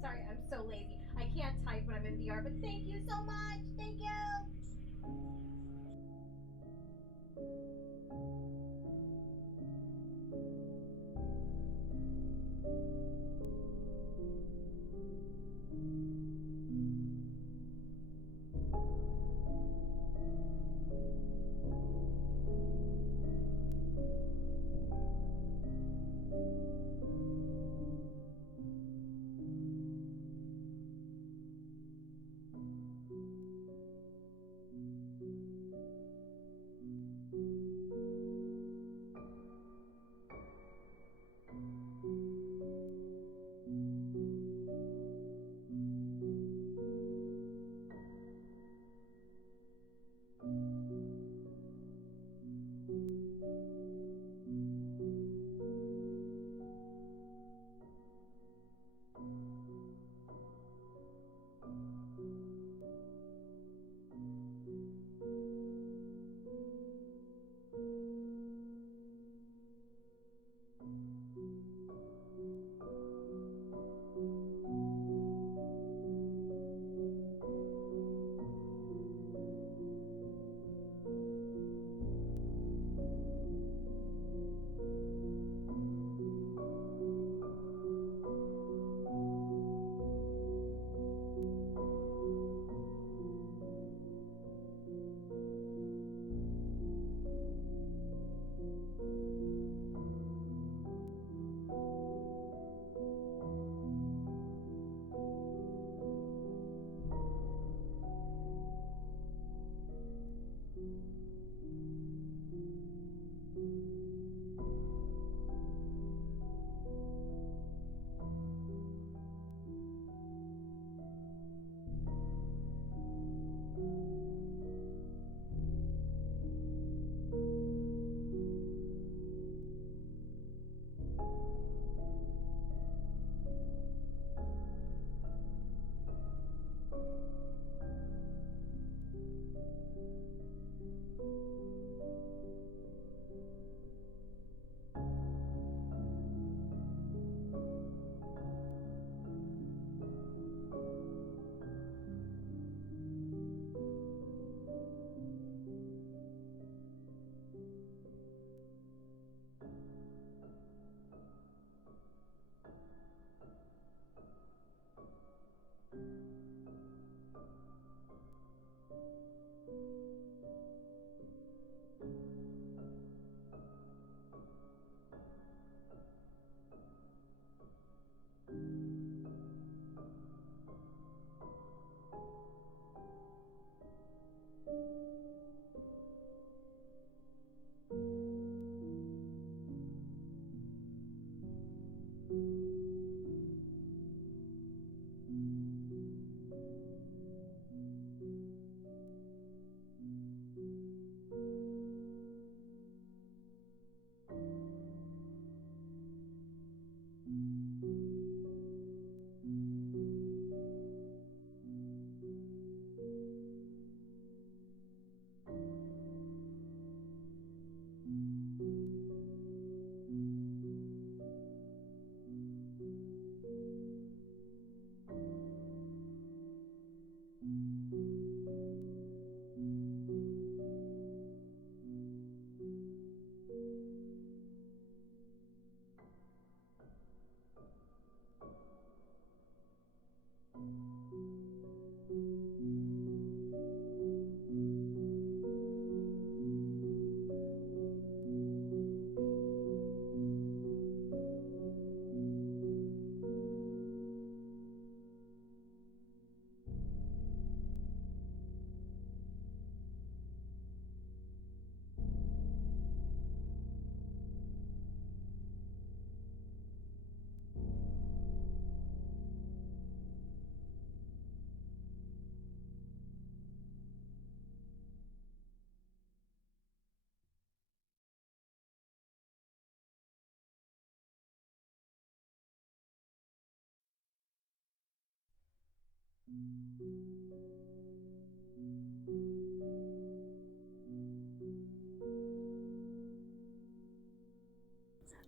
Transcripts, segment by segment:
Sorry, I'm so lazy. I can't type when I'm in VR, but thank you so much. Thank you.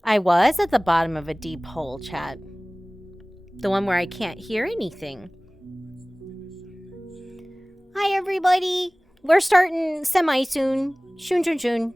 I was at the bottom of a deep hole, chat. The one where I can't hear anything. Hi, everybody. We're starting semi soon. Soon, soon, soon.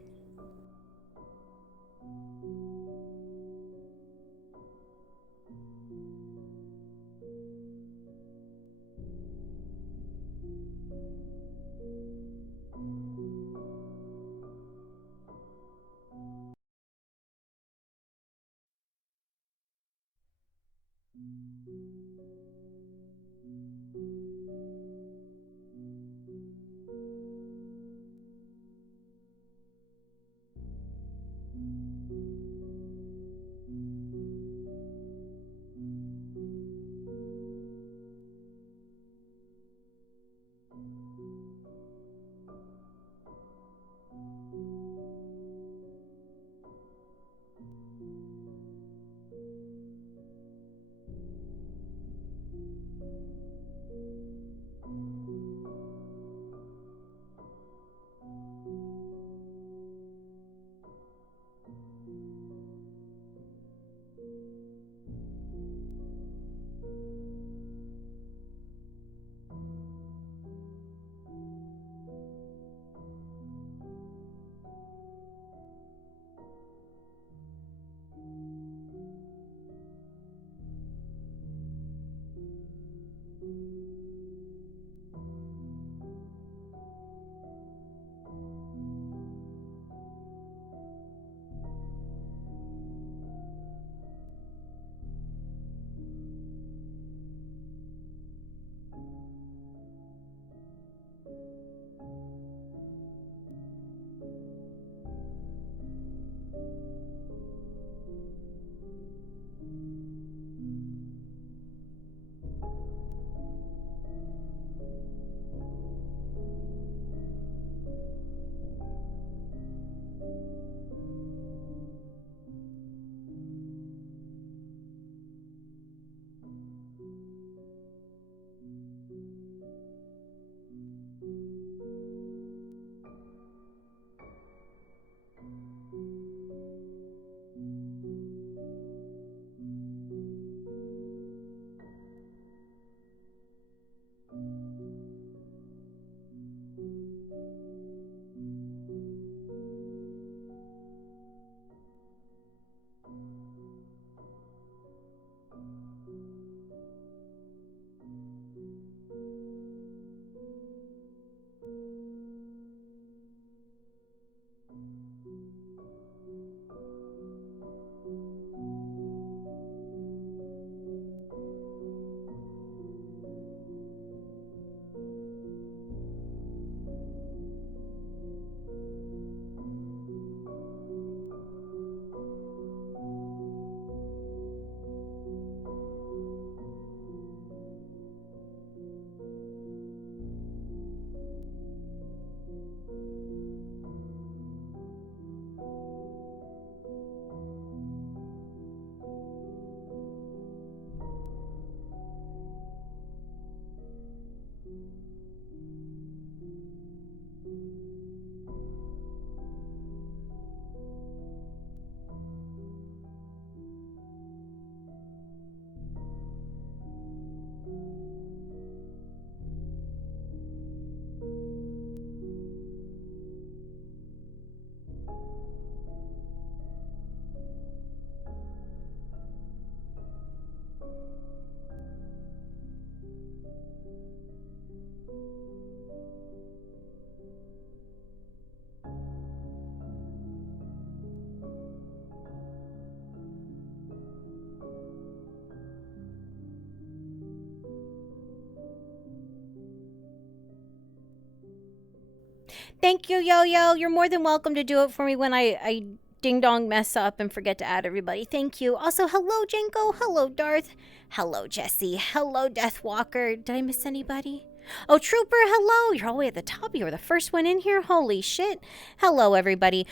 Thank you, Yo Yo. You're more than welcome to do it for me when I ding dong mess up and forget to add everybody. Thank you. Also, hello, Jenko. Hello, Darth. Hello, Jesse. Hello, Deathwalker. Did I miss anybody? Oh, Trooper, hello. You're all the way at the top. You were the first one in here. Holy shit. Hello, everybody.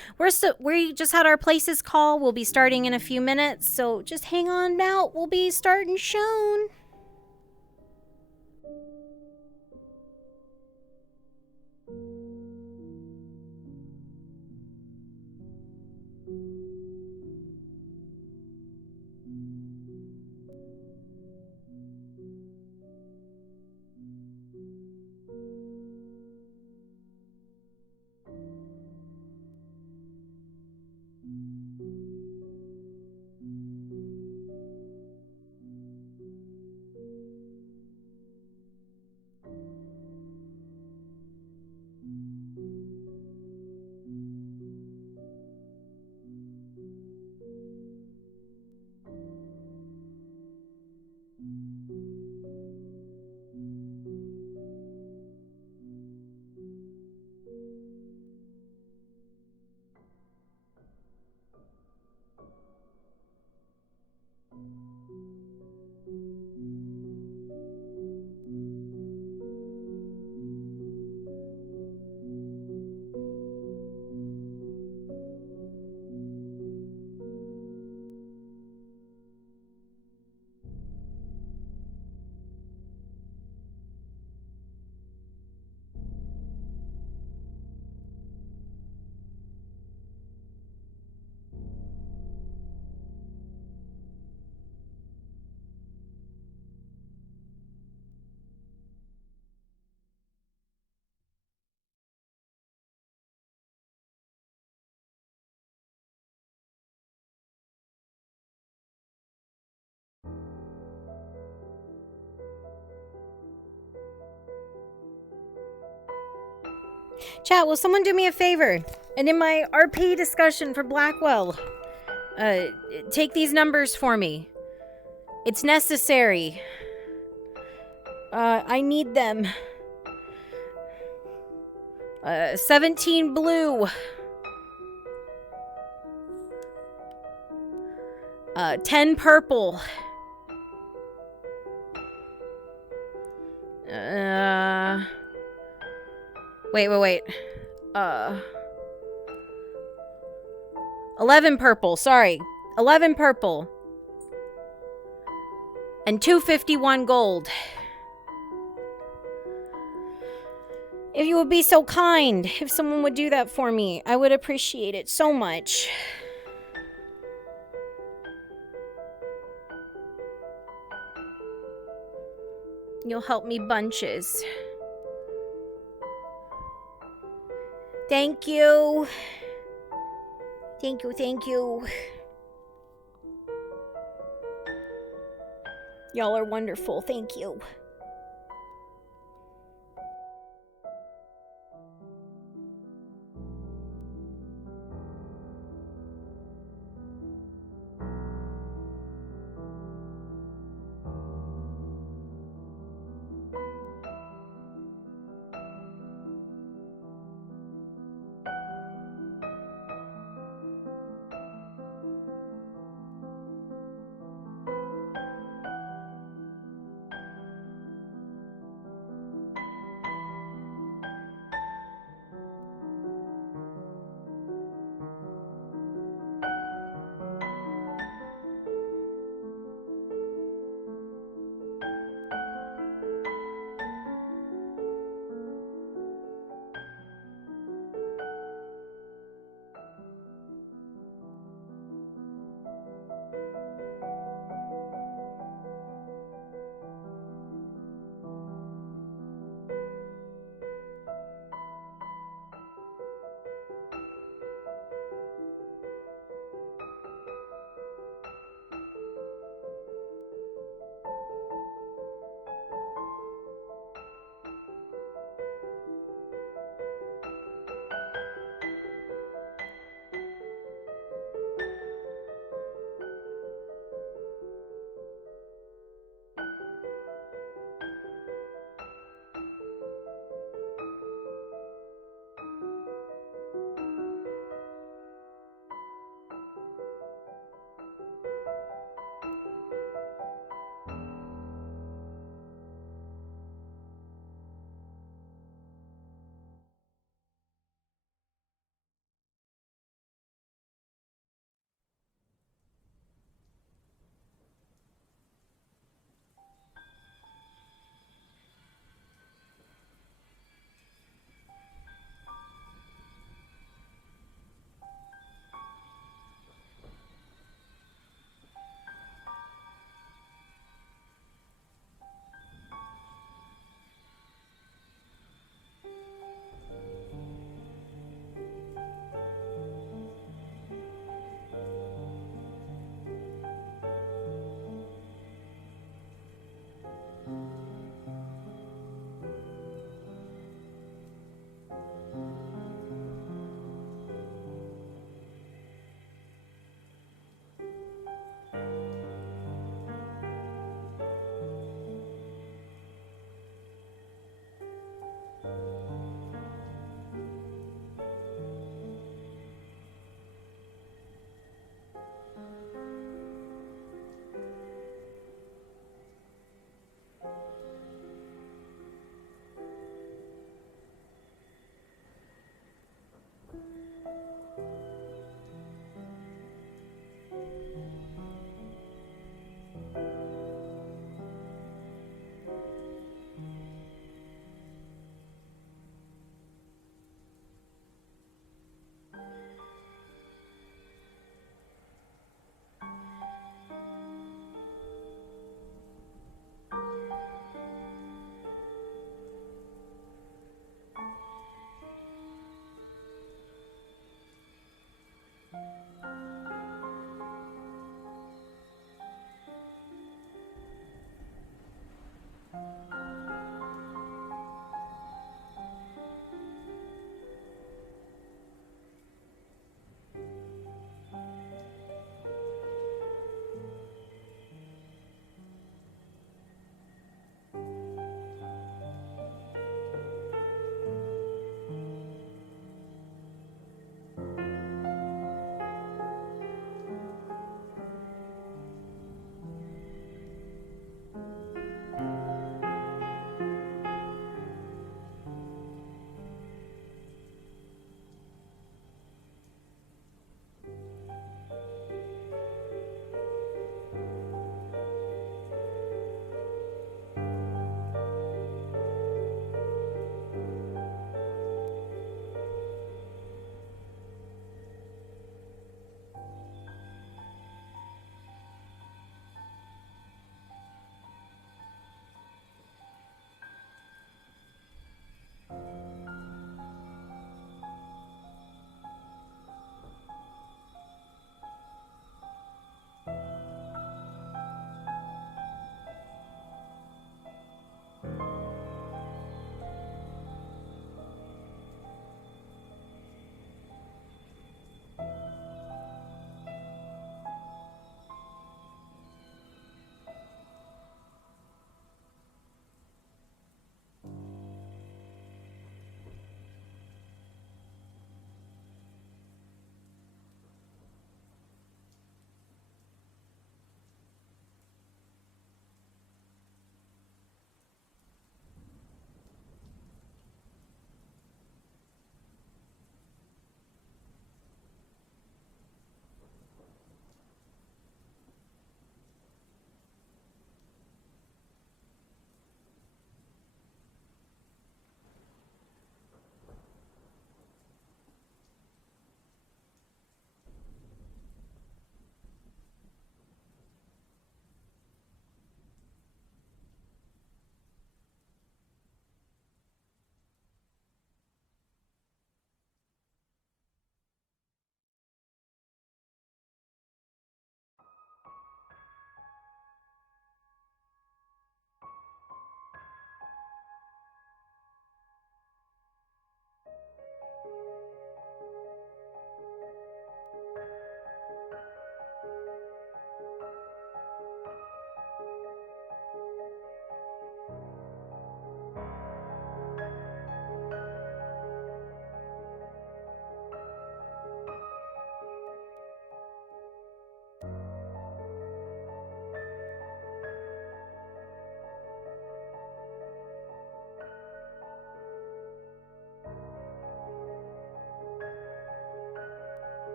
We just had our places call. We'll be starting in a few minutes, so just hang on out. We'll be starting soon. Chat, will someone do me a favor? And in my RP discussion for Blackwell, take these numbers for me. It's necessary. I need them. 17 blue. 10 purple. Wait. 11 purple, sorry. 11 purple. And 251 gold. If you would be so kind, if someone would do that for me, I would appreciate it so much. You'll help me bunches. Thank you. Thank you. Y'all are wonderful. Thank you.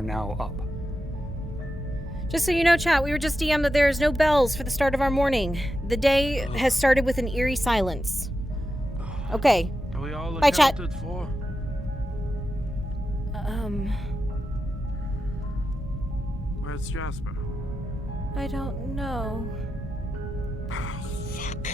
are now up. Just so you know, chat, we were just DM'd that there's no bells for the start of our morning. The day has started with an eerie silence. Okay. Are we all Bye, chat. accounted for? Where's Jasper? I don't know. Oh, fuck.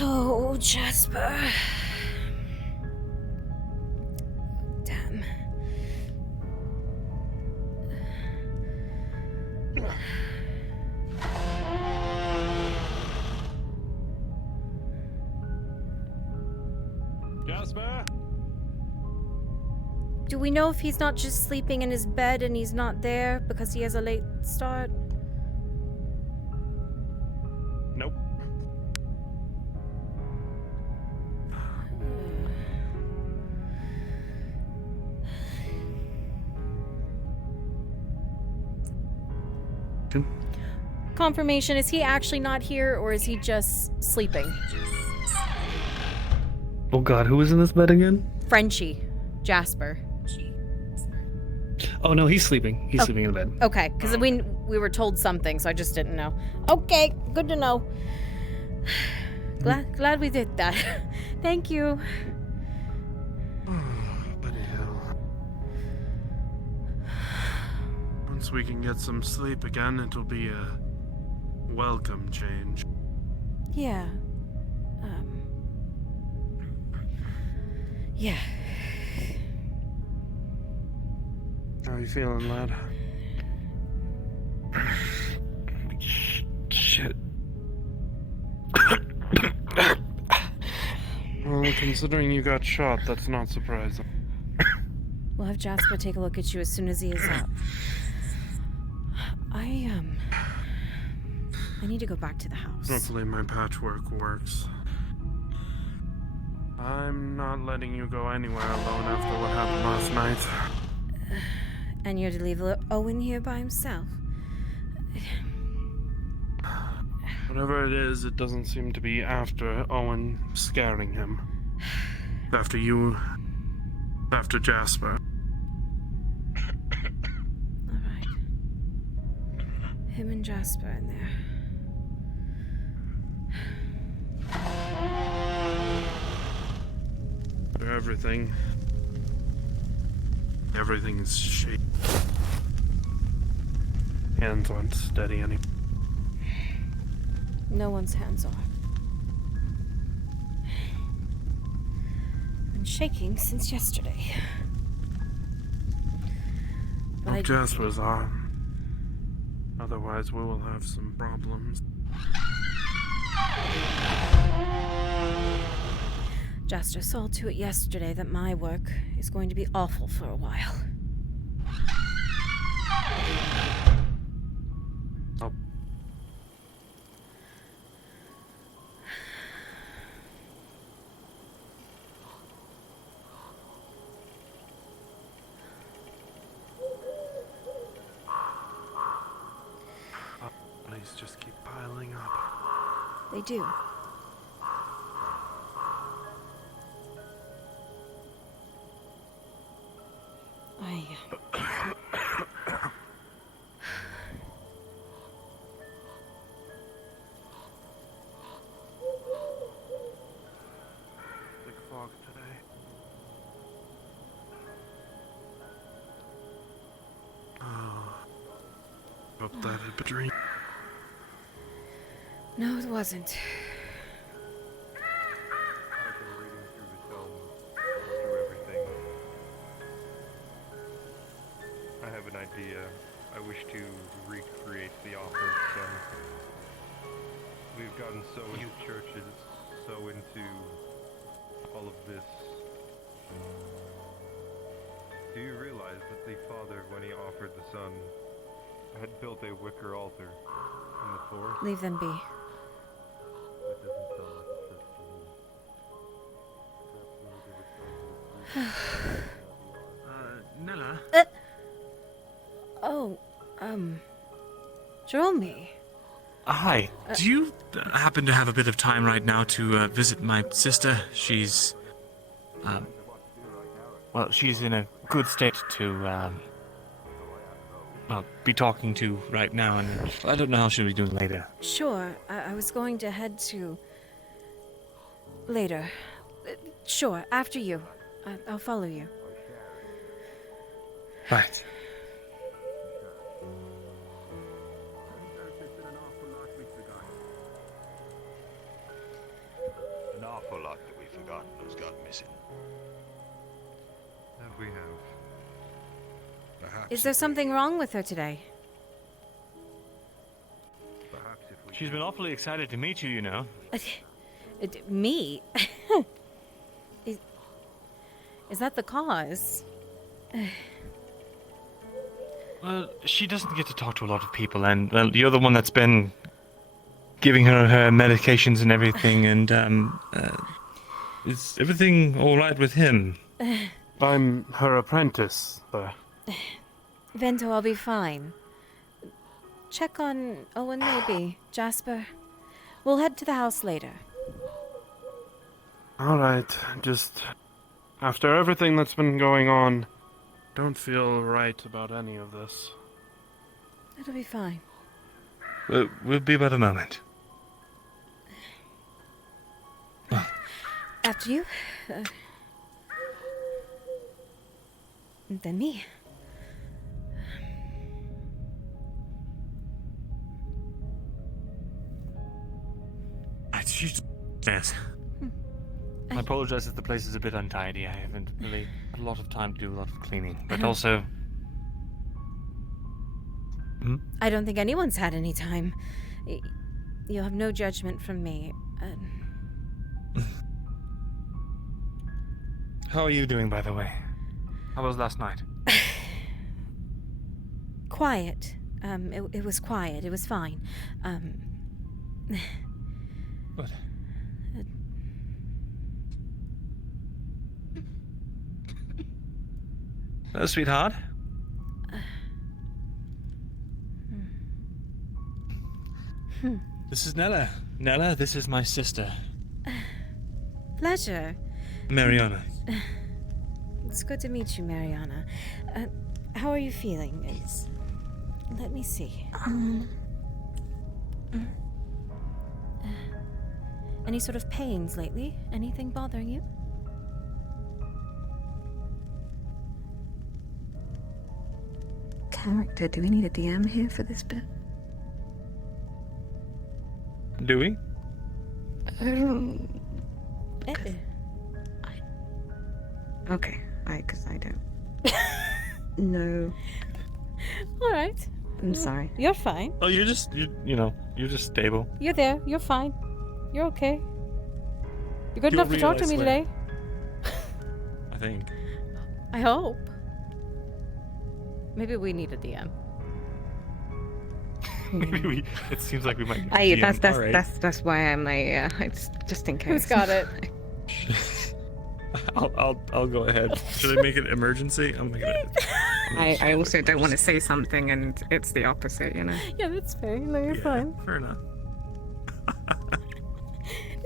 Oh, Jasper. Damn. Jasper? Do we know if he's not just sleeping in his bed and he's not there because he has a late start? Nope. Confirmation, is he actually not here or is he just sleeping? Oh god, who was in this bed again? Frenchie. Jasper. Oh no, he's sleeping. He's sleeping in the bed. Okay, because we were told something, so I just didn't know. Okay, good to know. Glad we did that. Thank you. Bloody hell. Once we can get some sleep again, it'll be a welcome change. Yeah. Yeah. How are you feeling, lad? Shit. Well, considering you got shot, that's not surprising. We'll have Jasper take a look at you as soon as he is up. I need to go back to the house. Hopefully my patchwork works. I'm not letting you go anywhere alone after what happened last night. And you're to leave Owen here by himself. Whatever it is, it doesn't seem to be after Owen scaring him. After you. After Jasper. Alright. Him and Jasper in there. For everything. Everything is shaky. Hands aren't steady anymore. No one's hands are. Been shaking since yesterday. Hope Jasper's on. Otherwise, we will have some problems. Jasper saw to it yesterday that my work is going to be awful for a while. Oh. Please just keep piling up. They do. Thick fog today. Oh. Hope that had been a dream. No, it wasn't. I've been reading through the tome, through everything. I have an idea. I wish to recreate the offered son. We've gotten so into churches, so into all of this. Do you realize that the father, when he offered the son, had built a wicker altar in the forest? Leave them be. That doesn't sound like it says to me. Nella? Oh, Jerome. Hi. Do you happen to have a bit of time right now to visit my sister? She's, well, she's in a good state to, be talking to right now, and I don't know how she'll be doing later. Sure, I was going to head to... later. Sure, after you. I'll follow you. Right. An awful lot that we've forgotten has gone missing. That we have. Perhaps Is there something wrong with her today? Perhaps if we She's been awfully excited to meet you, you know. Me? Is that the cause? Well, she doesn't get to talk to a lot of people, and, well, you're the one that's been giving her medications and everything, and, is everything alright with him? I'm her apprentice, sir. Vento, I'll be fine. Check on Owen, maybe. Jasper. We'll head to the house later. Alright, just... after everything that's been going on, don't feel right about any of this. It'll be fine. We'll be but a moment. After you. Then me. Right, she's... Yes. I apologize if the place is a bit untidy. I haven't really had a lot of time to do a lot of cleaning. But also... I don't think anyone's had any time. You'll have no judgment from me. How are you doing, by the way? How was last night? Quiet. It was quiet. It was fine. What? Hello, sweetheart. This is Nella. Nella, this is my sister, Pleasure. Mariana. It's good to meet you, Mariana. How are you feeling? Let me see. Any sort of pains lately? Anything bothering you? Character, do we need a DM here for this bit? Do we? Okay, because I don't. No, All right. I'm sorry. You're fine. Oh, you're just stable. You're there. You're fine. You're okay. You're good You'll enough to talk to me realize today. I think. I hope. Maybe we need a DM. Maybe we. It seems like we might. That's why I'm it's just in case. Who's got it? I'll go ahead. Should I make it emergency? I'm making it. I also don't want to say something and it's the opposite, you know. Yeah, that's fair. No, you're fine. Fair enough.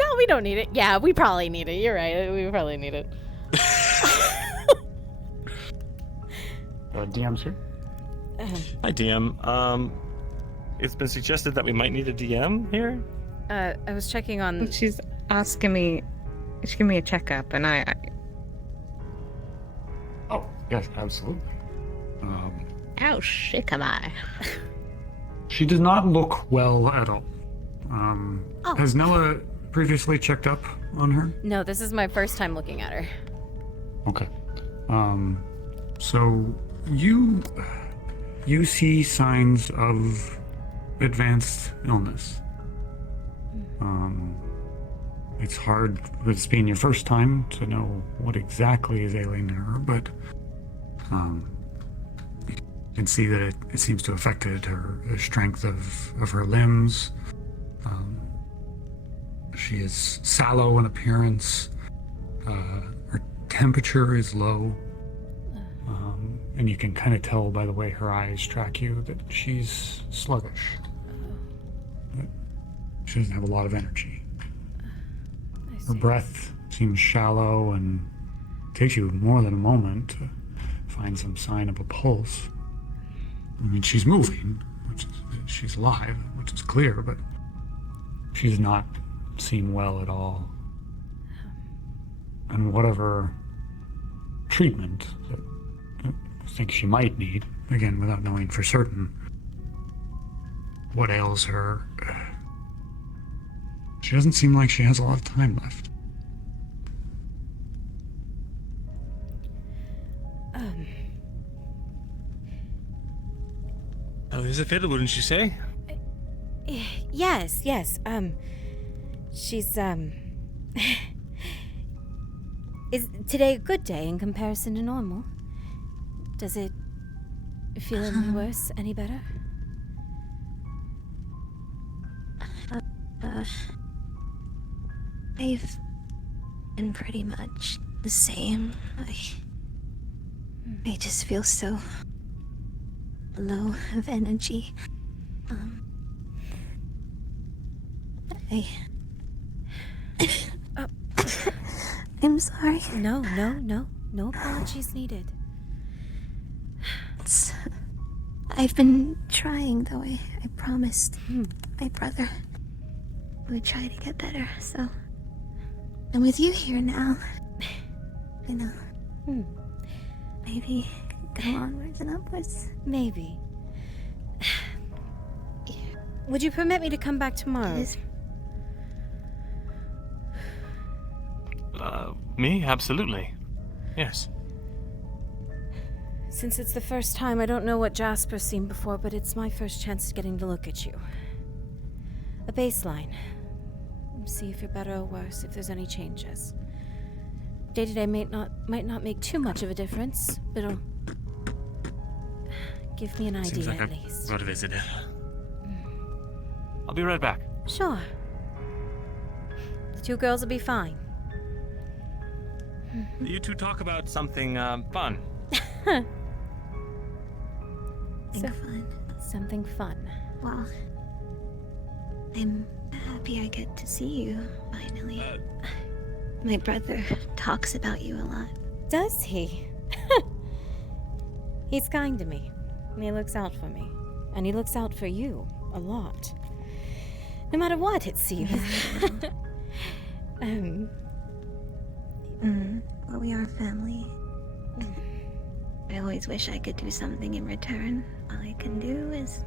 No, we don't need it. Yeah, we probably need it. You're right. We probably need it. DM's here. Hi, DM. It's been suggested that we might need a DM here. I was checking on. She's asking me. She's giving me a checkup, and I Oh, yes, absolutely. how sick am I? She does not look well at all. Oh. Has Nella previously checked up on her? No, this is my first time looking at her. Okay. So you see signs of advanced illness. It's hard, with this being your first time, to know what exactly is ailing her, but you can see that it seems to have affected the strength of her limbs. She is sallow in appearance. Her temperature is low. And you can kind of tell by the way her eyes track you that she's sluggish. She doesn't have a lot of energy. I Her see. breath seems shallow and takes you more than a moment to find some sign of a pulse. I mean, she's moving, she's alive, which is clear, but she does not seem well at all. And whatever treatment that I think she might need, again, without knowing for certain what ails her, she doesn't seem like she has a lot of time left. Oh, is it fit, wouldn't you say? Yes. She's, Is today a good day in comparison to normal? Does it feel any worse, any better? I've been pretty much the same. I just feel so low of energy. I'm sorry. No apologies needed. I've been trying, though. I promised my brother would try to get better, so I'm with you here now. I know. Maybe go onwards and upwards. Maybe. Would you permit me to come back tomorrow? Me? Absolutely. Yes. Since it's the first time, I don't know what Jasper's seen before, but it's my first chance getting to look at you. A baseline. See if you're better or worse, if there's any changes. Day-to-day might not make too much of a difference, but it'll give me an idea. Seems like at I've least. got a visitor. I'll be right back. Sure. The two girls will be fine. You two talk about something fun. Something fun. Well, I'm happy I get to see you, finally. My brother talks about you a lot. Does he? He's kind to me. And he looks out for me. And he looks out for you a lot. No matter what, it seems. Well, we are family. I always wish I could do something in return. All I can do is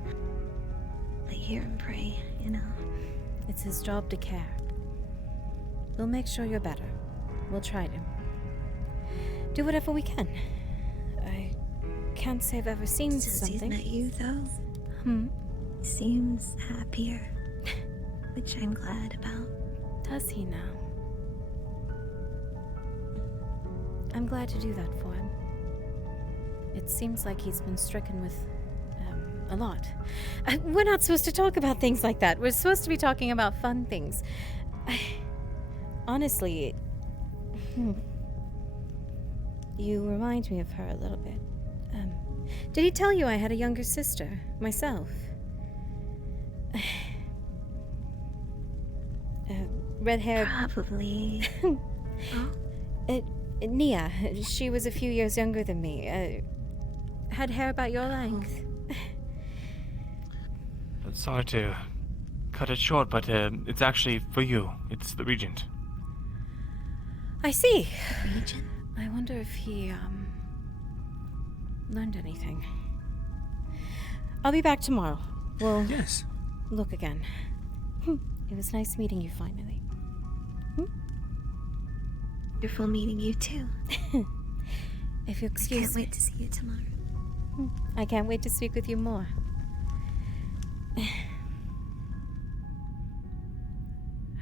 lay here and pray, you know. It's his job to care. We'll make sure you're better. We'll try to. Do whatever we can. I can't say I've ever seen Since he's something. met you, though, he seems happier, which I'm glad about. Does he now? I'm glad to do that for him. It seems like he's been stricken with a lot. We're not supposed to talk about things like that. We're supposed to be talking about fun things. Honestly, you remind me of her a little bit. Did he tell you I had a younger sister myself? Red hair. Probably. Nia. She was a few years younger than me. Had hair about your length. Sorry to cut it short, but it's actually for you. It's the Regent. I see. Regent? I wonder if he, learned anything. I'll be back tomorrow. We'll look again. It was nice meeting you finally. Wonderful meeting you, too. If you excuse I can't me. wait to see you tomorrow. I can't wait to speak with you more.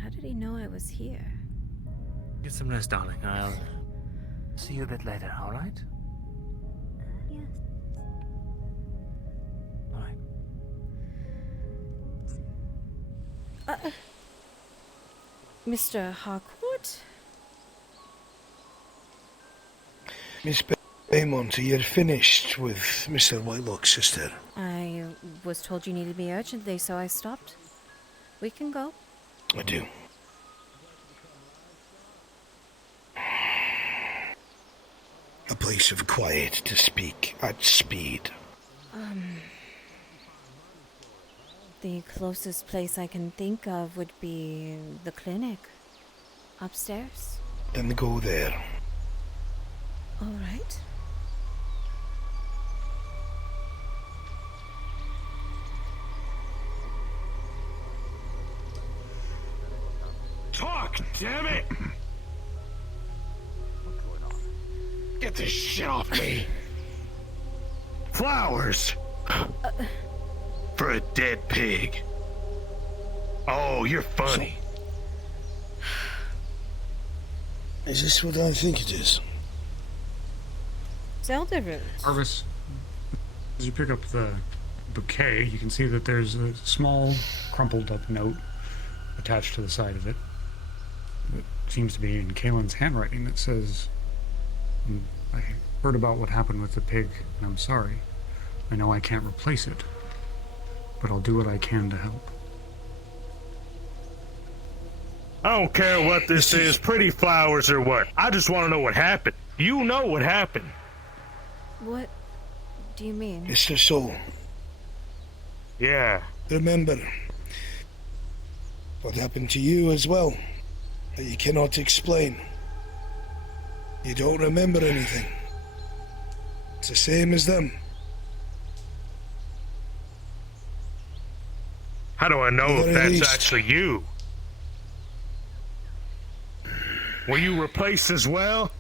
How did he know I was here? Get some rest, darling. I'll see you a bit later, all right? Yes. All right. Mr. Harcourt? Miss Baymont, you're finished with Mr. Whitelock's sister. I was told you needed me urgently, so I stopped. We can go. I do. A place of quiet to speak at speed. The closest place I can think of would be the clinic. Upstairs. Then go there. All right. Talk, damn it! Get this shit off me! Flowers! For a dead pig. Oh, you're funny. Is this what I think it is? Zelda roots. Jarvis, as you pick up the bouquet, you can see that there's a small, crumpled up note attached to the side of it. It seems to be in Kaylin's handwriting that says, I heard about what happened with the pig, and I'm sorry. I know I can't replace it, but I'll do what I can to help. I don't care what this is, pretty flowers or what. I just want to know what happened. You know what happened. What do you mean? Mr. Soul, Yeah. remember what happened to you as well, that you cannot explain. You don't remember anything. It's the same as them. How do I know if Very that's least. actually you? Were you replaced as well?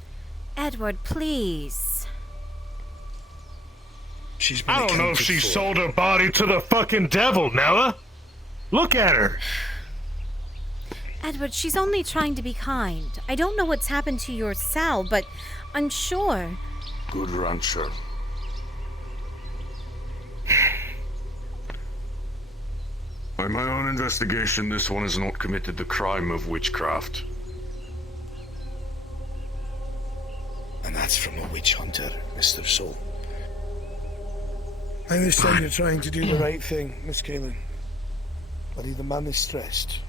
Edward, please. She's been I don't know if accounted she for. sold her body to the fucking devil, Nella. Look at her. Edward, she's only trying to be kind. I don't know what's happened to your Sal, but I'm sure. Good rancher. By my own investigation, this one has not committed the crime of witchcraft. And that's from a witch hunter, Mr. Soul. I understand you're trying to do the right thing, Miss Kaylin. But the man is stressed.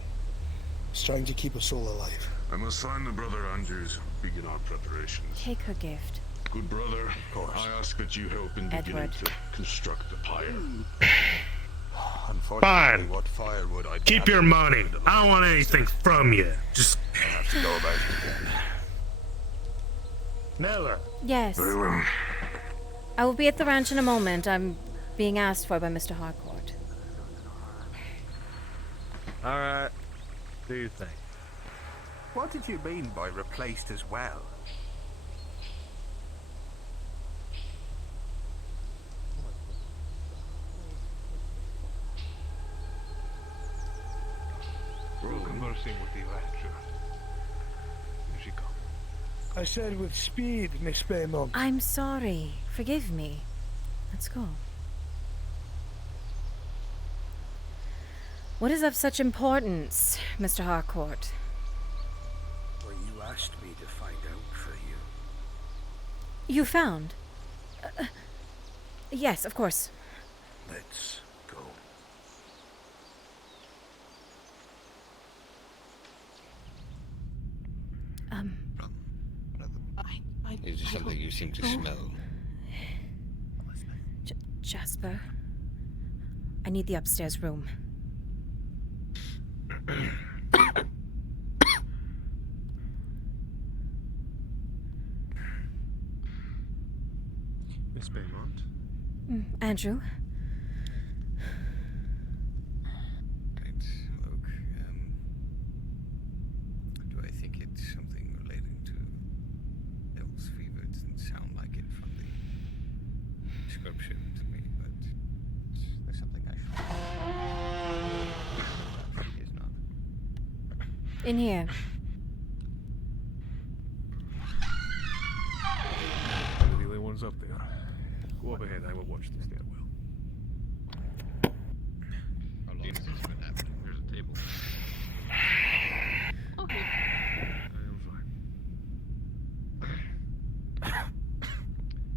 He's trying to keep us all alive. I must find the Brother Andrews, begin our preparations. Take her gift. Good brother, I ask that you help in beginning Edward. to construct the pyre. Fine. What firewood I Keep your money. I don't want anything from you. Just have to go about it again. Nella. Yes. Very well. I will be at the ranch in a moment. I'm being asked for by Mr. Harcourt. Alright. Do you think? What did you mean by replaced as well? We're conversing with the rancher. Here she comes. I said with speed, Miss Baymont. I'm sorry. Forgive me. Let's go. What is of such importance, Mr. Harcourt? Well, you asked me to find out for you. You found? Yes, of course. Let's go. Is there something you seem to smell? Jasper. I need the upstairs room. Miss Baymont? Andrew? Right, look, do I think it's something relating to Hill's fever? It doesn't sound like it from the description to me, but there's something I should... It is not. In here. We're the only ones up there. Go up ahead, I will watch the stairwell. How long has this been happening? There's a table. Okay. I'm fine.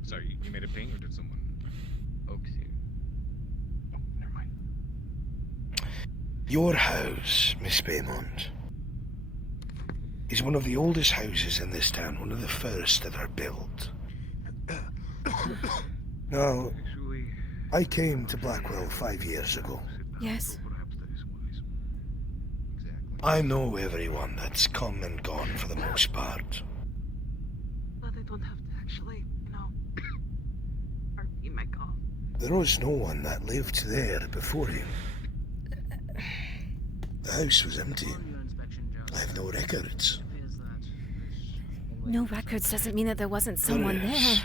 Sorry, you made a ping or did someone... Oaks here? Oh, never mind. Your house, Miss Baymont, is one of the oldest houses in this town, one of the first ever built. Now, I came to Blackwell 5 years ago. Yes. I know everyone that's come and gone for the most part. But they don't have to actually, repeat my call. There was no one that lived there before him. The house was empty. I have no records. No records doesn't mean that there wasn't someone there.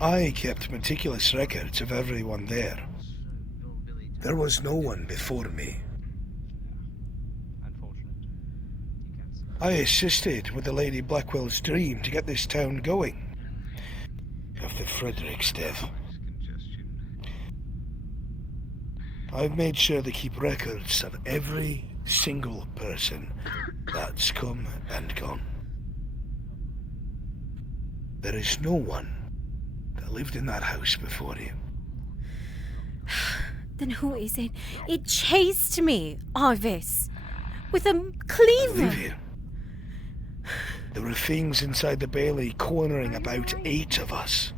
I kept meticulous records of everyone there. There was no one before me. I assisted with the Lady Blackwell's dream to get this town going. After Frederick's death. I've made sure to keep records of every single person that's come and gone. There is no one that lived in that house before him. Then who is it? It chased me, Arvis, with a cleaver. Olivia. There were things inside the bailey cornering about 8 of us.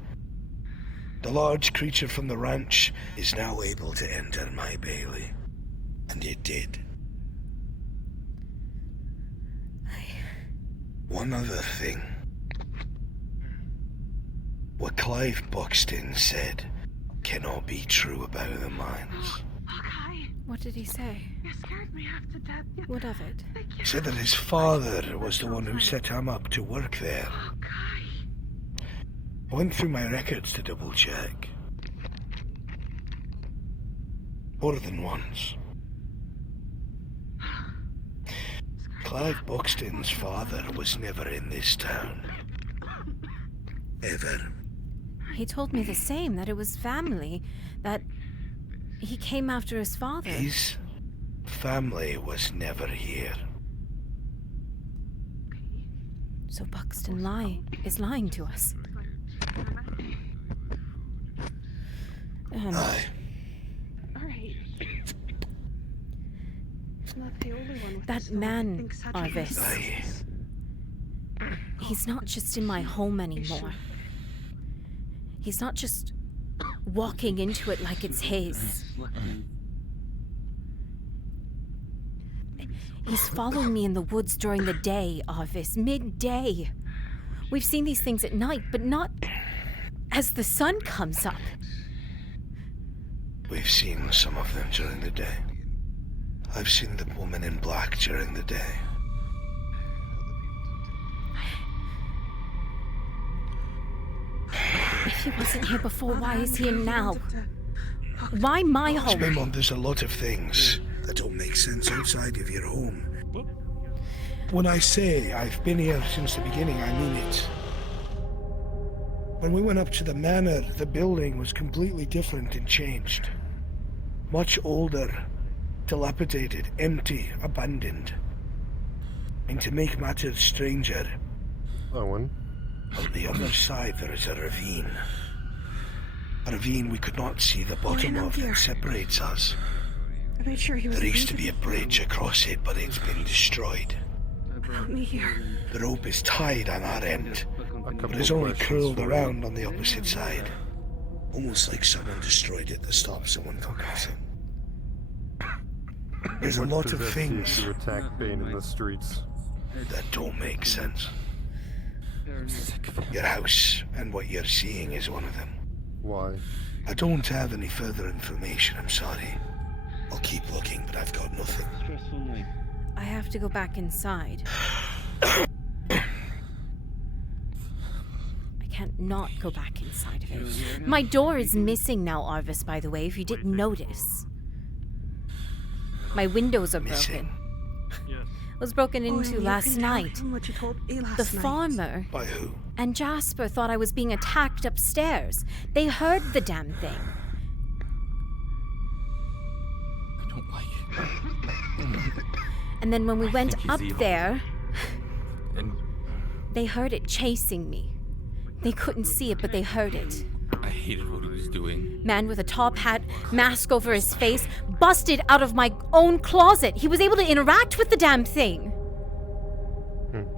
The large creature from the ranch is now able to enter my bailey. And it did. One other thing. What Clive Buxton said cannot be true about the mines. What did he say? You scared me half to death. What of it? He said that his father was the one who set him up to work there. I went through my records to double check. More than once. Clive Buxton's father was never in this town. Ever. He told me the same, that it was family, that he came after his father. His family was never here. So Buxton is lying to us. Aye. Alright. Not the only one with That man, Arvis. Aye. He's not just in my home anymore. He's not just walking into it like it's his. He's following me in the woods during the day, Arvis, midday. We've seen these things at night, but not as the sun comes up. We've seen some of them during the day. I've seen the woman in black during the day. If he wasn't here before, why is he here now? Why my home? Baymont, there's a lot of things that don't make sense outside of your home. When I say I've been here since the beginning, I mean it. When we went up to the manor, the building was completely different and changed. Much older, dilapidated, empty, abandoned. And to make matters stranger, Owen. on the other side there is a ravine. A ravine we could not see the bottom of that separates us. I made sure he was There used to be a bridge across it, but it's been destroyed. Help me here. The rope is tied on our end, but it's only curled around on the opposite side. Almost like someone destroyed it to stop someone from crossing. There's a lot of things to attack Bane in the streets that don't make sense. Your house and what you're seeing is one of them. Why? I don't have any further information, I'm sorry. I'll keep looking, but I've got nothing. I have to go back inside. I can't not go back inside of it. My door is missing now, Arvis, by the way, if you didn't notice. My windows are broken. Was broken into last night. The farmer By who? and Jasper thought I was being attacked upstairs. They heard the damn thing. I don't like it. And then when we went think he's up evil. there, And they heard it chasing me. They couldn't see it, but they heard it. I hated what he was doing. Man with a top hat, mask over his face, busted out of my own closet. He was able to interact with the damn thing.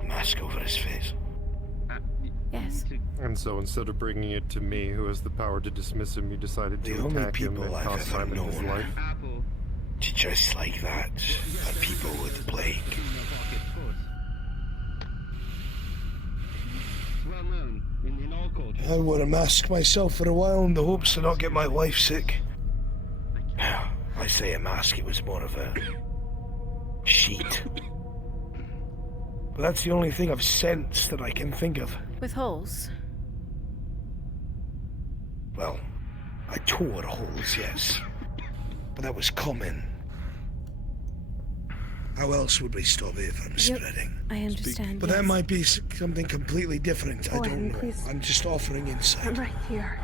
Mask over his face. Yes. And so instead of bringing it to me, who has the power to dismiss him, you decided The to only attack him people and I've cost ever Simon his known life. to dress like that are people with the plague. Well known in all cultures. I wore a mask myself for a while in the hopes to not get my wife sick. I say a mask, it was more of a sheet. But that's the only thing of sense that I can think of. With holes. Well, I tore holes, yes. But that was common. How else would we stop it from spreading? I understand. But that might be something completely different. I Go don't ahead, know. please. I'm just offering insight. I'm right here.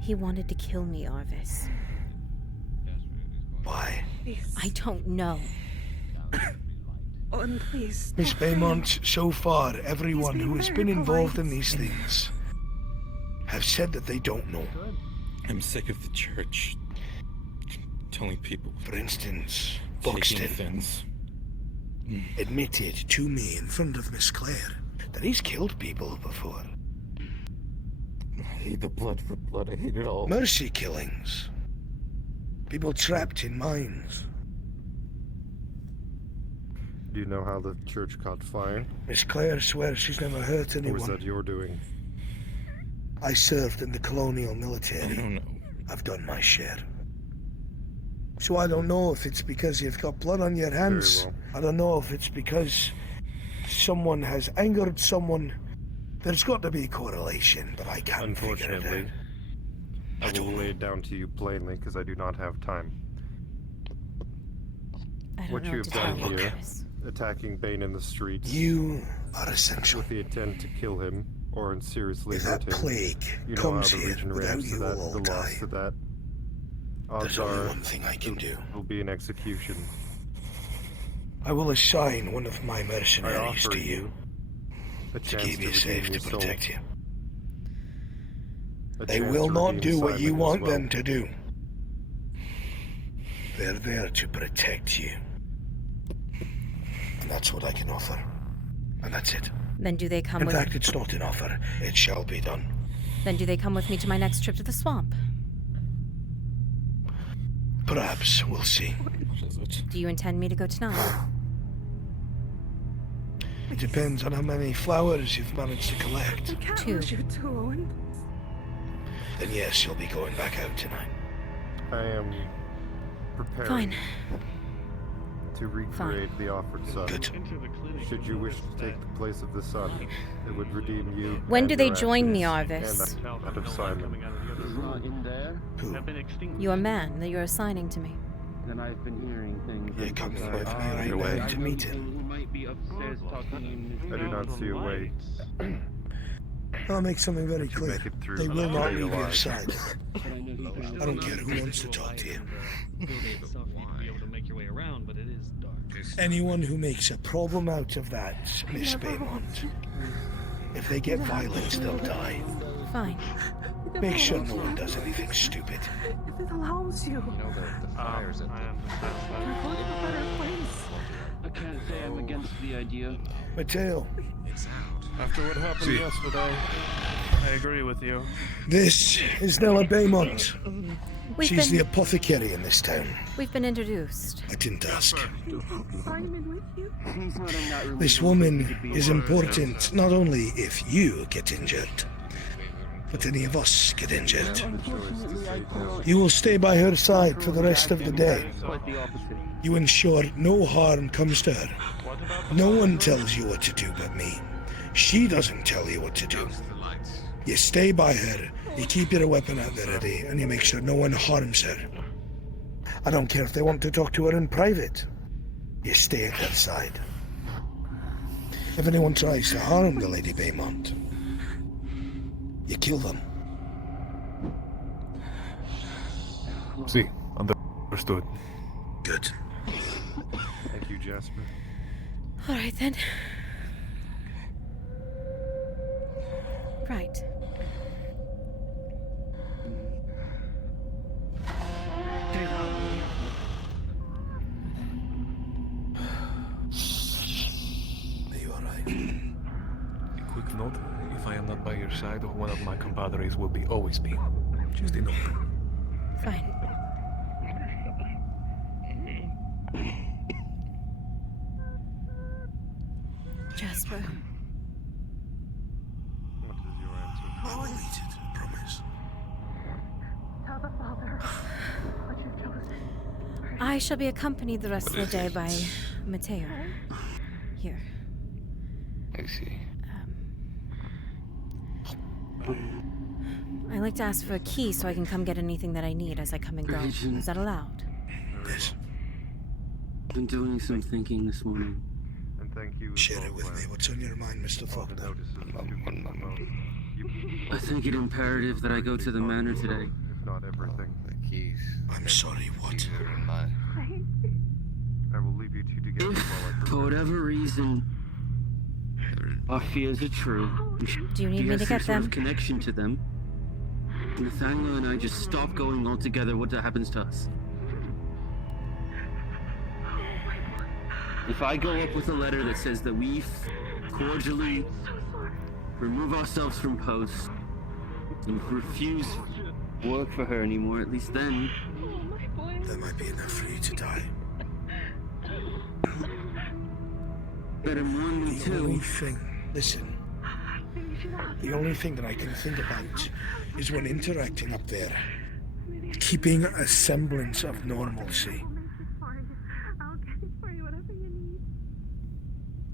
He wanted to kill me, Arvis. Why? Please. I don't know. Owen, please. Miss Baymont, so far, everyone who has been involved in these things have said that they don't know. I'm sick of the church telling people. For instance, Taking Buxton offense. admitted to me in front of Miss Clare that he's killed people before. I hate the blood for blood. I hate it all. Mercy killings. People trapped in mines. Do you know how the church caught fire? Miss Clare swears she's never hurt Or was anyone. that your doing? I served in the colonial military. I don't know. I've done my share. So I don't know if it's because you've got blood on your hands. Very well. I don't know if it's because someone has angered someone. There's got to be a correlation, but I can't figure it out. Unfortunately, I will lay it down to you plainly because I do not have time. I don't What know you what have to tell done you, here, Chris. attacking Bane in the streets You are essential. with the intent to kill him or seriously If hurt that him. plague You know how comes the here region without reacts to you, that, we'll all the loss die. to that. Odds There's only are one thing I can do. it will be an execution. I will assign one of my I mercenaries offer to you a to chance keep you redeem safe, your to soul. protect you. A They chance will to not redeem do what Simon you as want well. them to do. They're there to protect you. And that's what I can offer. And that's it. Then do they come In with fact, it's not an offer. It shall be done. Then do they come with me to my next trip to the swamp? Perhaps. We'll see. Do you intend me to go tonight? It depends on how many flowers you've managed to collect. I can't Two. lose you too, Owen. Then yes, you'll be going back out tonight. I am preparing Fine. to recreate the offered son. Good. Should you wish to take the place of the son, it would redeem you. When and do they your join me, actions, Arvis? And that of Simon. In there, Who? Your man that you're assigning to me. then I've been hearing things. You're coming with me right Your way. now to meet Who him. might be upstairs talking in I do not see a way I'll make something very to clear. make it through. They will not Stay leave your alive. side. I don't care who wants to talk to you. Anyone who makes a problem out of that, Miss Baymont, if they get violent, they'll die. Fine. Make sure no one does anything stupid. If it allows you, I understand we're going to a better place. I can't say I'm against the idea. Mateo, After what happened yesterday, I agree with you. this is Nella Baymont. We've She's the been apothecary in this town. we've been introduced. I didn't ask. Simon with you? He's not in that room. This woman is important not only if you get injured, but any of us get injured. Unfortunately, I cannot. You will stay by her side for the rest of the day. Quite the opposite. You ensure no harm comes to her. No one tells you what to do but me. She doesn't tell you what to do. You stay by her, you keep your weapon at the ready, and you make sure no one harms her. I don't care if they want to talk to her in private. You stay at her side. If anyone tries to harm the Lady Baymont, you kill them. See, understood. Good. Thank you, Jasper. All right then. Right. Are you alright? A quick note, if I am not by your side, one of my compadres will be always be. Just a note. Fine. Jasper. What is your answer? I will eat it, I promise. Tell the father what you've chosen. I shall be accompanied the rest of the day by Mateo. Here. I see. I like to ask for a key so I can come get anything that I need as I come and go. Agent. Is that allowed? Yes. Been doing some thinking this morning. And thank you. Share it with me. What's on your mind, Mr. Faulkner? I think it imperative that I go to the manor today. If not everything. The keys. I'm sorry, what? Are in my... I will leave you two together while I For prepare. whatever reason, our fears are true. Do you need He me has to some get sort them? of connection to them. Nathaniel and I just stop going altogether. What happens to us? If I go up with a letter that says that we cordially remove ourselves from post and refuse work for her anymore, at least then There might be enough for you to die. better one than The only two. thing, listen, the only thing that I can think about is when interacting up there, keeping a semblance of normalcy.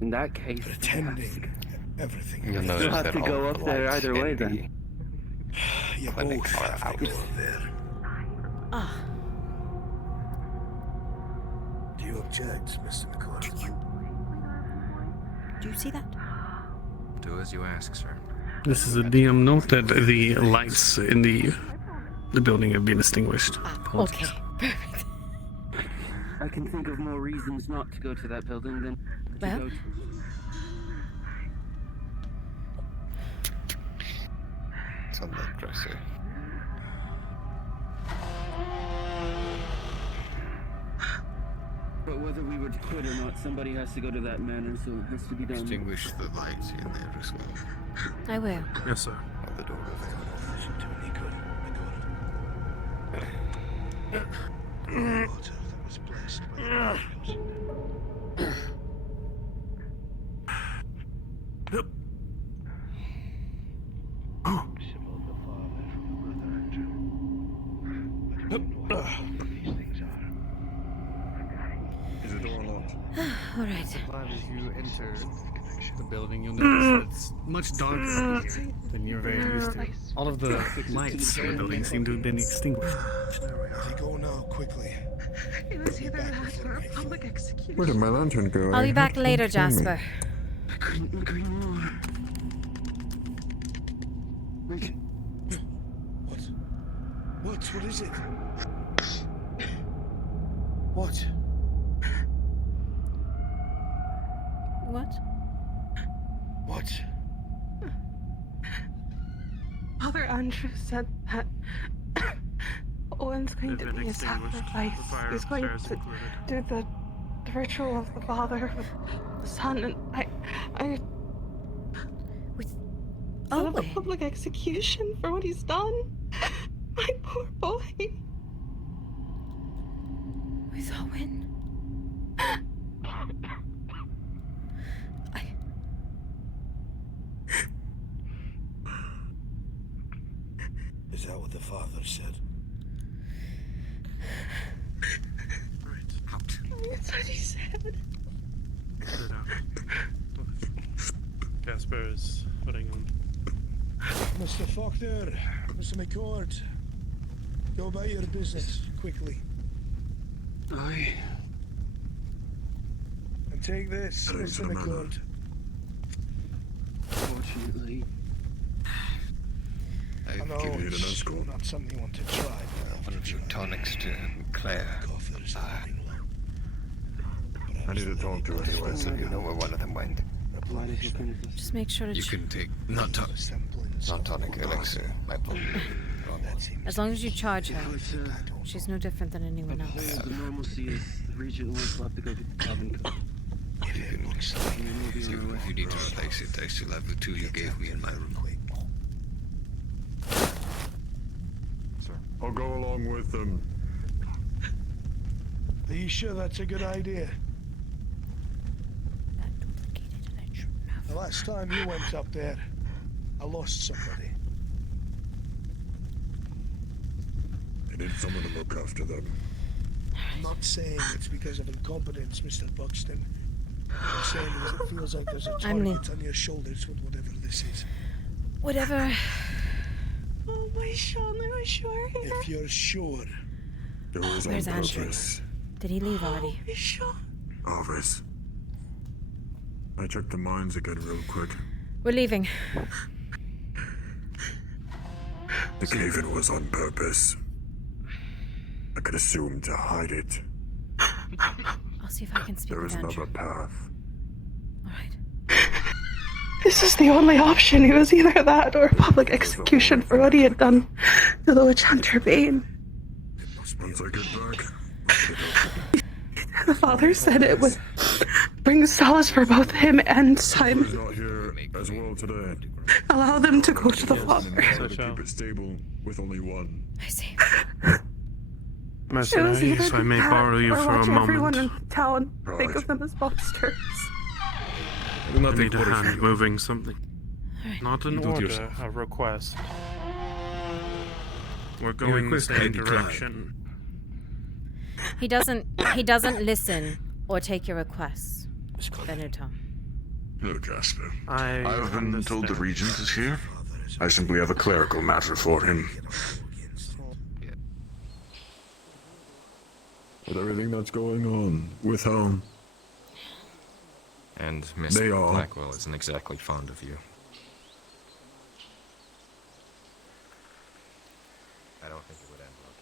In that case, Pretending everything. You'll know you'll have that to go all up the there lights either way in the then. You clinics both are have out. to go there. Ah, Do you object, Mr. McCord? do you see that? Do as you ask, sir. This is a DM note that the lights in the building have been extinguished. Okay, perfect. I can think of more reasons not to go to that building than to Well? go to. It's on the dresser. But whether we were to quit or not, somebody has to go to that manor, so it has to be done. Extinguish the lights in there as well. I will. Yes, sir. On the door. Water that was blessed by the angels. Symbol of the Father from the Brother Andrew. I don't know what these things are. Is the door locked? All right. As you enter the building, you'll notice that it's much darker here than you're very used to. All of the lights in the building seem to have been extinguished. If you go now, quickly. It was either that or a public execution. Where did my lantern go? I'll be back later, Jasper. I couldn't agree more. Wait. What? What is it? What? What? What? Father Andrew said that Owen's going They've to been be a extinguished. sacrifice. The fire He's going upstairs to included. do the ritual of the father with the son, and I With thought of a Owen? public execution for what he's done. My poor boy. With Owen? Is that what the Father said? That's what he said. Sit down. Jasper is putting on. Mr. Faulkner, Mr. McCord, go about your business quickly. Aye. And take this, Mr. McCord. Fortunately. I know it's not something you want to try. One of your tonics to Claire. I need to talk to her anyway. So you know where one of them went. Just make sure to. You can take not tonic elixir. As long as you charge her, she's no different than anyone else. The normalcy is the region will have to go to cabin. If you need to replace it, I still have the two you gave me in my room. I'll go along with them. Are you sure that's a good idea? The last time you went up there, I lost somebody. I need someone to look after them. I'm not saying it's because of incompetence, Mr. Buxton. I'm saying because it feels like there's a target on your shoulders with whatever this is. Whatever. Oh, my Sean, am I sure? If you're sure. It was on Where's Andrew? purpose. Did he leave already? Oh, Sean. Always. I checked the mines again real quick. We're leaving. The cave-in was on purpose. I could assume to hide it. I'll see if I can speak There with is Andrew. another path. This is the only option. It was either that or a public execution for what he had done to the witch hunter Bane. Once I get back, The father said it would bring solace for both him and he's Simon. not here as well today. Allow them to go to the father. To keep it stable with only one. I see. It was Mercenaries, either if I may that borrow you or for a watch everyone moment. in town think of them as monsters. I need a hand moving something. Not an You do it order, yourself. a request. We're going the request same may decline. direction. He doesn't listen or take your requests. Benito. Look, Jasper. I've been told the regent is here. I simply have a clerical matter for him. With everything that's going on with home. And Miss They are. Blackwell isn't exactly fond of you. I don't think it would end well,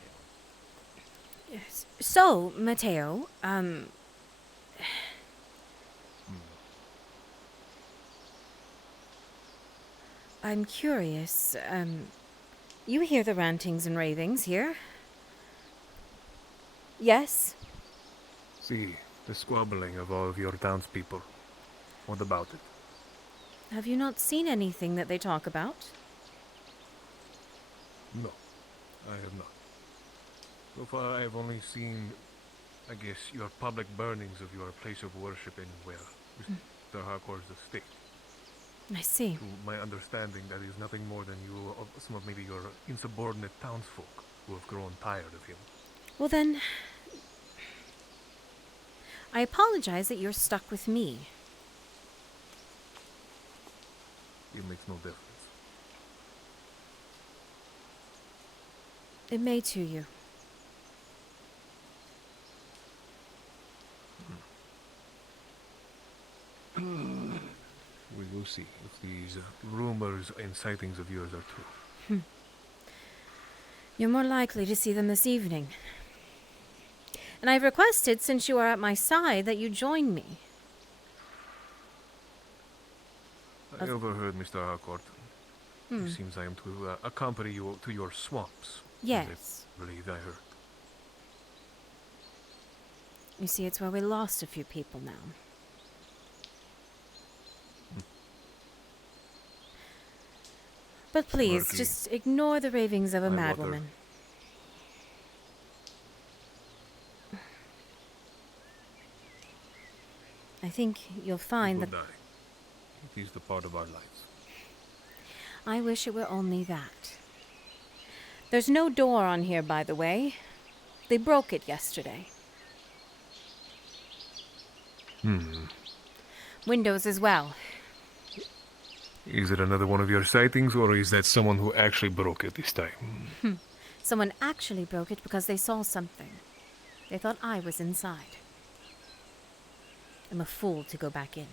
Caitlin. Yes. So, Mateo, I'm curious, you hear the rantings and ravings here? Yes? See, the squabbling of all of your townspeople. What about it? Have you not seen anything that they talk about? No, I have not. So far I have only seen, I guess, your public burnings of your place of worship in, well, Mr. Harcourt's estate. I see. To my understanding, that is nothing more than you, of some of maybe your insubordinate townsfolk who have grown tired of him. Well then, I apologize that you're stuck with me. It makes no difference. It may to you. We will see if these rumors and sightings of yours are true. You're more likely to see them this evening. And I've requested, since you are at my side, that you join me. I overheard Mr. Harcourt. Hmm. It seems I am to accompany you to your swamps. Yes. I believe I heard. You see, it's where we lost a few people now. But please, Marky, just ignore the ravings of a my water. madwoman. I think you'll find People that die. It is the part of our lives. I wish it were only that. There's no door on here, by the way. They broke it yesterday. Windows as well. Is it another one of your sightings, or is that someone who actually broke it this time? Someone actually broke it because they saw something. They thought I was inside. I'm a fool to go back in.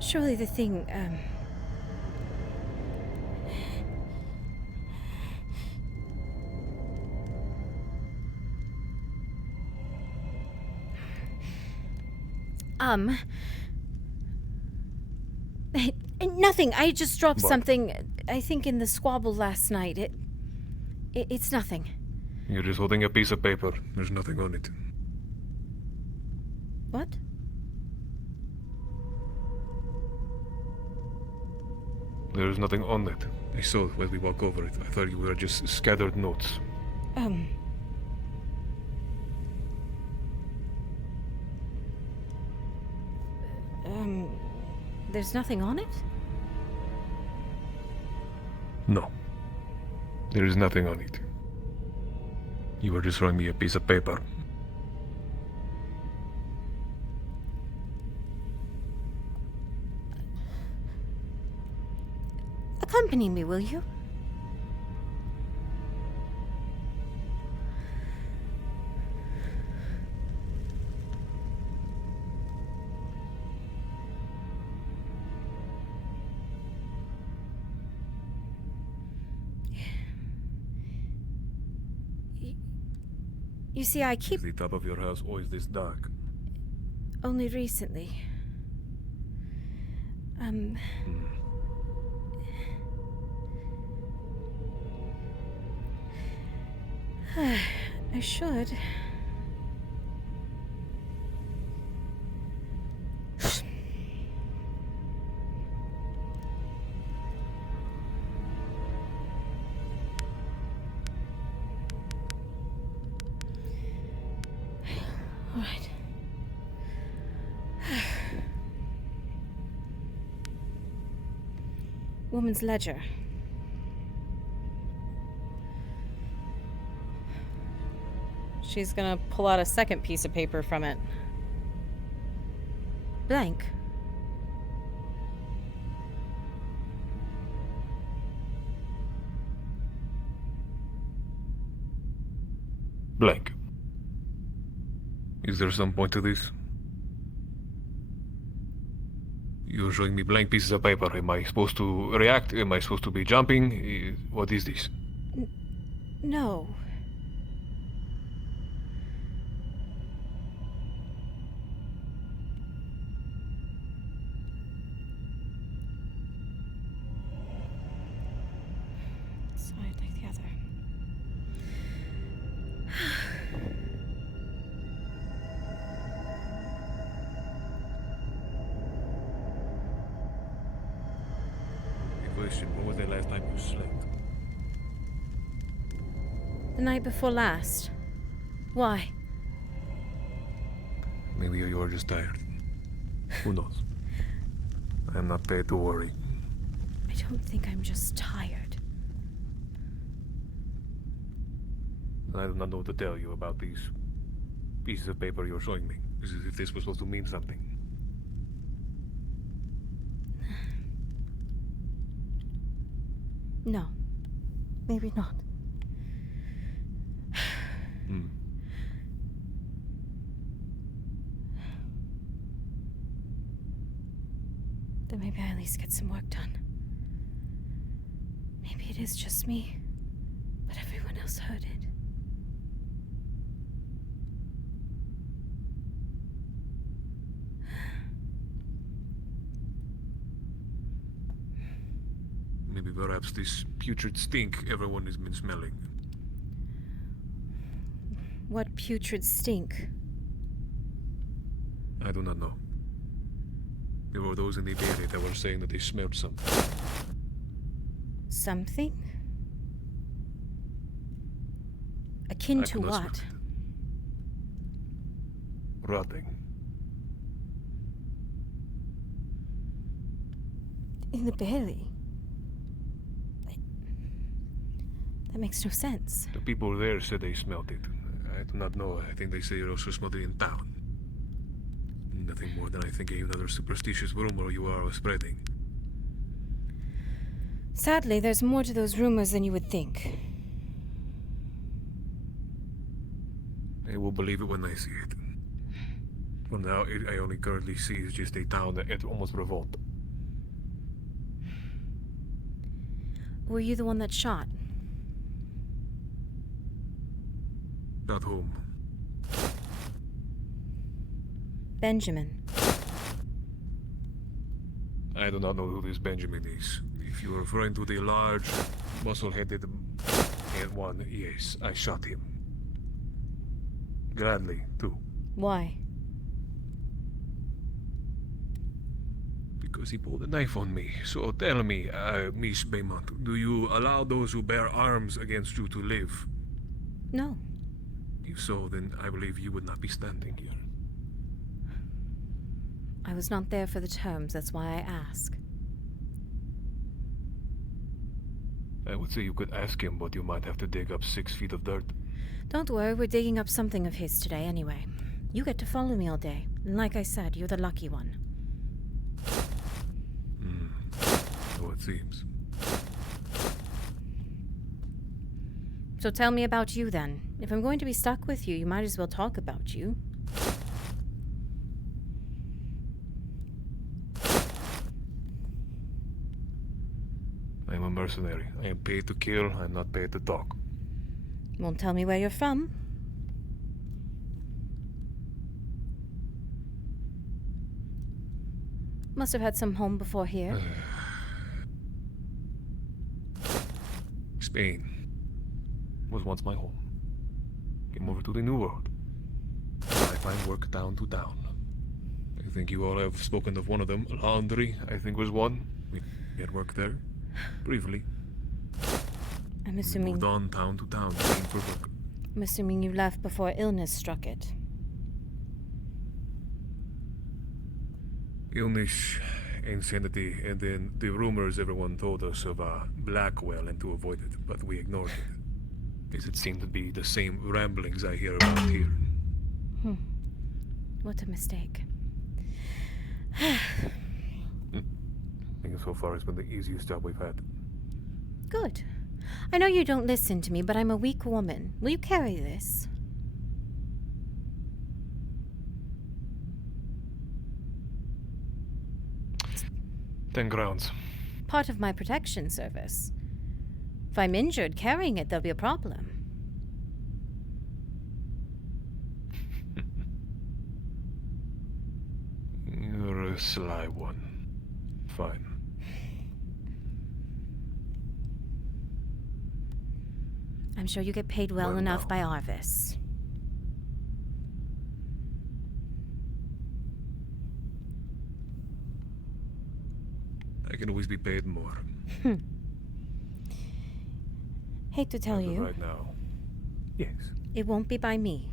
Surely the thing, nothing. I just dropped What? something, I think in the squabble last night. It's nothing. You're just holding a piece of paper. There's nothing on it. What? There's nothing on it. I saw when we walk over it. I thought you were just scattered notes. There's nothing on it? No. There is nothing on it. You were just throwing me a piece of paper. Accompany me, will you? You see, I keep... Is the top of your house always this dark? Only recently. I should. All right. Woman's ledger. She's gonna pull out a second piece of paper from it. Blank. Blank. Is there some point to this? You're showing me blank pieces of paper. Am I supposed to react? Am I supposed to be jumping? What is this? No. Side like the other. Question, when was the last time you slept? The night before last. Why? Maybe you are just tired. Who knows? I am not paid to worry. I don't think I'm just tired. I do not know what to tell you about these pieces of paper you're showing me. As if this was supposed to mean something. No. Maybe not. Then maybe I at least get some work done. Maybe it is just me, but everyone else heard it. Maybe perhaps this putrid stink everyone has been smelling. What putrid stink? I do not know. There were those in the Baymont that were saying that they smelled something. Something? Akin I to cannot smell what? it. Rotting. In the Bailey? That makes no sense. The people there said they smelled it. I do not know. I think they say it also smelled it in town. Nothing more than I think another superstitious rumor you are spreading. Sadly, there's more to those rumors than you would think. will believe it when I see it. For now, I only currently see is just a town that it almost revolt. Were you the one that shot? Not whom. Benjamin. I do not know who this Benjamin is. If you are referring to the large, muscle-headed one, yes, I shot him. Gladly, too. Why? Because he pulled a knife on me. So tell me, Miss Baymont, do you allow those who bear arms against you to live? No. If so, then I believe you would not be standing here. I was not there for the terms, that's why I ask. I would say you could ask him, but you might have to dig up 6 feet of dirt. Don't worry, we're digging up something of his today anyway. You get to follow me all day, and like I said, you're the lucky one. So it seems. So tell me about you then. If I'm going to be stuck with you, you might as well talk about you. I am a mercenary. I am paid to kill, I am not paid to talk. Won't tell me where you're from. Must have had some home before here. Spain was once my home. Came over to the New World. I find work town to town. I think you all have spoken of one of them. Laundry, I think, was one. We had work there. Briefly. I'm assuming... We moved on town to town, looking for work. I'm assuming you left before illness struck it. Illness, insanity, and then the rumors everyone told us of Blackwell and to avoid it, but we ignored it. Because it seemed to be the same ramblings I hear around here. What a mistake. I think so far it's been the easiest job we've had. Good. I know you don't listen to me, but I'm a weak woman. Will you carry this? £10. Part of my protection service. If I'm injured carrying it, there'll be a problem. You're a sly one. Fine. I'm sure you get paid well enough by Arvis. I can always be paid more. Hate to tell you. Right now. Yes. It won't be by me.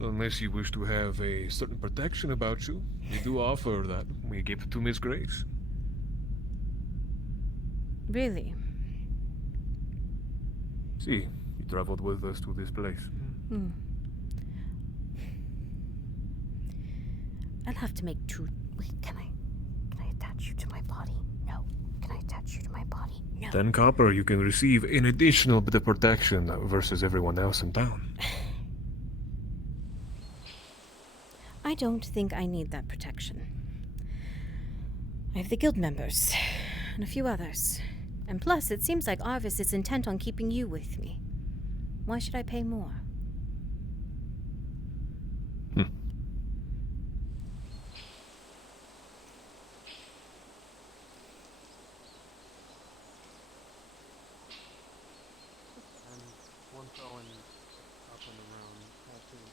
Unless you wish to have a certain protection about you, we do offer that. We give it to Miss Grace. Really? See, you traveled with us to this place. I'll have to make two. Wait, can I attach you to my body? No. Can I attach you to my body? No. 10 copper, you can receive an additional bit of protection versus everyone else in town. I don't think I need that protection. I have the guild members, and a few others. And plus, it seems like Arvis is intent on keeping you with me. Why should I pay more? Once Owen up and around, I think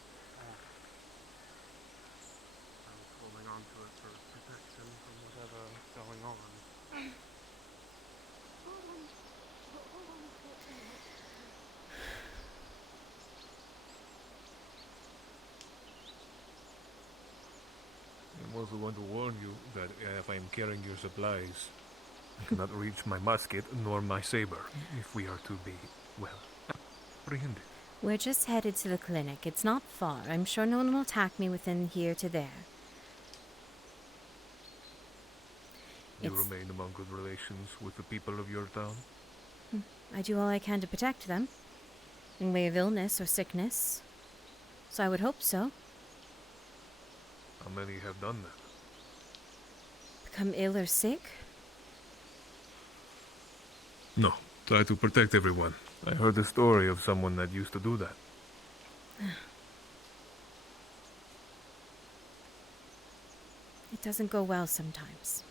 I was holding on to it for protection from whatever's going on. I'm also going to warn you that if I am carrying your supplies, I cannot reach my musket nor my saber if we are to be, well, apprehended. We're just headed to the clinic. It's not far. I'm sure no one will attack me within here to there. You remain among good relations with the people of your town? I do all I can to protect them, in way of illness or sickness. So I would hope so. How many have done that? Become ill or sick? No, try to protect everyone. I heard the story of someone that used to do that. It doesn't go well sometimes.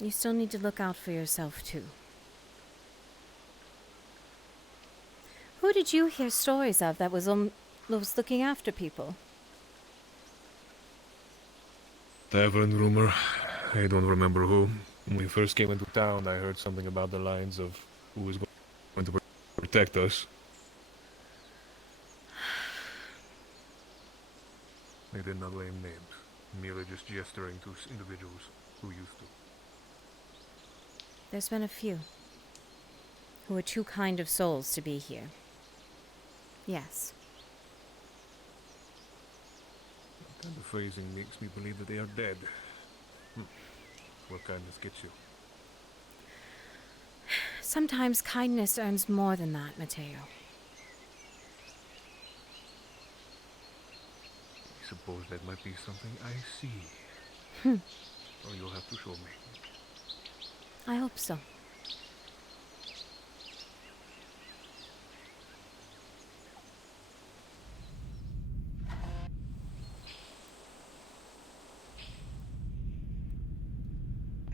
You still need to look out for yourself, too. Who did you hear stories of that was looking after people? Tavern rumor. I don't remember who. When we first came into town, I heard something about the lines of who was going to protect us. They did not name names, merely just gesturing to individuals who used to. There's been a few who are too kind of souls to be here. Yes. That kind of phrasing makes me believe that they are dead. What kindness gets you? Sometimes kindness earns more than that, Mateo. I suppose that might be something I see. Or you'll have to show me. I hope so.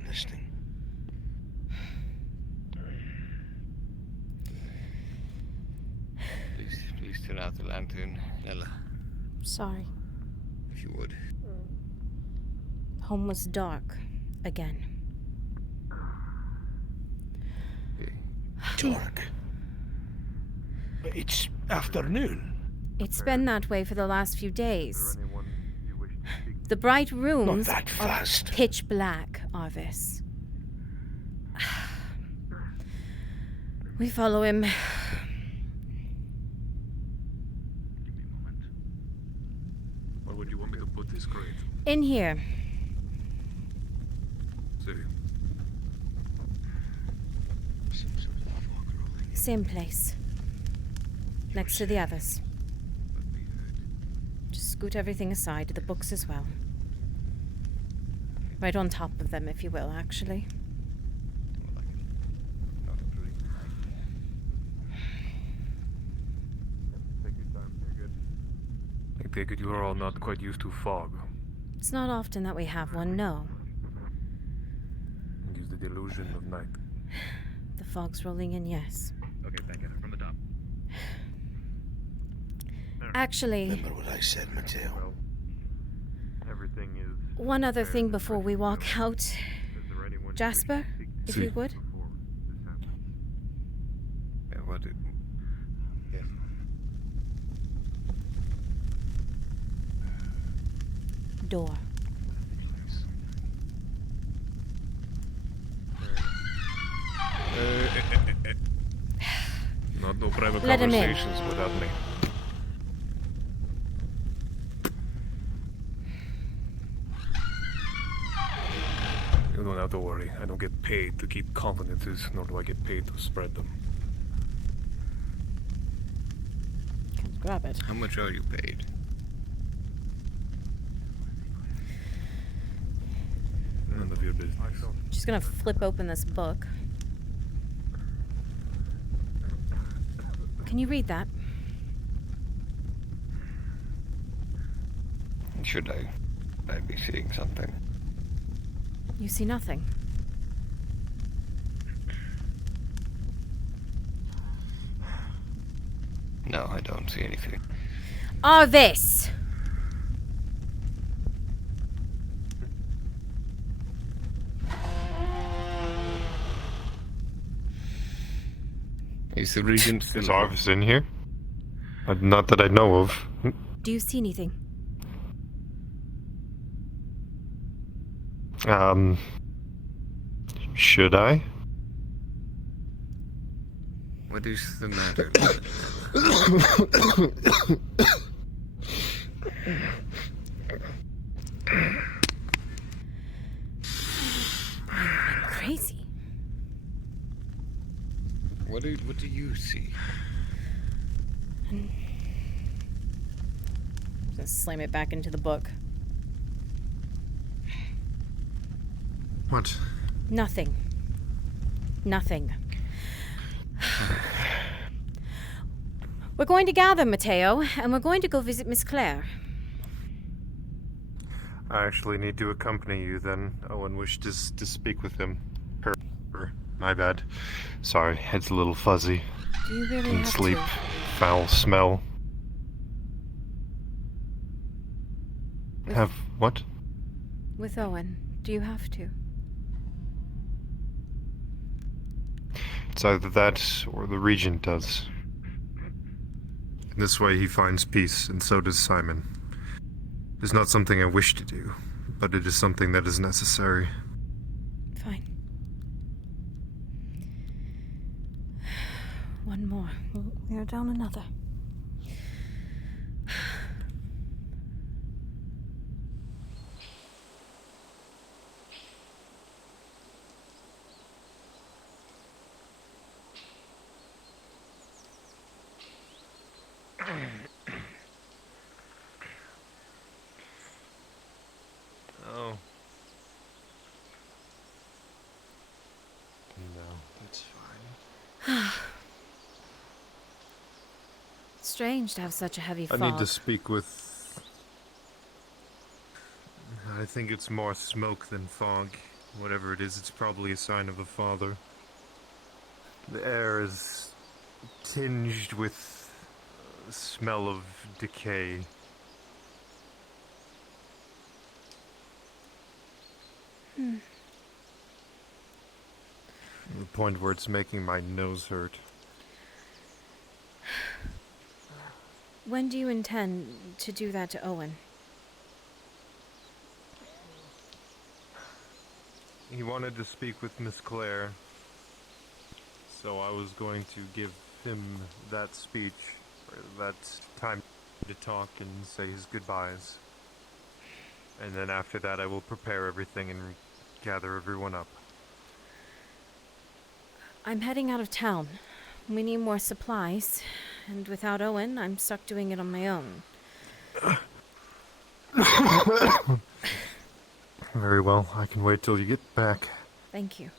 Listening. Please turn out the lantern, Nella, Sorry. if you would. Home was dark again. Dark. But it's afternoon. It's been that way for the last few days. The bright rooms Not that are fast. pitch black, Arvis. We follow him. Where would you want me to put this crate? In here. See. Same place. Next to the others. Just scoot everything aside, the books as well. Right on top of them, if you will, actually. I take it you are all not quite used to fog. It's not often that we have one, no. Use the delusion of night. The fog's rolling in, yes. Okay, back at it from the top. Actually, Remember what I said, Mateo? Well, everything is. one other thing before we walk out. Is there anyone Jasper, if you would. Yeah, what did... Yes. Door. Not no private Let him in. conversations without me. You don't have to worry. I don't get paid to keep confidences, nor do I get paid to spread them. Grab it. How much are you paid? None of your business. Just gonna flip open this book. Can you read that? Should I? I'd be seeing something. You see nothing. No, I don't see anything. Arvis! Is the regent still Is Arvis in here? Not that I know of. Do you see anything? Should I? What is the matter? Crazy. What do you see? Just slam it back into the book. What? Nothing. Nothing. We're going to gather, Mateo, and we're going to go visit Miss Claire. I actually need to accompany you then. Owen wished to speak with him. Her. My bad. Sorry, head's a little fuzzy. Do you really Didn't have sleep. to? Foul smell. Have what? With Owen, do you have to? It's either that or the Regent does. This way he finds peace, and so does Simon. It is not something I wish to do, but it is something that is necessary. Fine. One more. We are down another. Oh. No, it's fine. Strange to have such a heavy fog. I need to speak with... I think it's more smoke than fog. Whatever it is, it's probably a sign of a father. The air is tinged with smell of decay. To the point where it's making my nose hurt. When do you intend to do that to Owen? He wanted to speak with Miss Claire, so I was going to give him that speech, or that time to talk and say his goodbyes. And then after that I will prepare everything and gather everyone up. I'm heading out of town. We need more supplies, and without Owen, I'm stuck doing it on my own. Very well, I can wait till you get back. Thank you.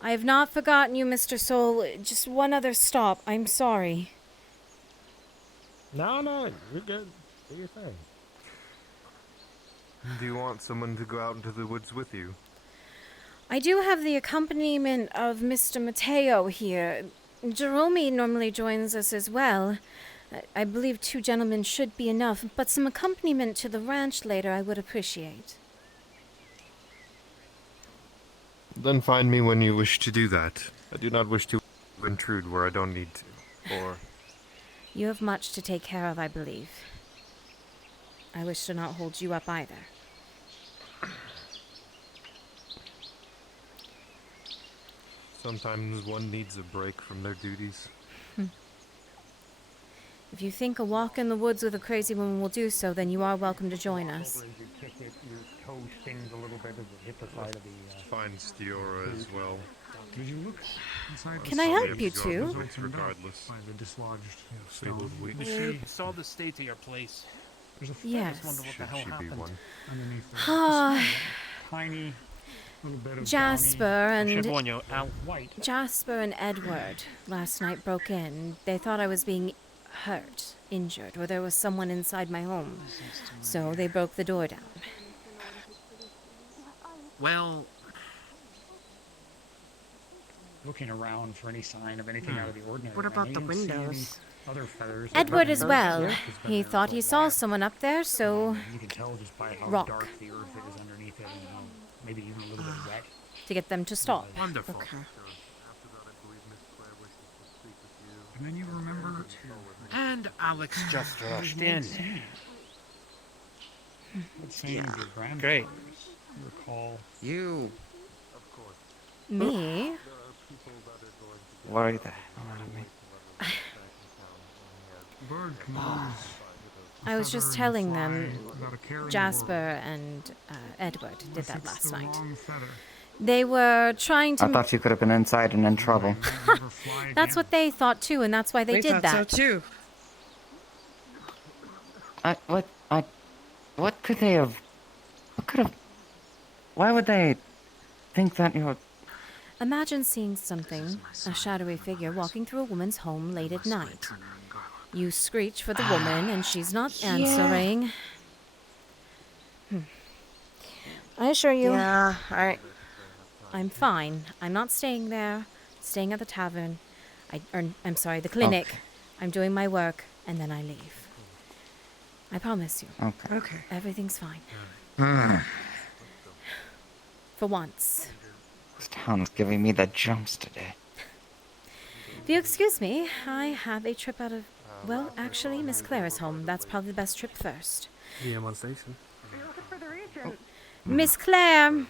I have not forgotten you, Mr. Soul. Just one other stop. I'm sorry. No, you're good. Do your thing. Do you want someone to go out into the woods with you? I do have the accompaniment of Mr. Mateo here. Jerome normally joins us as well. I believe 2 gentlemen should be enough, but some accompaniment to the ranch later I would appreciate. Then find me when you wish to do that. I do not wish to intrude where I don't need to, or... You have much to take care of, I believe. I wish to not hold you up either. Sometimes one needs a break from their duties. If you think a walk in the woods with a crazy woman will do so, then you are welcome to join us. Your toe stings a little bit as it hit the side of the... Find Stiora as well. Did you look inside? Can I help you too? Regardless. By the dislodged Fabled stone. witch. We saw the state of your place. There's a Yes. I just wonder what the Should hell she be happened. one? underneath the Ah, tiny little bit of Jasper Should and warn you, Al. white. Jasper and Edward last night broke in. They thought I was being hurt, injured, or there was someone inside my home. So they broke the door down. Well, Looking around for any sign of anything out of the ordinary. What about the You didn't see any windows? Other feathers. Edward as There's well. been He there thought for he a saw while. someone up there, so You can tell just by how rock. dark the earth is underneath it, and how maybe even a little bit wet. to get them to stop. wonderful. Okay. And then you remember And Alex just rushed in. what saying of your grandfather's. Great. You recall You. Me? Worry the hell out of me. bird commands I was just feather telling and them fly without a care in the Jasper world. and Edward did Unless that it's last the night. wrong feather. They were trying to. I thought you could have been inside and in trouble. That's what they thought too, and that's why they did that. So too. What could they have? What could have? Why would they think that you're? Imagine seeing something, a shadowy figure walking through a woman's home late at night. You screech for the woman, and she's not answering. I assure you. Yeah, I'm fine. I'm not staying there. Staying at the tavern. I'm sorry, the clinic. Okay. I'm doing my work, and then I leave. I promise you. Okay. Everything's fine. For once. This town's giving me the jumps today. If you excuse me, I have a trip out of... Well, actually, Miss Clara's home. That's probably the best trip first. Yeah, I'm on station. Miss Claire!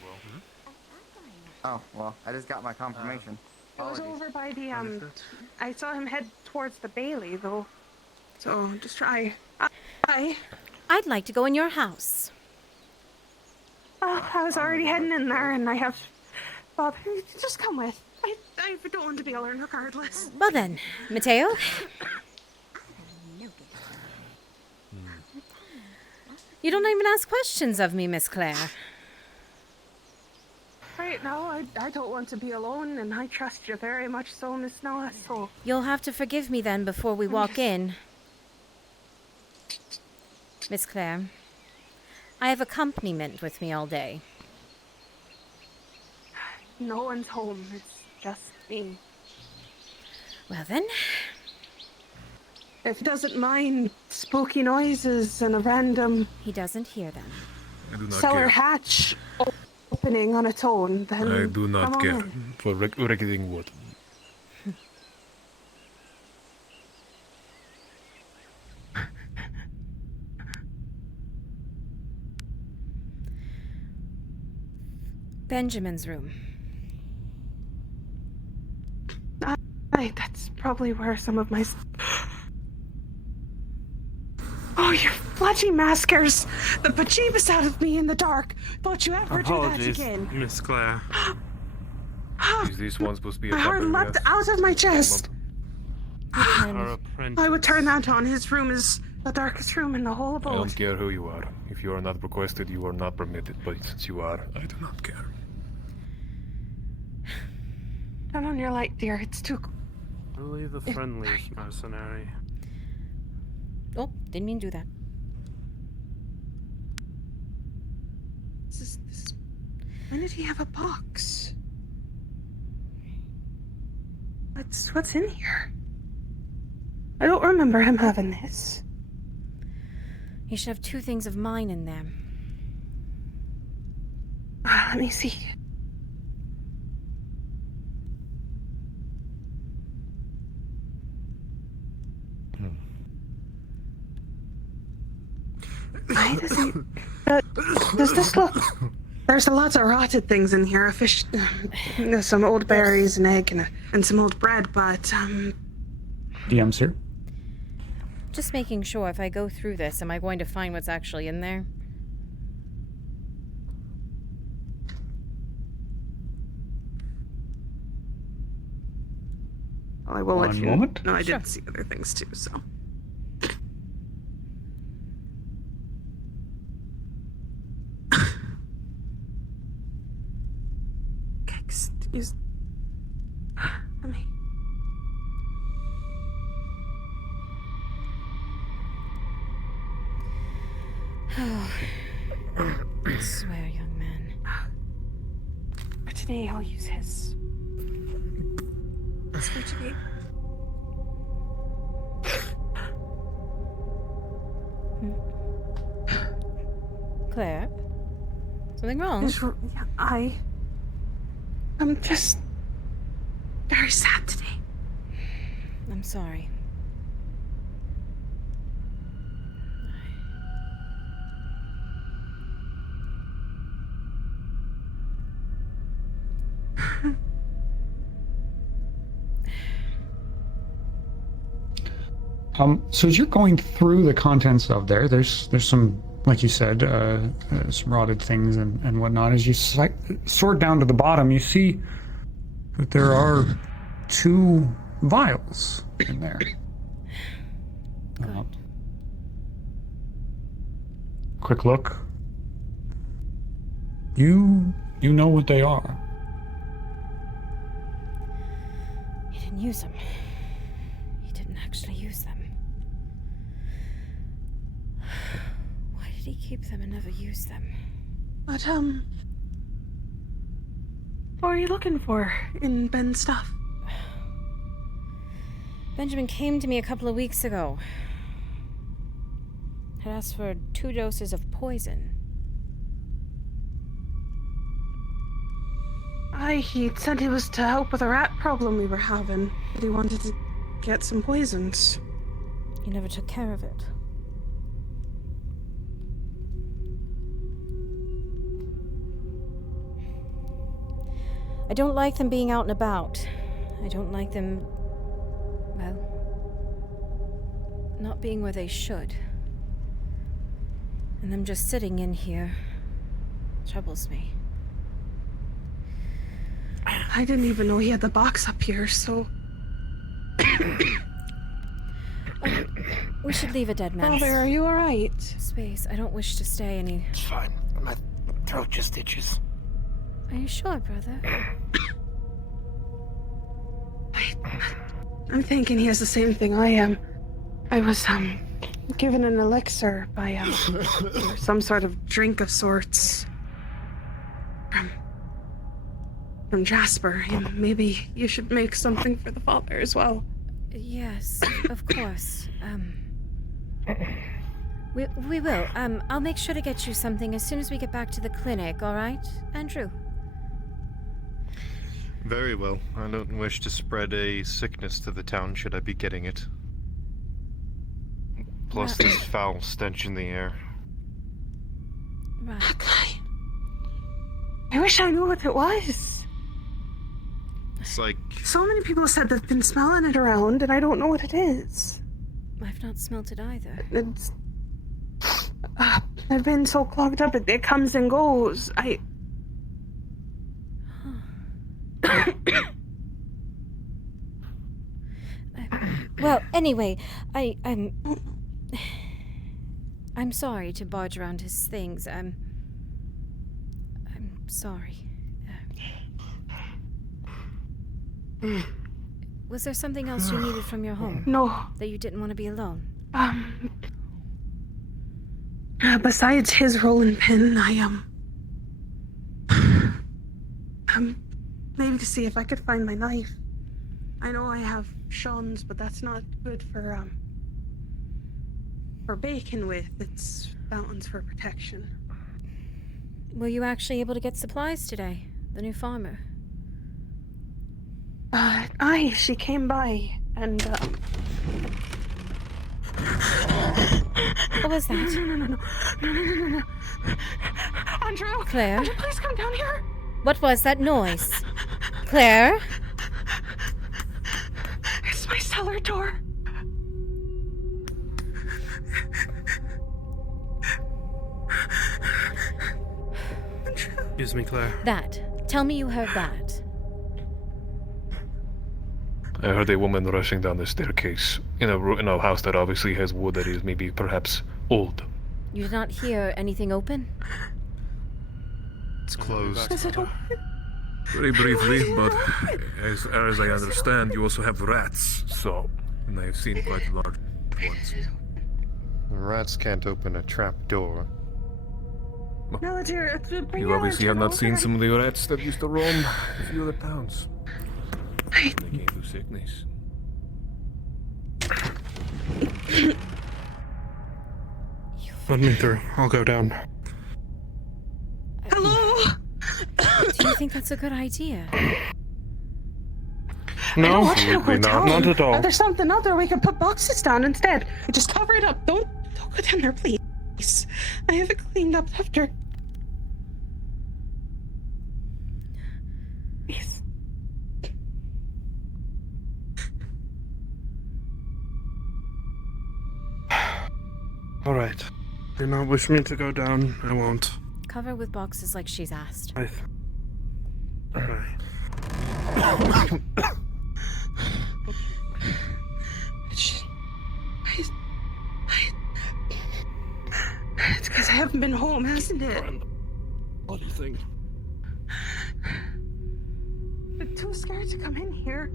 Oh, well, I just got my confirmation. It was over by the, I saw him head towards the Bailey, though. So, just try. I'd like to go in your house. I was already heading in there, and I have... Bob, just come with. I don't want to be alone regardless. Well then, Mateo? You don't even ask questions of me, Miss Claire. Right now, I don't want to be alone, and I trust you very much so, Miss Nella, so... You'll have to forgive me then before we walk in. Miss Claire, I have accompaniment with me all day. No one's home. It's just me. Well then. If he doesn't mind spooky noises and a random... He doesn't hear them. I do not cellar care. hatch opening on its own, then... I do not come care on. for wrecking wood. Benjamin's room. That's probably where some of my... Oh, you fludgy maskers! The bejeebus out of me in the dark! Don't you ever Apologies, do that again! Miss Claire. Is this one supposed to be My heart accompanying leapt us? out of my chest! Our apprentice. I would turn that on. His room is the darkest room in the whole I don't abode. care who you are. If you are not requested, you are not permitted. But since you are, I do not care. Turn on your light, dear. It's too... Really the friendliest mercenary. Oh, didn't mean to do that. When did he have a box? What's in here? I don't remember him having this. He should have 2 things of mine in there. Let me see. Why does he... does this look... There's lots of rotted things in here. A fish... there's some old berries, an egg, and some old bread, but, DM's here. Just making sure if I go through this, am I going to find what's actually in there? I will let One you... moment. No, I Sure. did see other things too, so... Excuse... Let me... I swear, young man. For today, I'll use his... For today. Claire? Something wrong? Yeah, I'm just... very sad today. I'm sorry. So as you're going through the contents of there's some like you said, some rotted things and whatnot. As you sort down to the bottom, you see that there are 2 vials in there. Quick look. You know what they are. He didn't use them. He didn't actually use them. Why did he keep them and never use them? But, what are you looking for in Ben's stuff? Benjamin came to me a couple of weeks ago. Had asked for 2 doses of poison. He said it was to help with a rat problem we were having. But he wanted to get some poisons. He never took care of it. I don't like them being out and about. I don't like them, well, not being where they should. And them just sitting in here troubles me. I didn't even know he had the box up here, so... We should leave a dead man. Father, are you alright? Space. I don't wish to stay any... It's fine. My throat just itches. Are you sure, brother? I'm thinking he has the same thing I am. I was, given an elixir by, some sort of drink of sorts. From Jasper. Maybe you should make something for the father as well. Yes, of course. We will. I'll make sure to get you something as soon as we get back to the clinic, all right, Andrew? Very well. I don't wish to spread a sickness to the town should I be getting it. Plus this foul stench in the air. Right. I wish I knew what it was. It's like... So many people said they've been smelling it around, and I don't know what it is. I've not smelt it either. It's... I've been so clogged up, it comes and goes. Well, anyway, I'm sorry to barge around his things. I'm sorry. Was there something else you needed from your home? No. That you didn't want to be alone? Besides his rolling pin, maybe to see if I could find my knife. I know I have Sean's, but that's not good for baking with. It's fountains for protection. Were you actually able to get supplies today? The new farmer? She came by, and, What was that? No. Andrew! Claire? Andrew, please come down here! What was that noise? Claire? It's my cellar door. Excuse me, Claire. That. Tell me you heard that. I heard a woman rushing down the staircase in a house that obviously has wood that is maybe perhaps old. You did not hear anything open? It's closed. Is it open? Very briefly, but as far as I understand, you also have rats, so... And I have seen quite large ones. Rats can't open a trap door. No, dear, bring You your obviously have lantern not seen over. some of the rats that used to roam a few other towns. They came through sickness. Let me through. I'll go down. Hello? Do you think that's a good idea? I don't want you to go Absolutely not. down. Not at all. There's something out there we can put boxes down instead. Just cover it up. Don't go down there, please. I have it cleaned up after. Please. All right. Do not wish me to go down. I won't. Cover with boxes like she's asked. It's because I haven't been home, hasn't it? What do you think? I'm too scared to come in here.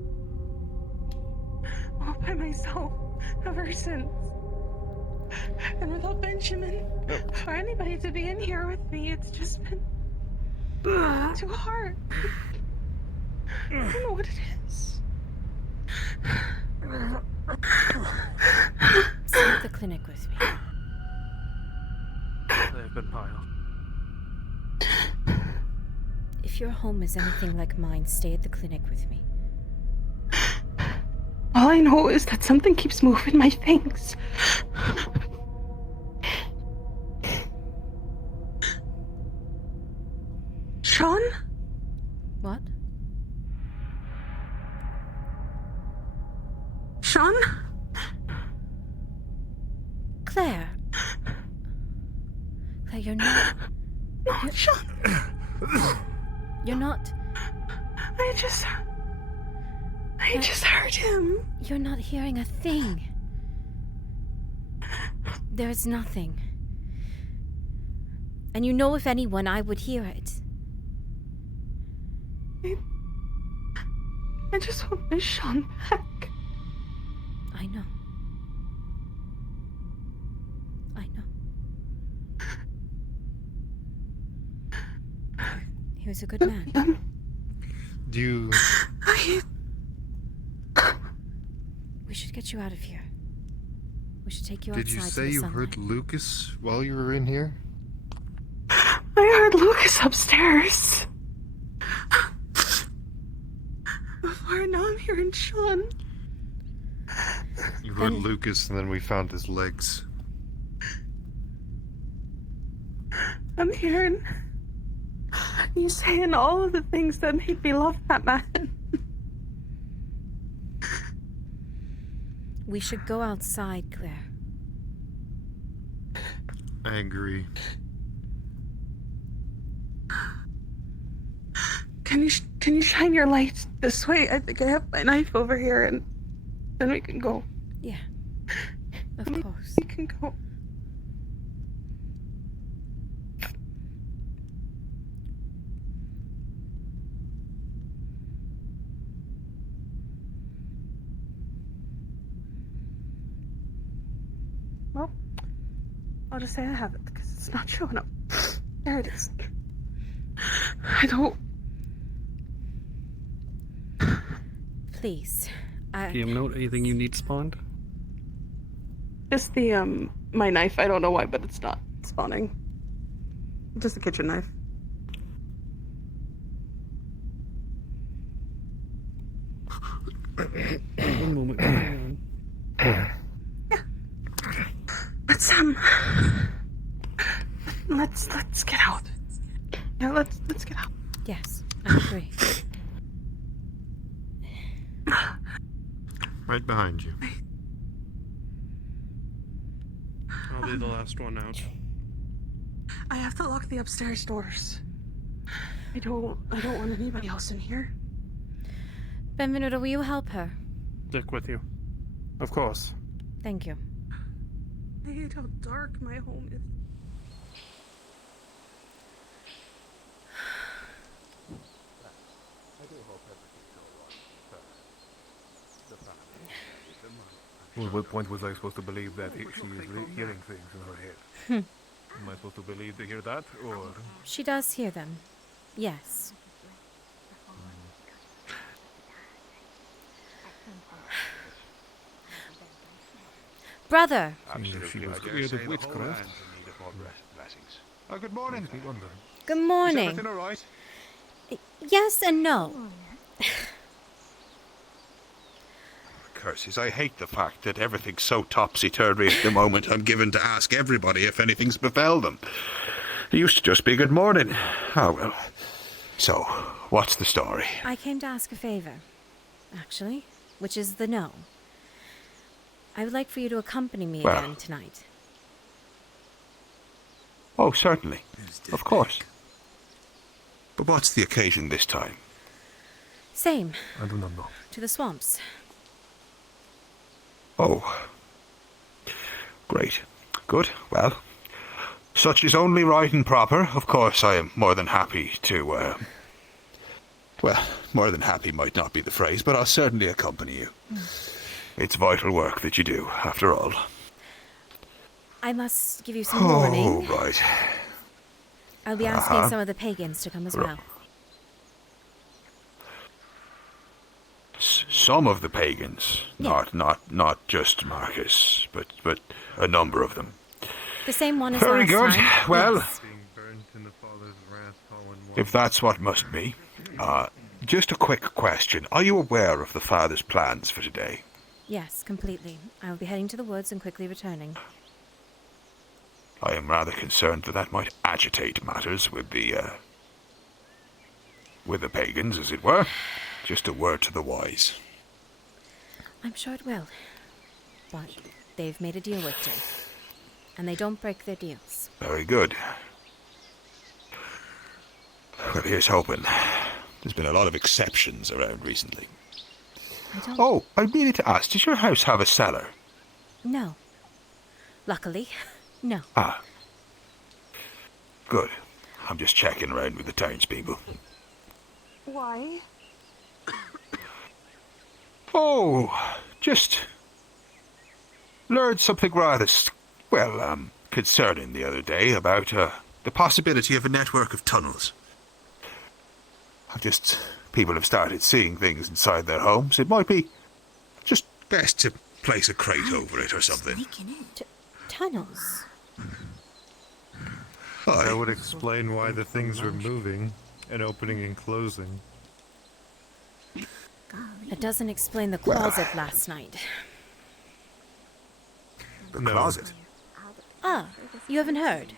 All by myself, ever since. And without Benjamin, or anybody to be in here with me, it's just been too hard. I don't know what it is. Stay at the clinic with me. They've been piled. If your home is anything like mine, stay at the clinic with me. All I know is that something keeps moving my things. Sean? What? Sean? Claire. Claire, you're not... No, Sean. You're not... I just heard him. You're not hearing a thing. There's nothing. And you know if anyone, I would hear it. I just want my Sean back. I know. I know. He was a good man. Do you... We should get you out of here. We should take you Did outside you to say the you sunlight. heard Lucas while you were in here? I heard Lucas upstairs. Before, now I'm hearing Sean. You heard Lucas and then we found his legs. I'm hearing you saying all of the things that made me love that man. We should go outside, Claire. I agree. Can you shine your light this way? I think I have my knife over here, and then we can go. Yeah. Of course. We can go. Well, I'll just say I have it because it's not showing up. There it is. I don't. Please. PM note, anything you need spawned? Just the my knife. I don't know why, but it's not spawning. Just a kitchen knife. One moment. Let's get out. Yeah, let's get out. Yes, I agree. Right behind you. I'll be the last one out. I have to lock the upstairs doors. I don't want anybody else in here. Benvenuto, will you help her? Stick with you. Of course. Thank you. I hate how dark my home is. Well, what point was I supposed to believe that she is hearing things in her head? Am I supposed to believe to hear that, or...? She does hear them. Yes. Brother! She was cleared of witchcraft. Oh, good morning. Good morning. Is everything all right? Yes and no. Curses, I hate the fact that everything's so topsy-turvy at the moment I'm given to ask everybody if anything's befell them. It used to just be good morning. Oh, well. So, what's the story? I came to ask a favor, actually, which is the no. I would like for you to accompany me Well. again tonight. Oh, certainly. Of course. But what's the occasion this time? Same. I do not know. To the swamps. Oh. Great. Good. Well, such is only right and proper. Of course, I am more than happy to, well, more than happy might not be the phrase, but I'll certainly accompany you. It's vital work that you do, after all. I must give you some warning. Oh, right. I'll be asking some of the pagans to come as well. Some of the pagans, Yeah. not just Marcus, but a number of them. The same one as Very last good. time. Well, Yes. if that's what must be, just a quick question. Are you aware of the Father's plans for today? Yes, completely. I will be heading to the woods and quickly returning. I am rather concerned that might agitate matters with the pagans, as it were. Just a word to the wise. I'm sure it will. But they've made a deal with you. And they don't break their deals. Very good. Well, here's hoping. There's been a lot of exceptions around recently. Oh, I needed to ask, does your house have a cellar? No. Luckily, no. Ah. Good. I'm just checking around with the townspeople. Why? Oh, just learned something rather, concerning the other day about the possibility of a network of tunnels. People have started seeing things inside their homes. It might be just best to place a crate over it or something. Tunnels? That would explain why the things were moving and opening and closing. It doesn't explain the closet last night. The closet? Ah, you haven't heard?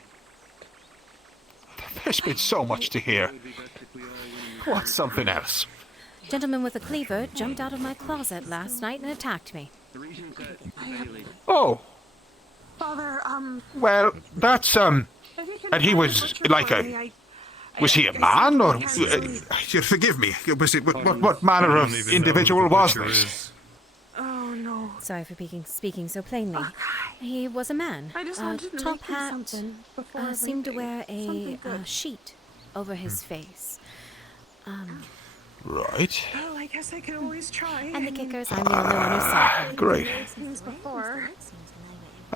There's been so much to hear. What's something else? Gentleman with a cleaver jumped out of my closet last night and attacked me. Oh, Father, well, that's, and he was like was he a man, or, forgive me, what manner of individual was this? Oh no. Sorry for speaking so plainly. He was a man. I just wanted to top make you hat, something before seemed to wear something a good. sheet over his face. Right. Well, I guess I could always try. And the kickers, I'm the only one who saw him. Great. Things before.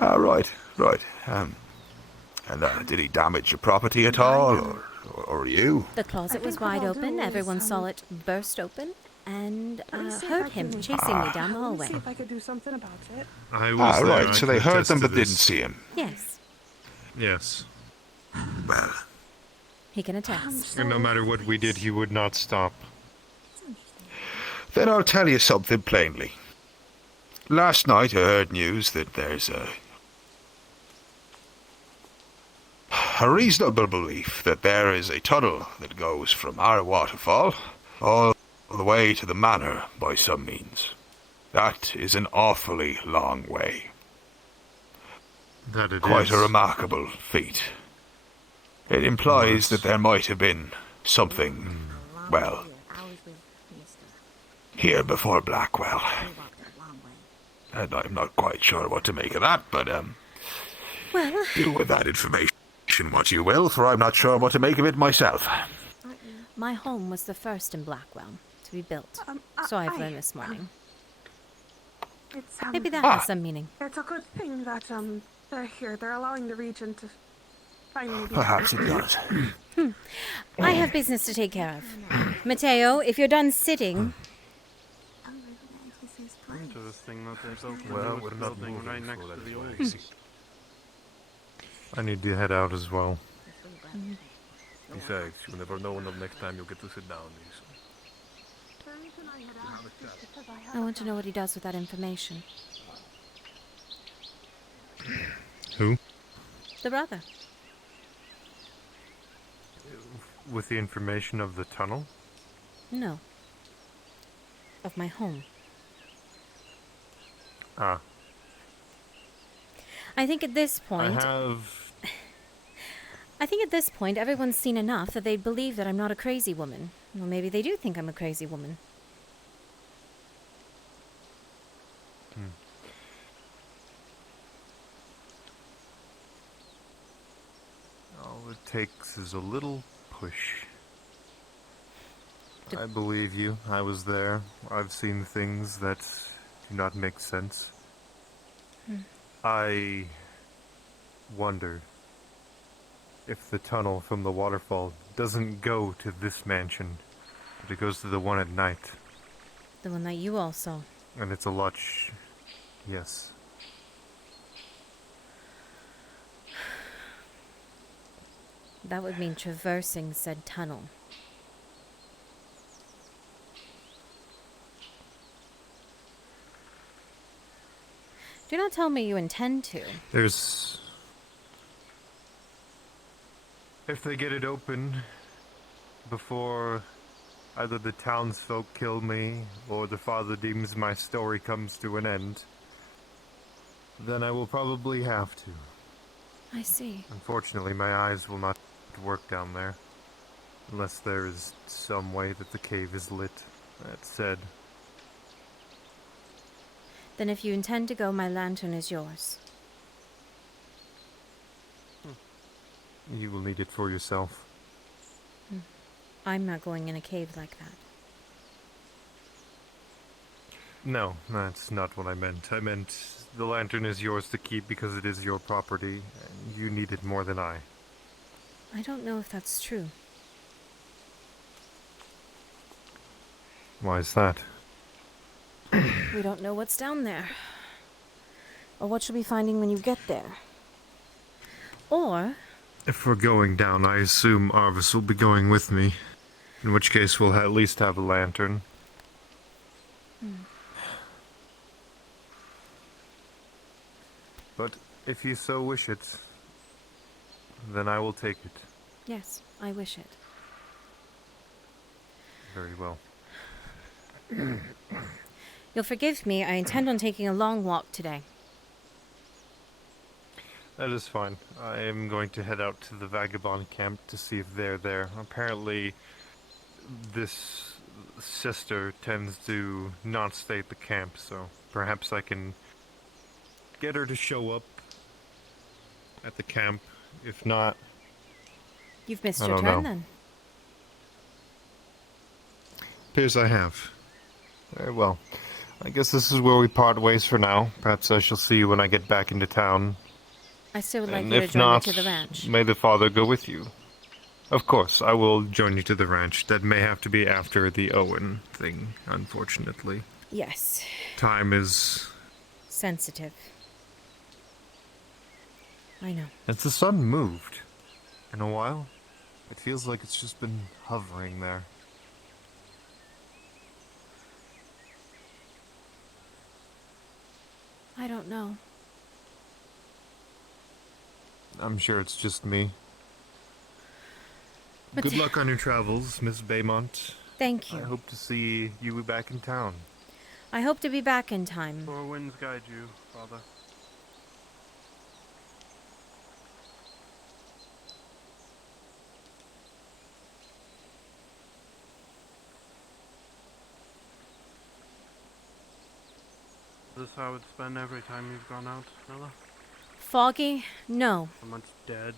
Right. And did he damage your property at all, or you? The closet was wide open. Everyone saw it burst open and heard him chasing me down the hallway. See if I could do something about it. I was there, right, I so can they heard attest them to but didn't this. see him. Yes, Yes. Well, he can attest. And no matter what we did, he would not stop. then I'll tell you something plainly. Last night I heard news that there's a reasonable belief that there is a tunnel that goes from our waterfall all the way to the manor by some means. That is an awfully long way. That it Quite is. a remarkable feat. It implies that there might have been something, well, here before Blackwell. And I'm not quite sure what to make of that, but, Well, deal with that information what you will, for I'm not sure what to make of it myself. my home was the first in Blackwell to be built. So I've learned this morning. It's, Maybe that has some meaning. It's a good thing that they're here. They're allowing the region to finally be. Perhaps it does. I have business to take care of. Mateo, if you're done sitting, To this thing that they're building, Well, the we're newest not building moving, right so next to that's the why old. you see. I need to head out as well. Besides, you never know when the next time you'll get to sit down. I want to know what he does with that information. Who? The brother. With the information of the tunnel? No. Of my home. Ah. I think at this point, I have I think at this point everyone's seen enough that they'd believe that I'm not a crazy woman. Well, maybe they do think I'm a crazy woman. All it takes is a little push. I believe you. I was there. I've seen things that do not make sense. I wonder if the tunnel from the waterfall doesn't go to this mansion, but it goes to the one at night. The one that you all saw. And it's a lot yes. That would mean traversing said tunnel. Do not tell me you intend to. There's... If they get it open before either the townsfolk kill me or the father deems my story comes to an end, then I will probably have to. I see. Unfortunately, my eyes will not work down there. Unless there is some way that the cave is lit. That said. Then if you intend to go, my lantern is yours. You will need it for yourself. I'm not going in a cave like that. No, that's not what I meant. I meant the lantern is yours to keep because it is your property, and you need it more than I. I don't know if that's true. Why is that? We don't know what's down there. Or what you'll be finding when you get there. Or... If we're going down, I assume Arvis will be going with me. In which case we'll at least have a lantern. But if you so wish it, then I will take it. Yes, I wish it. Very well. You'll forgive me, I intend on taking a long walk today. That is fine. I am going to head out to the vagabond camp to see if they're there. Apparently, this sister tends to not stay at the camp, so perhaps I can get her to show up at the camp. If not... You've missed I your don't turn, know. then. Appears I have. Very well. I guess this is where we part ways for now. Perhaps I shall see you when I get back into town. I still would like And you to if join not, me to the ranch. may the father go with you. Of course, I will join you to the ranch. That may have to be after the Owen thing, unfortunately. Yes. Time is... Sensitive. I know. Has the sun moved? In a while? It feels like it's just been hovering there. I don't know. I'm sure it's just me. But Good luck on your travels, Miss Baymont. Thank you. I hope to see you back in town. I hope to be back in time. Four winds guide you, Father. Is this how it's been every time you've gone out, Nella? Foggy? No. So much dead?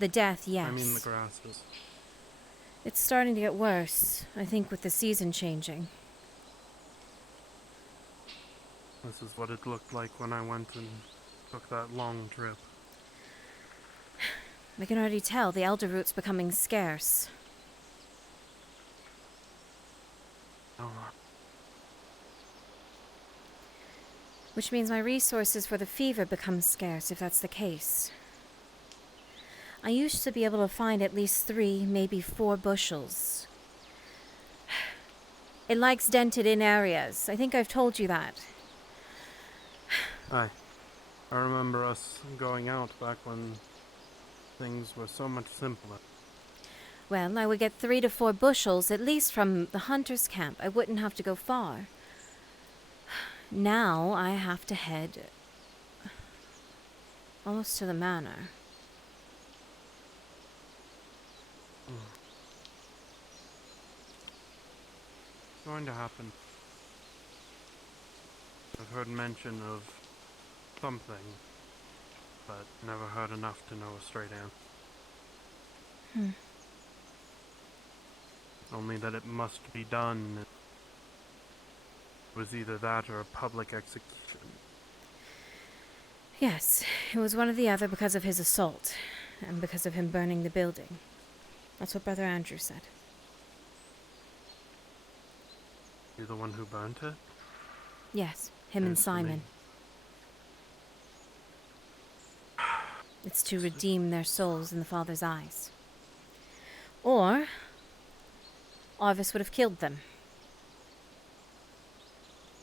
The death, yes. I mean the grasses. It's starting to get worse, I think, with the season changing. This is what it looked like when I went and took that long trip. I can already tell the elder root's becoming scarce. Oh. Which means my resources for the fever become scarce, if that's the case. I used to be able to find at least 3, maybe 4 bushels. It likes dented-in areas. I think I've told you that. Aye. I remember us going out back when things were so much simpler. Well, I would get 3 to 4 bushels, at least from the hunter's camp. I wouldn't have to go far. Now I have to head almost to the manor. going to happen? I've heard mention of something, but never heard enough to know a straight answer. Only that it must be done. It was either that or a public execution. Yes, it was one or the other because of his assault, and because of him burning the building. That's what Brother Andrew said. You're the one who burnt it? Yes, him and Yes, to me. Simon. It's to redeem their souls in the Father's eyes. Or Arvis would have killed them.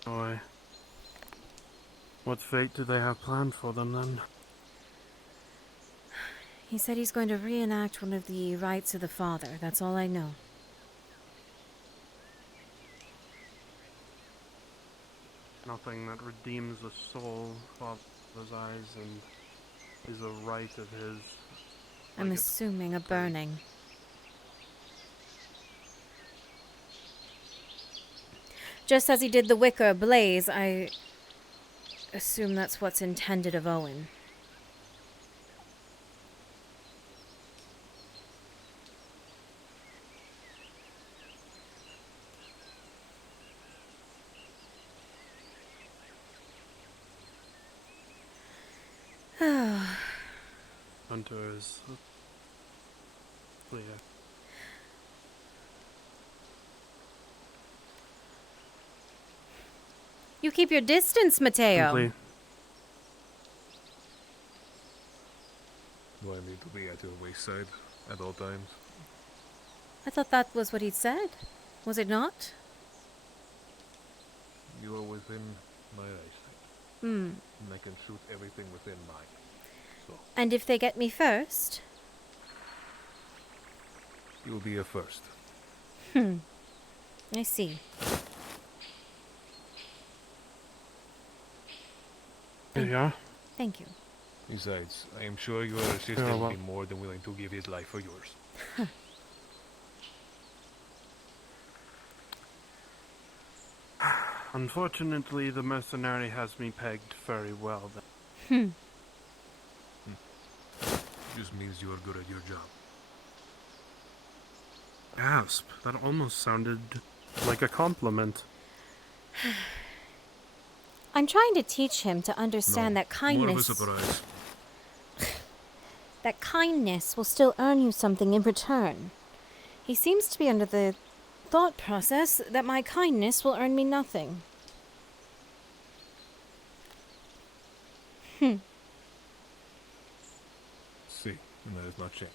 Boy. What fate do they have planned for them then? He said he's going to reenact one of the rites of the Father. That's all I know. Nothing that redeems a soul, Father's eyes, and is a rite of his. I'm assuming a burning. Just as he did the wicker ablaze, I assume that's what's intended of Owen. Hunter is clear. You keep your distance, Mateo. Simply. Do I need to be at your wayside at all times? I thought that was what he'd said. Was it not? You are within my eyesight. Hmm. And I can shoot everything within mine. So, And if they get me first? you'll be a first. I see. Here you are. Thank you. Besides, I am sure your assistant Yeah, will well- be more than willing to give his life for yours. Unfortunately, the mercenary has me pegged very well then. Just means you are good at your job. Gasp. That almost sounded like a compliment. I'm trying to teach him to understand No, that kindness... More of a surprise. that kindness will still earn you something in return. He seems to be under the thought process that my kindness will earn me nothing. See, and that has not changed.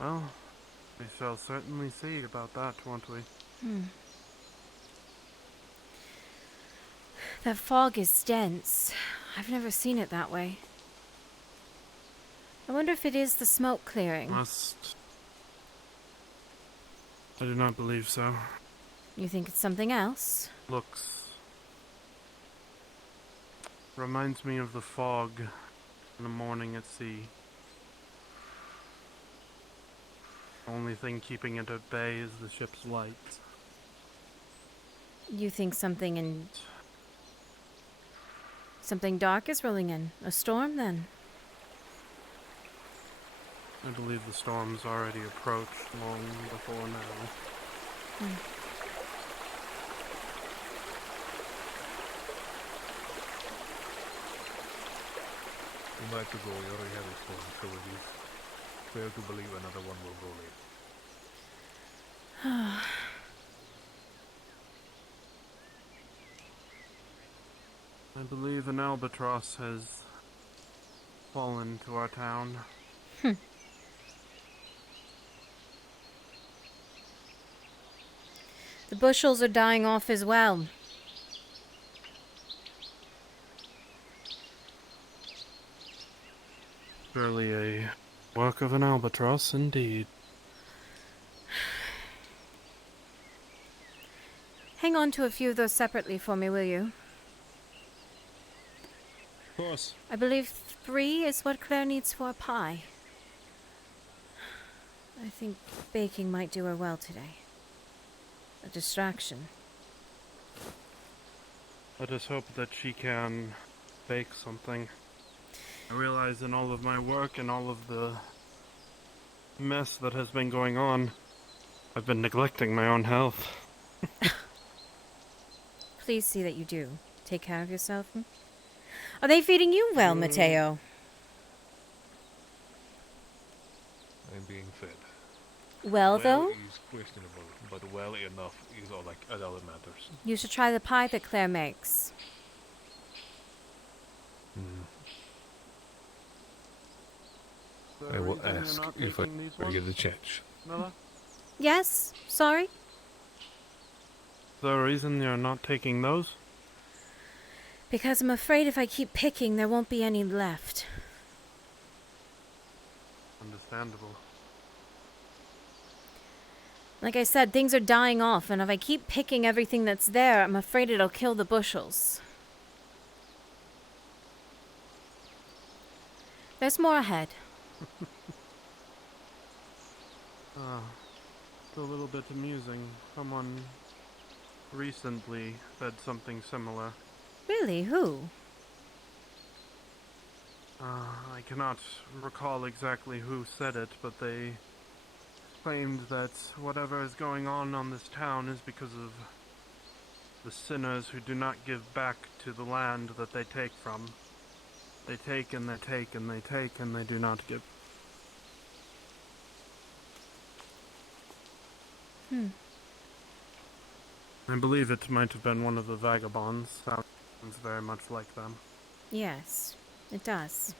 Well, we shall certainly see about that, won't we? That fog is dense. I've never seen it that way. I wonder if it is the smoke clearing. I do not believe so. You think it's something else? Looks. Reminds me of the fog in the morning at sea. Only thing keeping it at bay is the ship's lights. You think something dark is rolling in? A storm, then? I believe the storm's already approached long before now. You might to go, you already have a storm, so it is fair to believe another one will roll in. I believe an albatross has fallen to our town. The bushels are dying off as well. Surely a work of an albatross, indeed. Hang on to a few of those separately for me, will you? Of course. I believe 3 is what Claire needs for a pie. I think baking might do her well today. A distraction. Let us hope that she can bake something. I realize in all of my work and all of the mess that has been going on, I've been neglecting my own health. Please see that you do. Take care of yourself. Are they feeding you well, Mateo? I'm being fed. Well, though? Is questionable, but well enough is all that matters. You should try the pie that Claire makes. I will ask if I get the chance. Nella? Yes? Sorry? Is there a reason you're not taking those? Because I'm afraid if I keep picking, there won't be any left. Understandable. Like I said, things are dying off, and if I keep picking everything that's there, I'm afraid it'll kill the bushels. There's more ahead. It's a little bit amusing. Someone recently said something similar. Really? Who? I cannot recall exactly who said it, but they claimed that whatever is going on this town is because of the sinners who do not give back to the land that they take from. They take and they take and they take and they do not give. I believe it might have been one of the vagabonds. Sounds very much like them. Yes, it does.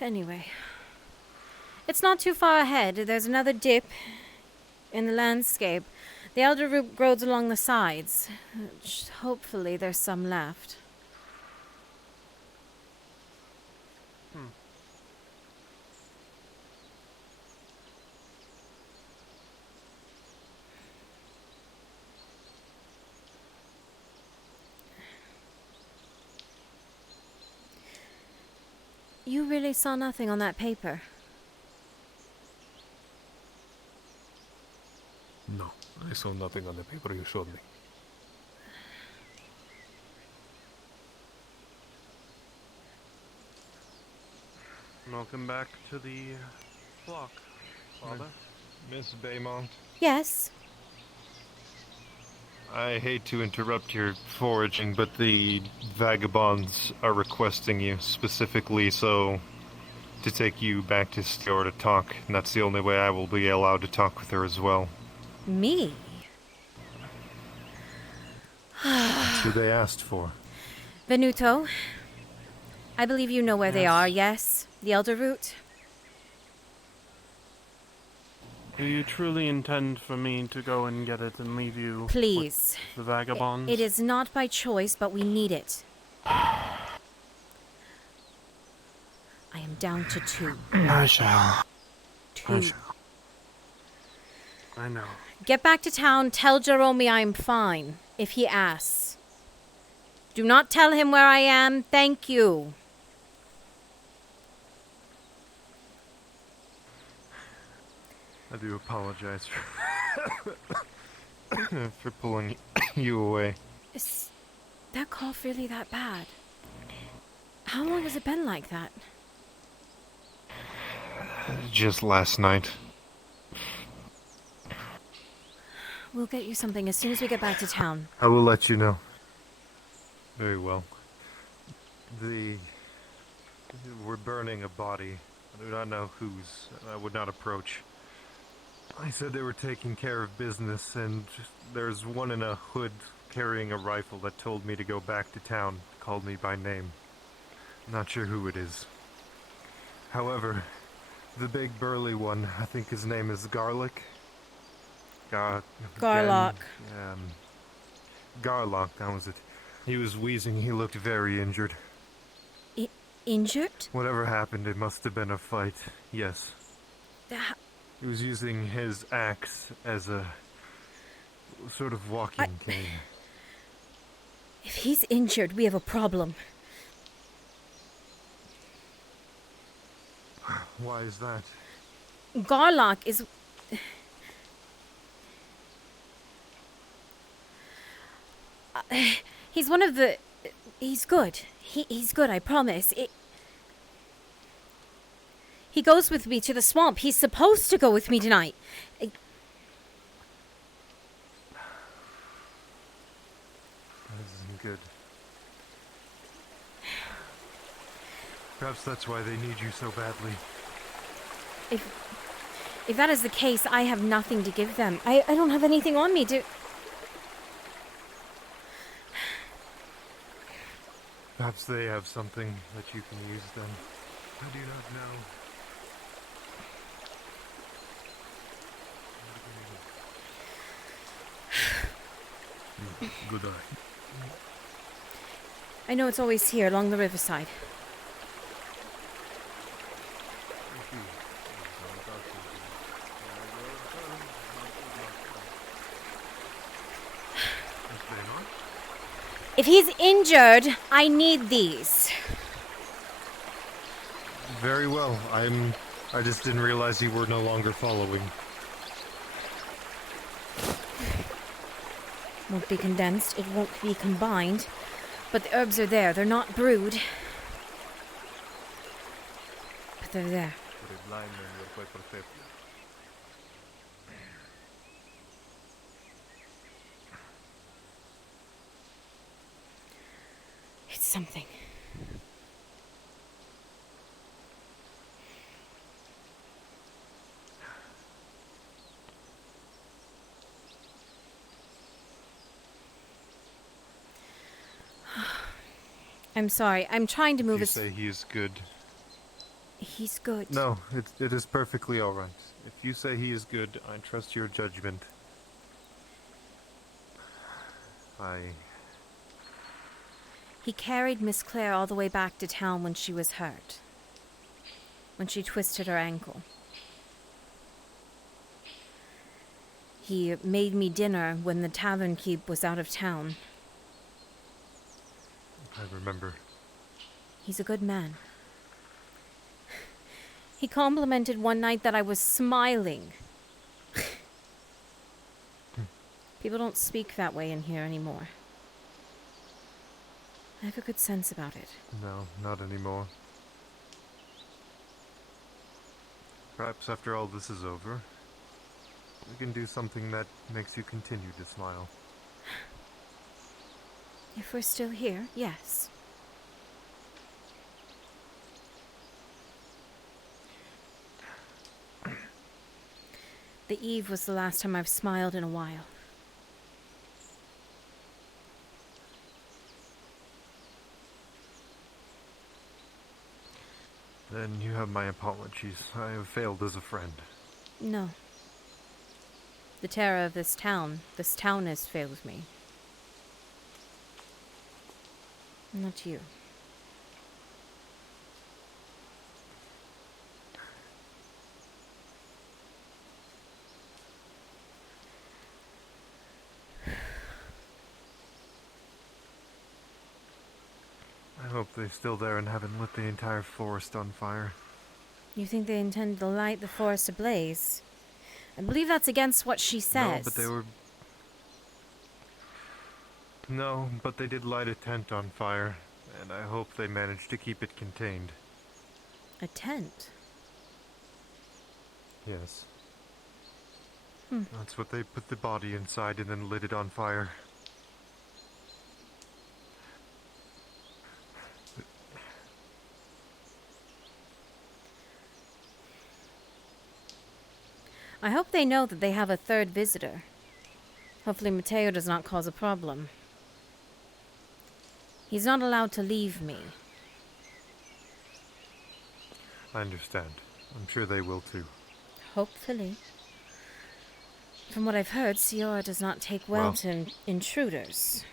Anyway. It's not too far ahead. There's another dip in the landscape. The elder root grows along the sides. Hopefully there's some left. You really saw nothing on that paper? No, I saw nothing on the paper you showed me. Welcome back to the flock, Father. Miss Baymont, Yes. I hate to interrupt your foraging, but the vagabonds are requesting you specifically so to take you back to Stior to talk, and that's the only way I will be allowed to talk with her as well. Me? That's who they asked for. Venuto, I believe you know where they are, yes? The elder root? Do you truly intend for me to go and get it and leave you Please. with the vagabonds? It is not by choice, but we need it. I am down to 2. I shall. 2. I know. Get back to town, tell Jerome I am fine, if he asks. Do not tell him where I am, thank you. I do apologize for pulling you away. Is that cough really that bad? How long has it been like that? Just last night. We'll get you something as soon as we get back to town. I will let you know. Very well. We're burning a body. I do not know whose. I would not approach. I said they were taking care of business, and there's one in a hood carrying a rifle that told me to go back to town, called me by name. Not sure who it is. However, the big burly one, I think his name is Garlic. Garlock. Garlock, that was it. He was wheezing, he looked very injured. Injured? Whatever happened, it must have been a fight, yes. He was using his axe as a sort of walking cane. If he's injured, we have a problem. Why is that? Garlock is... he's one of the... He's good. He's good, I promise. He goes with me to the swamp. He's supposed to go with me tonight. That isn't good. Perhaps that's why they need you so badly. If that is the case, I have nothing to give them. I don't have anything on me to... Perhaps they have something that you can use then. I do not know. Good eye. I know it's always here, along the riverside. If he's injured, I need these. Very well. I just didn't realize you were no longer following. Won't be condensed, it won't be combined. But the herbs are there, they're not brewed. But they're there. It's something. I'm sorry. I'm trying to move You say he is good. He's good. No, it is perfectly all right. If you say he is good, I trust your judgment. He carried Miss Claire all the way back to town when she was hurt. When she twisted her ankle. He made me dinner when the tavern keep was out of town. I remember. He's a good man. He complimented one night that I was smiling. People don't speak that way in here anymore. I have a good sense about it. No, not anymore. Perhaps after all this is over, we can do something that makes you continue to smile. If we're still here, yes. The eve was the last time I've smiled in a while. Then you have my apologies. I have failed as a friend. No. The terror of this town has failed me. Not you. I hope they're still there and haven't lit the entire forest on fire. You think they intend to light the forest ablaze? I believe that's against what she says. No, but they were... No, but they did light a tent on fire, and I hope they managed to keep it contained. A tent? Yes. Hmm. That's what they put the body inside and then lit it on fire. I hope they know that they have a third visitor. Hopefully Mateo does not cause a problem. He's not allowed to leave me. I understand. I'm sure they will too. Hopefully. From what I've heard, Ciora does not take well to intruders.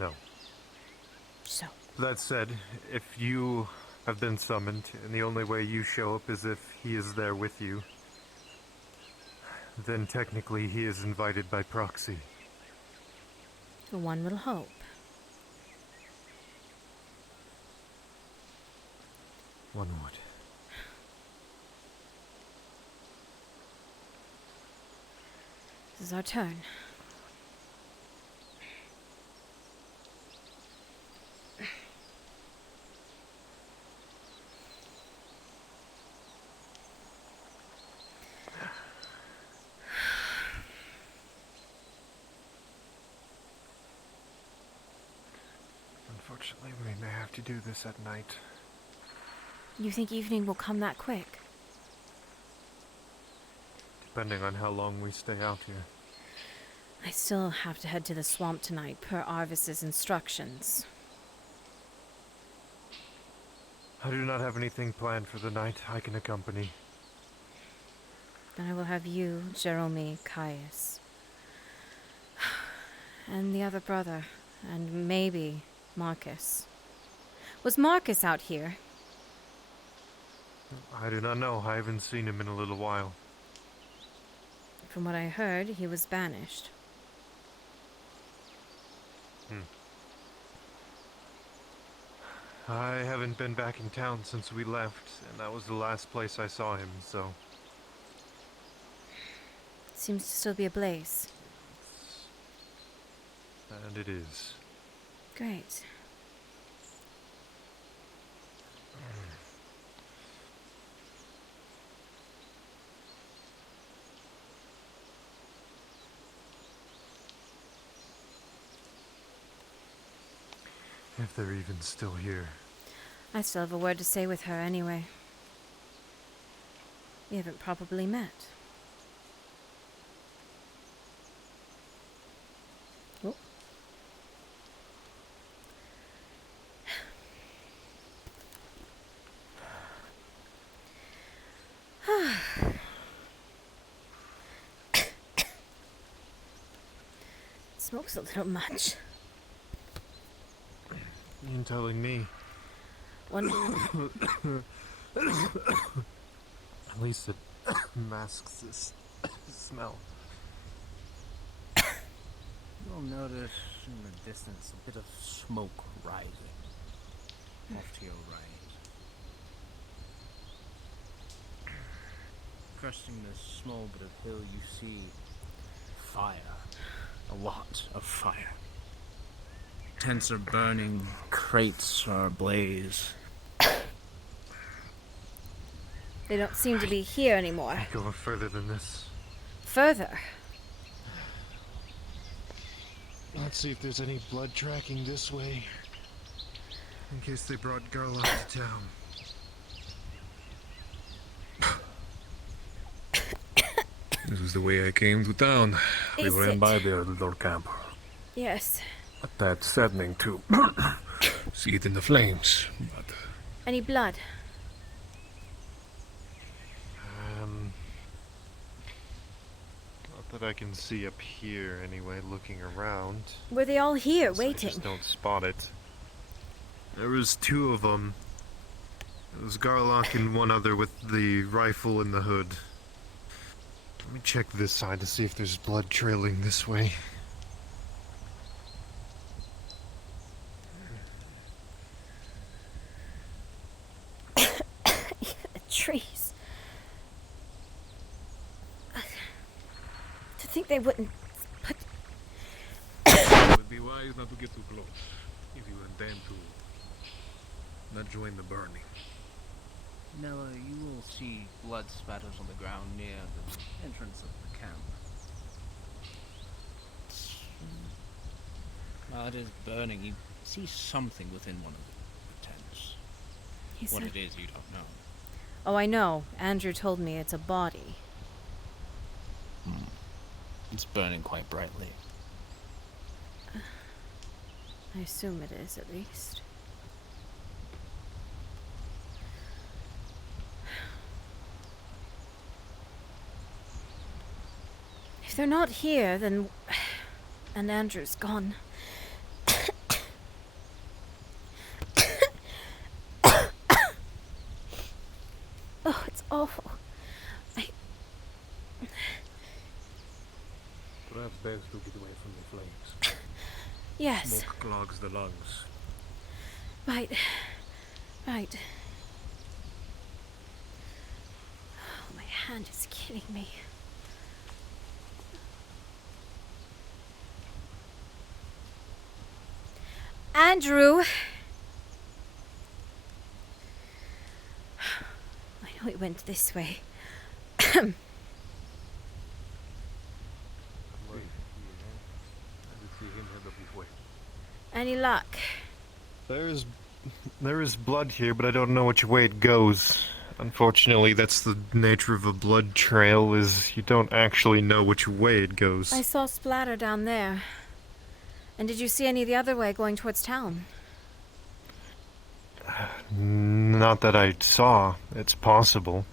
No. So. That said, if you have been summoned, and the only way you show up is if he is there with you, then technically he is invited by proxy. One will hope. One would. This is our turn. Unfortunately, we may have to do this at night. You think evening will come that quick? Depending on how long we stay out here. I still have to head to the swamp tonight, per Arvis's instructions. I do not have anything planned for the night. I can accompany. Then I will have you, Jerome, Caius. And the other brother. And maybe Marcus. Was Marcus out here? I do not know. I haven't seen him in a little while. From what I heard, he was banished. I haven't been back in town since we left, and that was the last place I saw him, so... Seems to still be ablaze. And it is. Great. If they're even still here. I still have a word to say with her anyway. We haven't probably met. Oh. Smoke's a little much. You telling me? One. At least it masks this smell. You'll notice in the distance a bit of smoke rising off to your right. Cresting this small bit of hill, you see fire. A lot of fire. Tents are burning, crates are ablaze. They don't seem to be here anymore. Go further than this. Further? Let's see if there's any blood tracking this way. In case they brought Glacadh to town. This is the way I came to town. We Is were in it? by the little camp. Yes. But that's saddening to see it in the flames. But Any blood? Not that I can see up here anyway, looking around. Were they all here, Guess I waiting? just don't spot it. There was two of them. It was Garlock and one other with the rifle in the hood. Let me check this side to see if there's blood trailing this way. The trees. To think they wouldn't put... it would be wise not to get too close if you intend to not join the burning. Nella, you will see blood spatters on the ground near the entrance of the camp. While it is burning, you see something within one of the tents. He What said- it is, you don't know. Oh, I know. Andrew told me it's a body. It's burning quite brightly. I assume it is, at least. If they're not here, then... And Andrew's gone. Oh, it's awful. Perhaps best to get away from the flames. Yes. Smoke clogs the lungs. Right. Right. hand is killing me. Andrew! I know it went this way. Any luck? There is blood here, but I don't know which way it goes. Unfortunately, that's the nature of a blood trail, is you don't actually know which way it goes. I saw splatter down there. And did you see any the other way going towards town? Not that I saw. It's possible.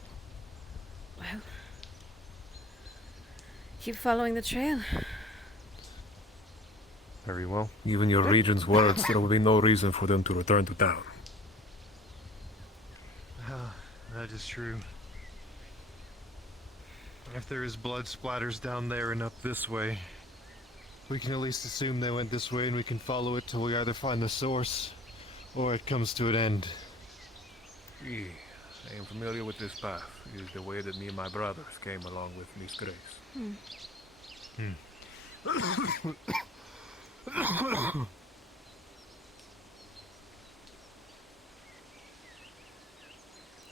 Well, keep following the trail. Very well. Given your regent's words, there will be no reason for them to return to town. That is true. If there is blood splatters down there and up this way, we can at least assume they went this way and we can follow it till we either find the source or it comes to an end. I am familiar with this path. It is the way that me and my brothers came along with Miss Grace.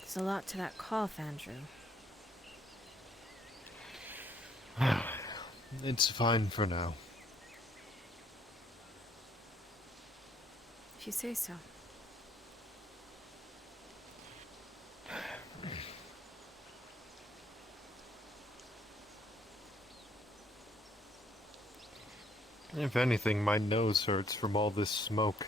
There's a lot to that cough, Andrew. It's fine for now. If you say so. If anything, my nose hurts from all this smoke.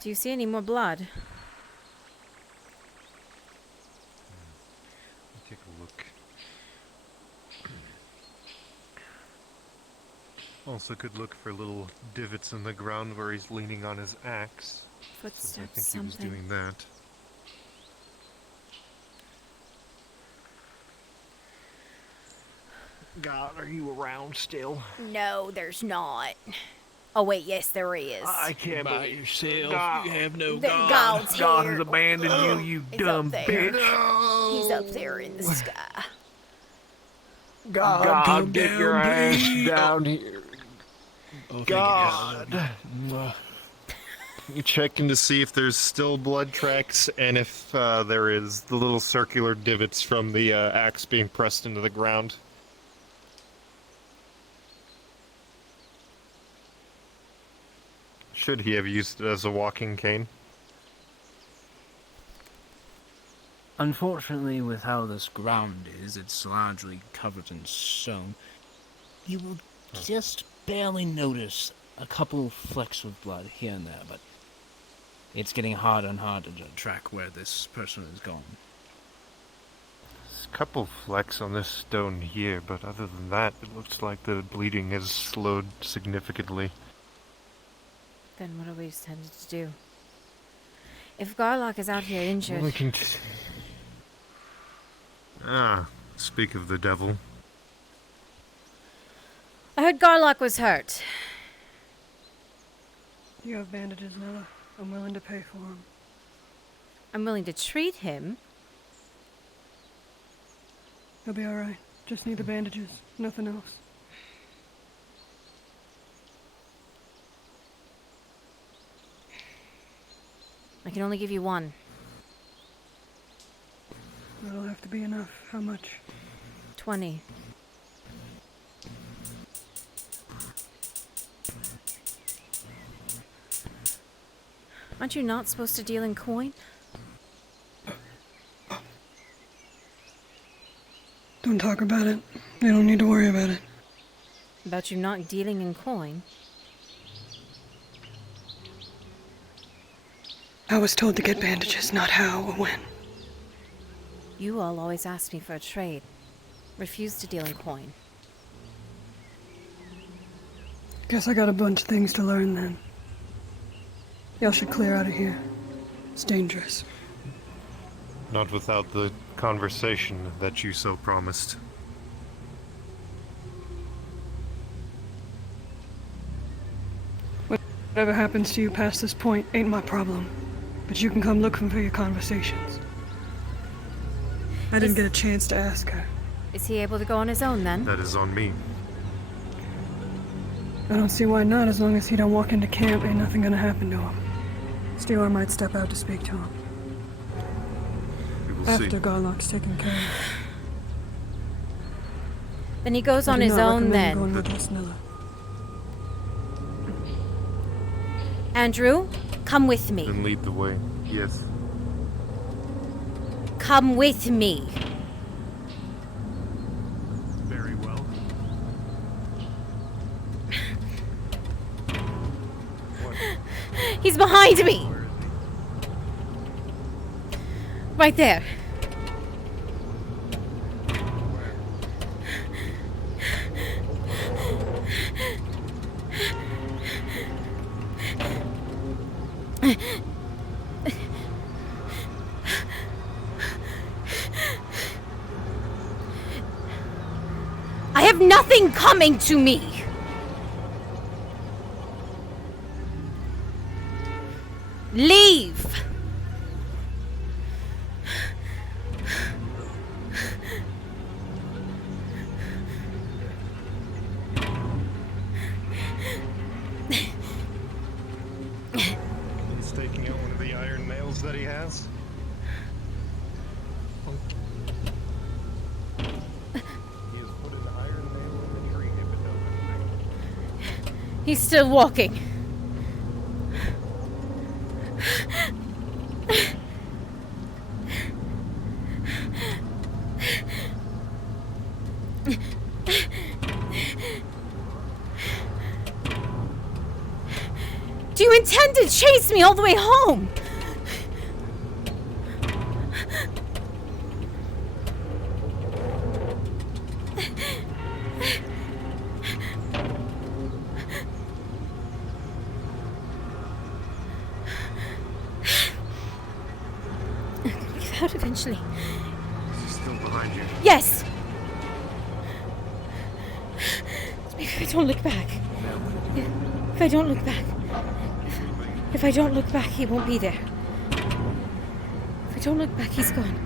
Do you see any more blood? Take a look. Also could look for little divots in the ground where he's leaning on his axe. Footsteps, I think something. he was doing that. God, are you around still? No, there's not. Oh wait, yes, there is. I can't By believe yourself, God. you have no The God. God's God here. has abandoned you, He's dumb up there. bitch. He's up there in the sky. God, come get down, your ass please. down here. Oh, God. You checking to see if there's still blood tracks and if there is the little circular divots from the axe being pressed into the ground. Should he have used it as a walking cane? Unfortunately, with how this ground is, it's largely covered in stone. You will just barely notice a couple flecks of blood here and there, but it's getting harder and harder to track where this person is gone. There's a couple flecks on this stone here, but other than that, it looks like the bleeding has slowed significantly. Then what are we intended to do? If Garlock is out here injured... We can speak of the devil. I heard Garlock was hurt. You have bandages, Nella. I'm willing to pay for them. I'm willing to treat him. He'll be alright. Just need the bandages. Nothing else. I can only give you one. That'll have to be enough. How much? 20. Aren't you not supposed to deal in coin? Don't talk about it. You don't need to worry about it. About you not dealing in coin? I was told to get bandages, not how or when. You all always ask me for a trade. Refuse to deal in coin. Guess I got a bunch of things to learn then. Y'all should clear out of here. It's dangerous. Not without the conversation that you so promised. Whatever happens to you past this point ain't my problem. But you can come looking for your conversations. I didn't get a chance to ask her. Is he able to go on his own then? That is on me. I don't see why not. As long as he don't walk into camp, ain't nothing gonna happen to him. Steeler might step out to speak to him. We will After see. Garlock's taken care of. Then he goes I on do his not own recommend going then. with Miss Nella. Andrew, come with me. Then lead the way. Yes. Come with me. Very well. He's behind me. Right there. I have nothing coming to me. Leave. He's taking out one of the iron nails that he has. He has put an iron nail in the tree if it does anything. He's still walking. Do you intend to chase me all the way home? Get out eventually. He's still behind you. Yes! If I don't look back. If I don't look back. If I don't look back, he won't be there. If I don't look back, he's gone.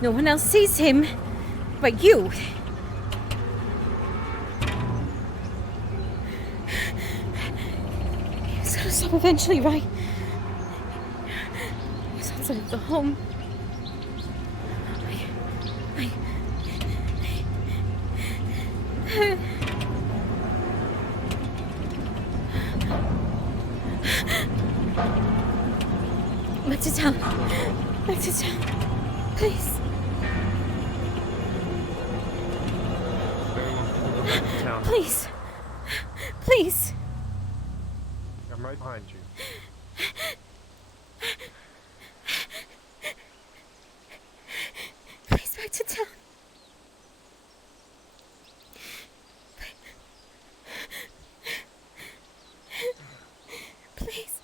No one else sees him but you. He's gonna stop eventually, right? He's outside of the home. Back to town. Back to town. Please. Go back to town. Please. Please. I'm right behind you. Please, back to town. Please.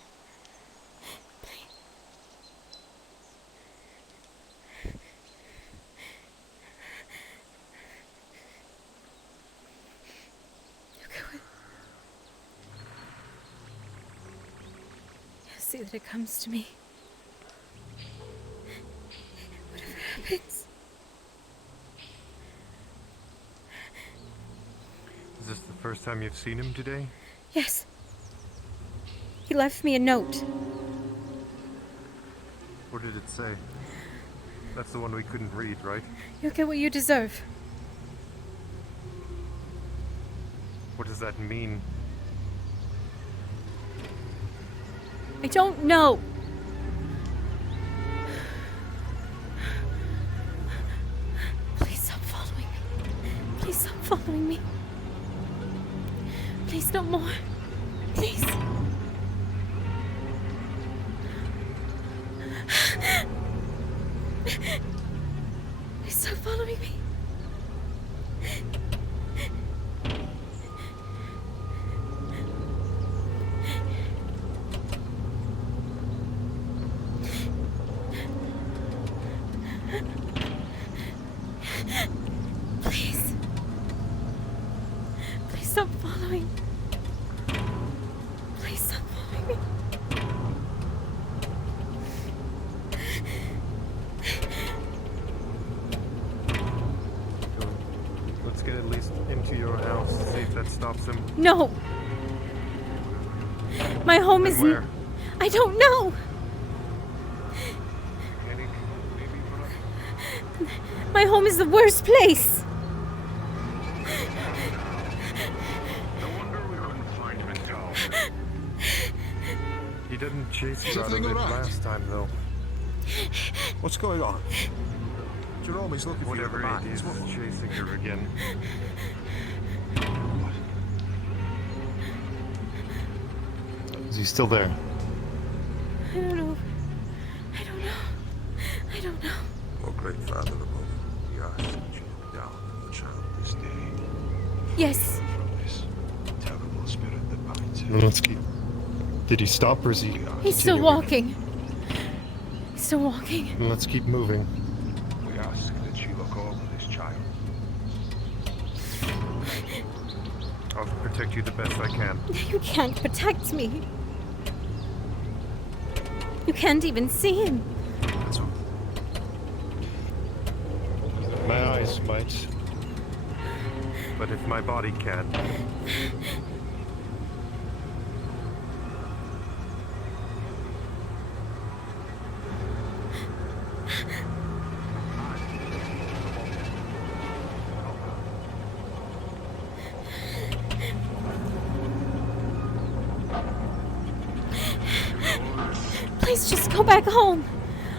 See that it comes to me. Whatever happens. Is this the first time you've seen him today? Yes. He left me a note. What did it say? That's the one we couldn't read, right? You'll get what you deserve. What does that mean? I don't know. Please stop following me. Please stop following me. Please no more. Please. Please stop following me. Please. Please stop following. Let's get at least into your house, see if that stops him. No. My home Then is. where? I don't know. My home is the worst place. He didn't chase Is you out of it everything all right? last time, though. What's going on? Jerome is looking for you at the Whatever back. it is, chasing her again. Is he still there? I don't know. I don't know. I don't know. Oh, great Father above, we ask that you look down on the child this day. Yes. From this terrible spirit that binds him. Well, let's keep. Did he stop or is he? He's still walking. He's still walking. Let's keep moving. We ask that you look over this child. I'll protect you the best I can. You can't protect me. You can't even see him. My eyes might. But if my body can. Please just go back home.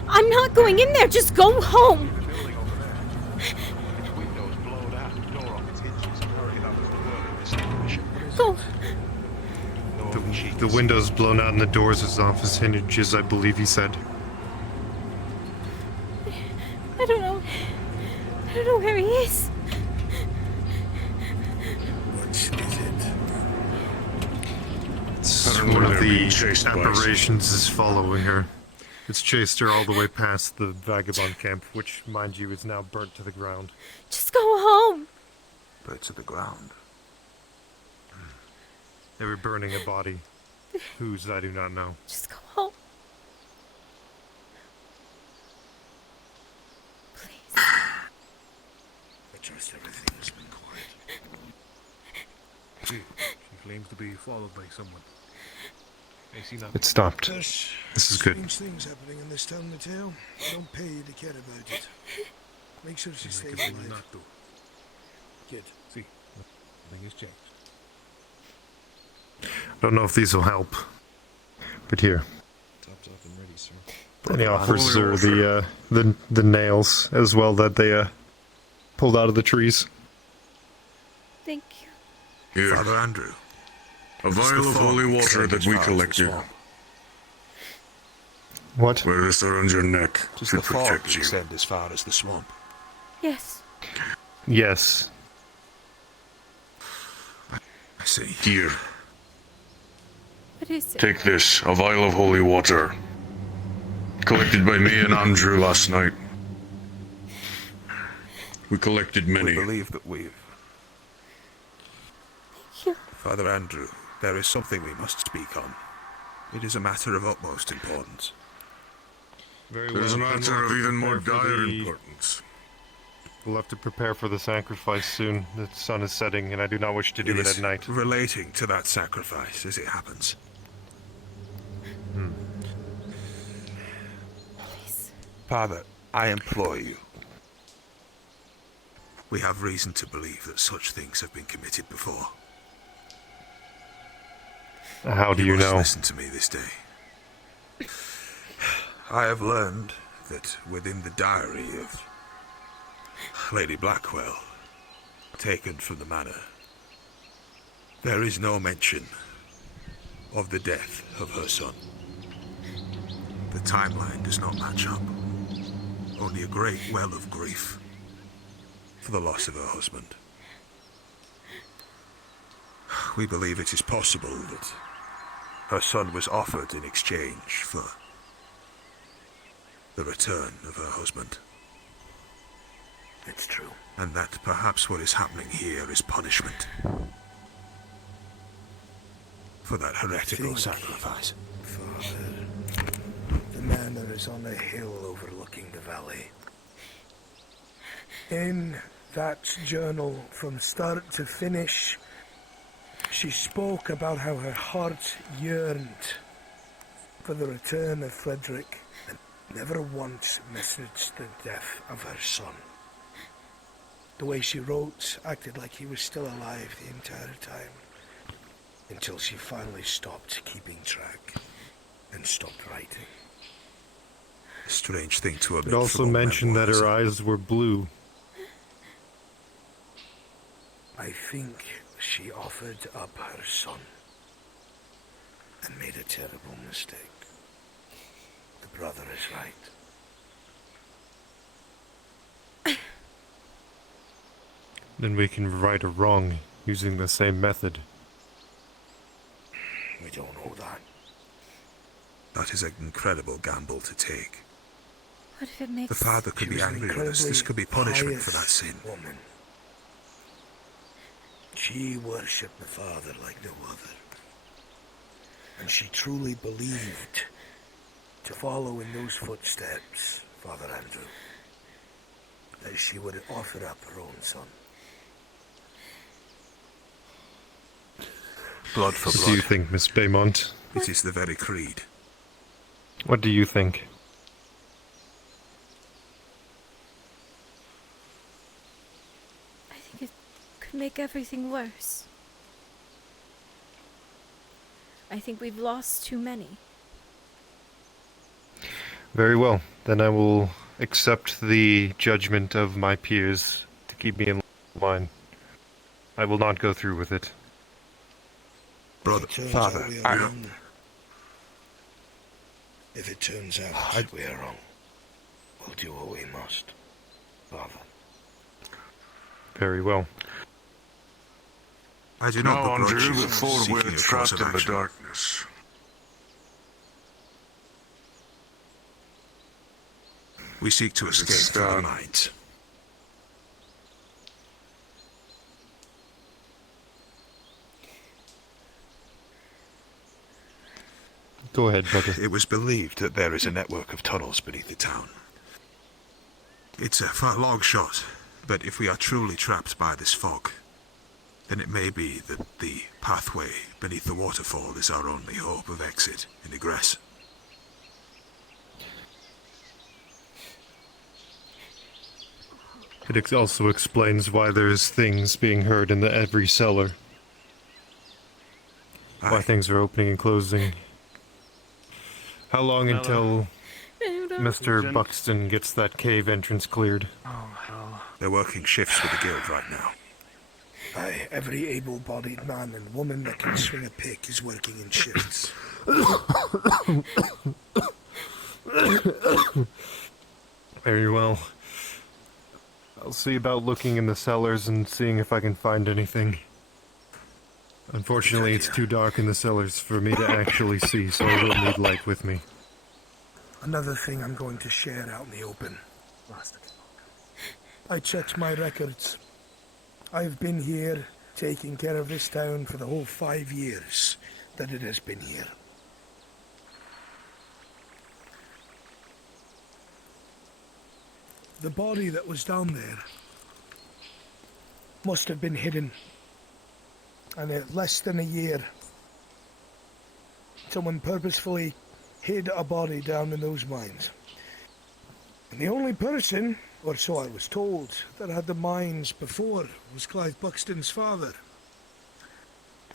I'm not going in there. Just go home. Go. The window's blown out and the doors is off his hinges, I believe he said. I don't know. I don't know where he is. What is it? It's one of the apparitions is following her. It's chased her all the way past the vagabond camp, which, mind you, is now burnt to the ground. Just go home. Burnt to the ground. They were burning a body. Whose, I do not know. Just go home. I trust everything has been quiet. She claims to be followed by someone. I see nothing. It stopped. There's This is good. strange things happening in this town, Mateo. I don't pay you to care about it. Make sure she stays Like alive. not to. Good. See, nothing has changed. I don't know if these will help. But here. Tops off and ready, sir. And he offers her the nails as well that they pulled out of the trees. Thank you. Here, Father Andrew. a vial of holy water that we collected. What? Wear this around your neck Does to the fog protect you. extend as far as the swamp? Yes. Yes. I see. Here, What is it? take this, a vial of holy water. Collected by me and Andrew last night. We collected many. We believe that we've... Thank you. Father Andrew, there is something we must speak on. It is a matter of utmost importance. Very It is a well, then matter we'll of even more prepare for dire the- importance. We'll have to prepare for the sacrifice soon. The sun is setting, and I do not wish to do it is at night. relating to that sacrifice as it happens. Please. Father, I implore you. We have reason to believe that such things have been committed before. How do you must know? Listen to me this day. I have learned that within the diary of Lady Blackwell, taken from the manor, there is no mention of the death of her son. The timeline does not match up. Only a great well of grief for the loss of her husband. We believe it is possible that her son was offered in exchange for the return of her husband. It's true. And that perhaps what is happening here is punishment for that heretical think, sacrifice. Father, the manor is on a hill overlooking the valley. In that journal, from start to finish, she spoke about how her heart yearned for the return of Frederick and never once messaged the death of her son. The way she wrote acted like he was still alive the entire time, until she finally stopped keeping track and stopped writing. A strange thing to omit. It also from mentioned that memoirs. her eyes were blue. I think she offered up her son and made a terrible mistake. The brother is right. Then we can right a wrong using the same method. We don't know that. That is an incredible gamble to take. What if it makes... The father could be angry with us. This could be punishment for that pious sin. Woman. She worshipped the father like no other. And she truly believed to follow in those footsteps, Father Andrew, that she would offer up her own son. Blood for What blood. do you think, Miss Baymont? It is the very creed. What do you think? I think it could make everything worse. I think we've lost too many. Very well. Then I will accept the judgment of my peers to keep me in line. I will not go through with it. Brother, father, If it turns out we are wrong, we'll do what we must, Father. Very well. I do not No, begrudge Andrew, you before seeking we're a course trapped of in the action. darkness. We seek to escape through the night. Go ahead, brother. It was believed that there is a network of tunnels beneath the town. It's a long shot, but if we are truly trapped by this fog, then it may be that the pathway beneath the waterfall is our only hope of exit and egress. It also explains why there's things being heard in every cellar. Why things are opening and closing. How long Nella. until Mr. Agent. Buxton gets that cave entrance cleared? Oh, hell. They're working shifts with the guild right now. Aye, every able-bodied man and woman that can swing a pick is working in shifts. Very well. I'll see about looking in the cellars and seeing if I can find anything. Unfortunately, it's too dark in the cellars for me to actually see, so I will need light with me. Another thing I'm going to share out in the open. I checked my records. I've been here taking care of this town for the whole 5 years that it has been here. The body that was down there must have been hidden. And in less than a year, someone purposefully hid a body down in those mines. And the only person, or so I was told, that had the mines before was Clive Buxton's father.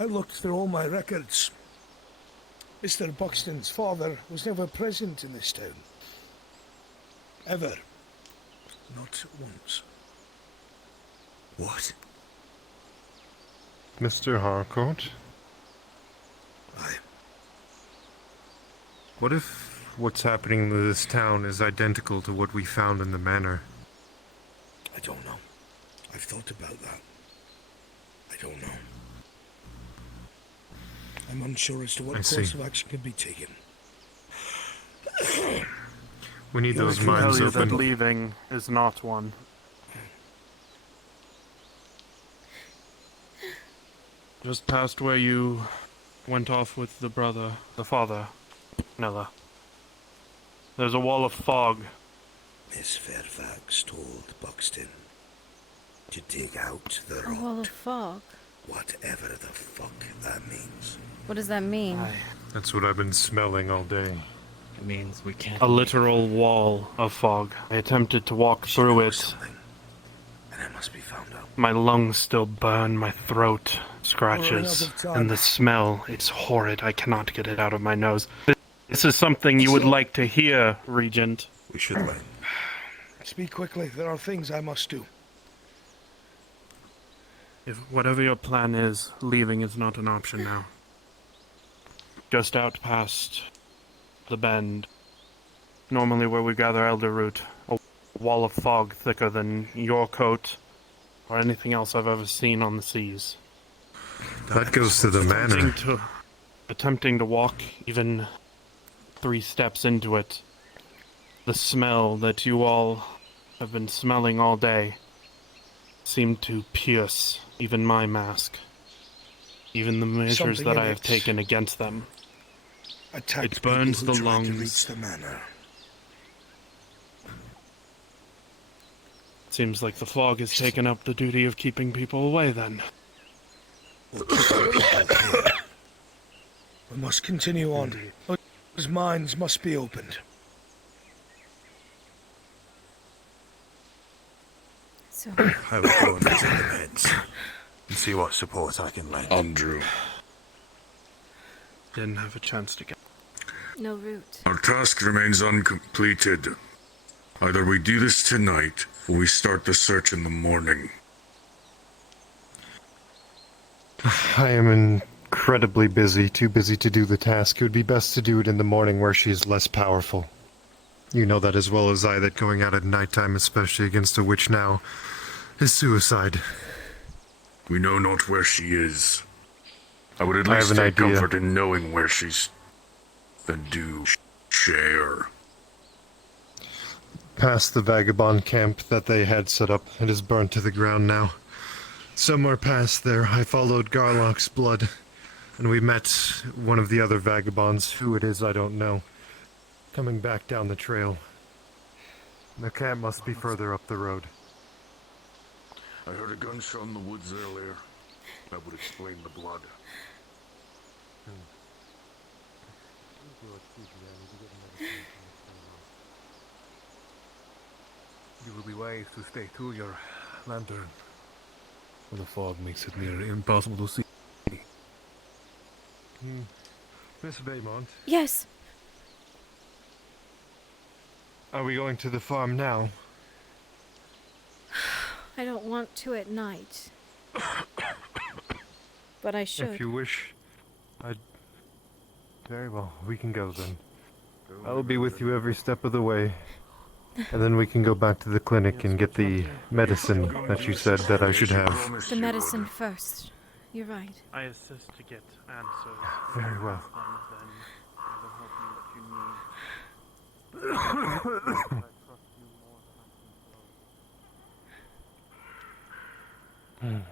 I looked through all my records. Mr. Buxton's father was never present in this town. Ever. Not once. What? Mr. Harcourt? Aye. What if what's happening to this town is identical to what we found in the manor? I don't know. I've thought about that. I don't know. I'm unsure as to what I course see. of action can be taken. We need I those can mines tell you that open. leaving is not one. Just past where you went off with the father, Nella. There's a wall of fog. Miss Fairfax told Buxton to dig out the A wall of fog. whatever the fuck that means. What does that mean? That's what I've been smelling all day. It means we can't. A literal wall of fog. I attempted to walk through it. And it must be found out. My lungs still burn, my throat scratches, and the smell, it's horrid. I cannot get it out of my nose. This is something you would like to hear, Regent. We should wait. Speak quickly. There are things I must do. If whatever your plan is, leaving is not an option now. Just out past the bend, normally where we gather elderroot, a wall of fog thicker than your coat or anything else I've ever seen on the seas. That goes to the manor. Attempting to walk even 3 steps into it, the smell that you all have been smelling all day seemed to pierce even my mask, even the measures that I have taken against them. It burns the lungs. To reach the manor. Seems like the fog has taken up the duty of keeping people away then. We must continue on. Others' minds must be opened. So I will go and visit the meds and see what support I can lend. Andrew. Didn't have a chance to get. no route. Our task remains uncompleted. Either we do this tonight, or we start the search in the morning. I am incredibly busy, too busy to do the task. It would be best to do it in the morning where she is less powerful. You know that as well as I, that going out at nighttime, especially against a witch now, is suicide. We know not where she is. I would at I least have an take idea. comfort in knowing where she's... then do share. Past the vagabond camp that they had set up, it is burnt to the ground now. Somewhere past there, I followed Garlock's blood, and we met one of the other vagabonds. Who it is, I don't know. Coming back down the trail. The camp must be further up the road. I heard a gunshot in the woods earlier. That would explain the blood. You will be wise to stay to your lantern. The fog makes it nearly impossible to see. Miss Baymont, Yes. are we going to the farm now? I don't want to at night. But I should. If you wish, I'd... Very well, we can go then. I will be with you every step of the way. And then we can go back to the clinic and get the medicine that you said that I should have. The medicine first. You're right. I assist to get answers. Very well. And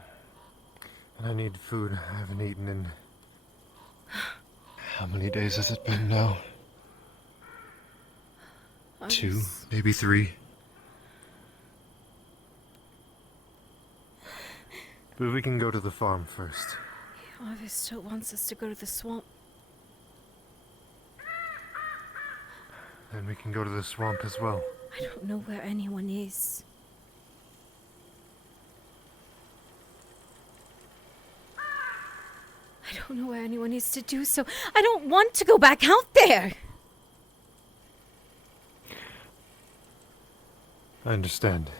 I need food. I haven't eaten in... How many days has it been now? 2, maybe 3. But we can go to the farm first. Arvis still wants us to go to the swamp. Then we can go to the swamp as well. I don't know where anyone is. I don't know where anyone is to do so. I don't want to go back out there. I understand.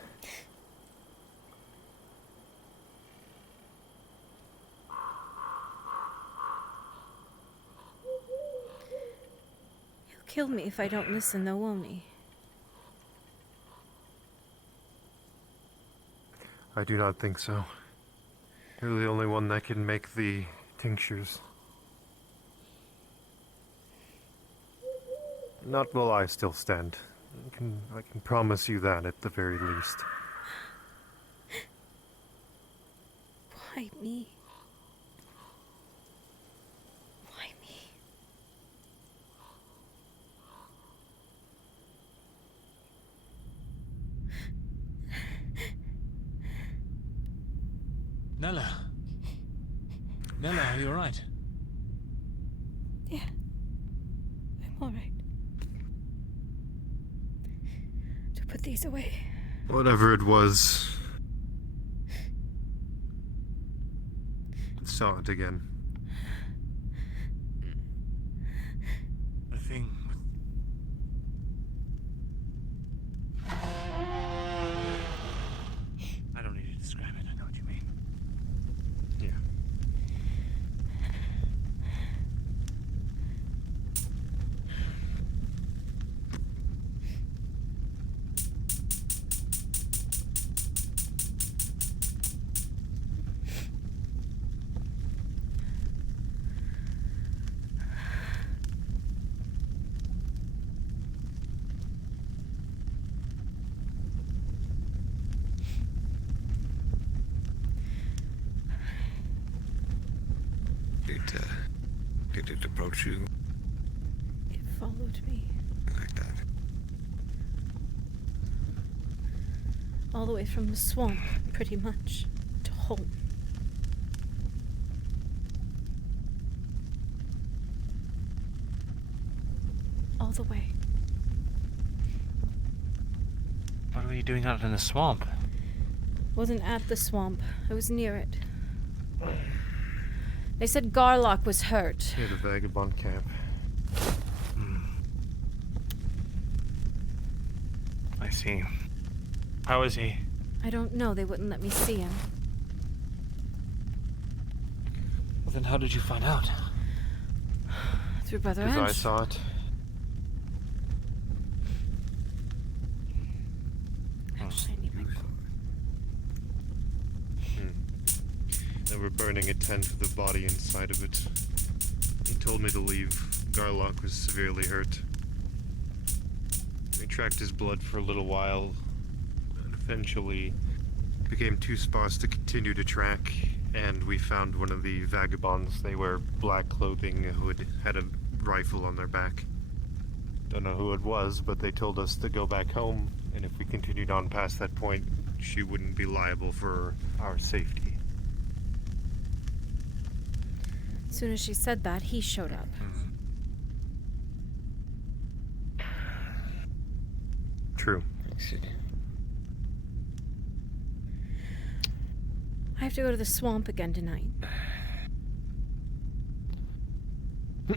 He'll kill me if I don't listen, though, won't he? I do not think so. You're the only one that can make the tinctures. Not while I still stand. I can promise you that at the very least. Why me? Nella, are you alright? Yeah. I'm alright. To put these away. Whatever it was. I saw it again. The thing. I don't need to describe it. I know what you mean. Yeah. Did it approach you It followed me. like that? All the way from the swamp, pretty much, to home. All the way. What were you doing out in the swamp? Wasn't at the swamp. I was near it. They said Garlock was hurt. Near the vagabond camp. I see. How is he? I don't know. They wouldn't let me see him. Well, then how did you find out? Through Brother Because I Ange. saw it. Actually, I need my coat. They were burning a tent with the body inside of it. He told me to leave. Garlock was severely hurt. We tracked his blood for a little while, and eventually became too sparse to continue to track, and we found one of the vagabonds. They wear black clothing who had a rifle on their back. Don't know who it was, but they told us to go back home, and if we continued on past that point, she wouldn't be liable for our safety. As soon as she said that, he showed up. True. I have to go to the swamp again tonight.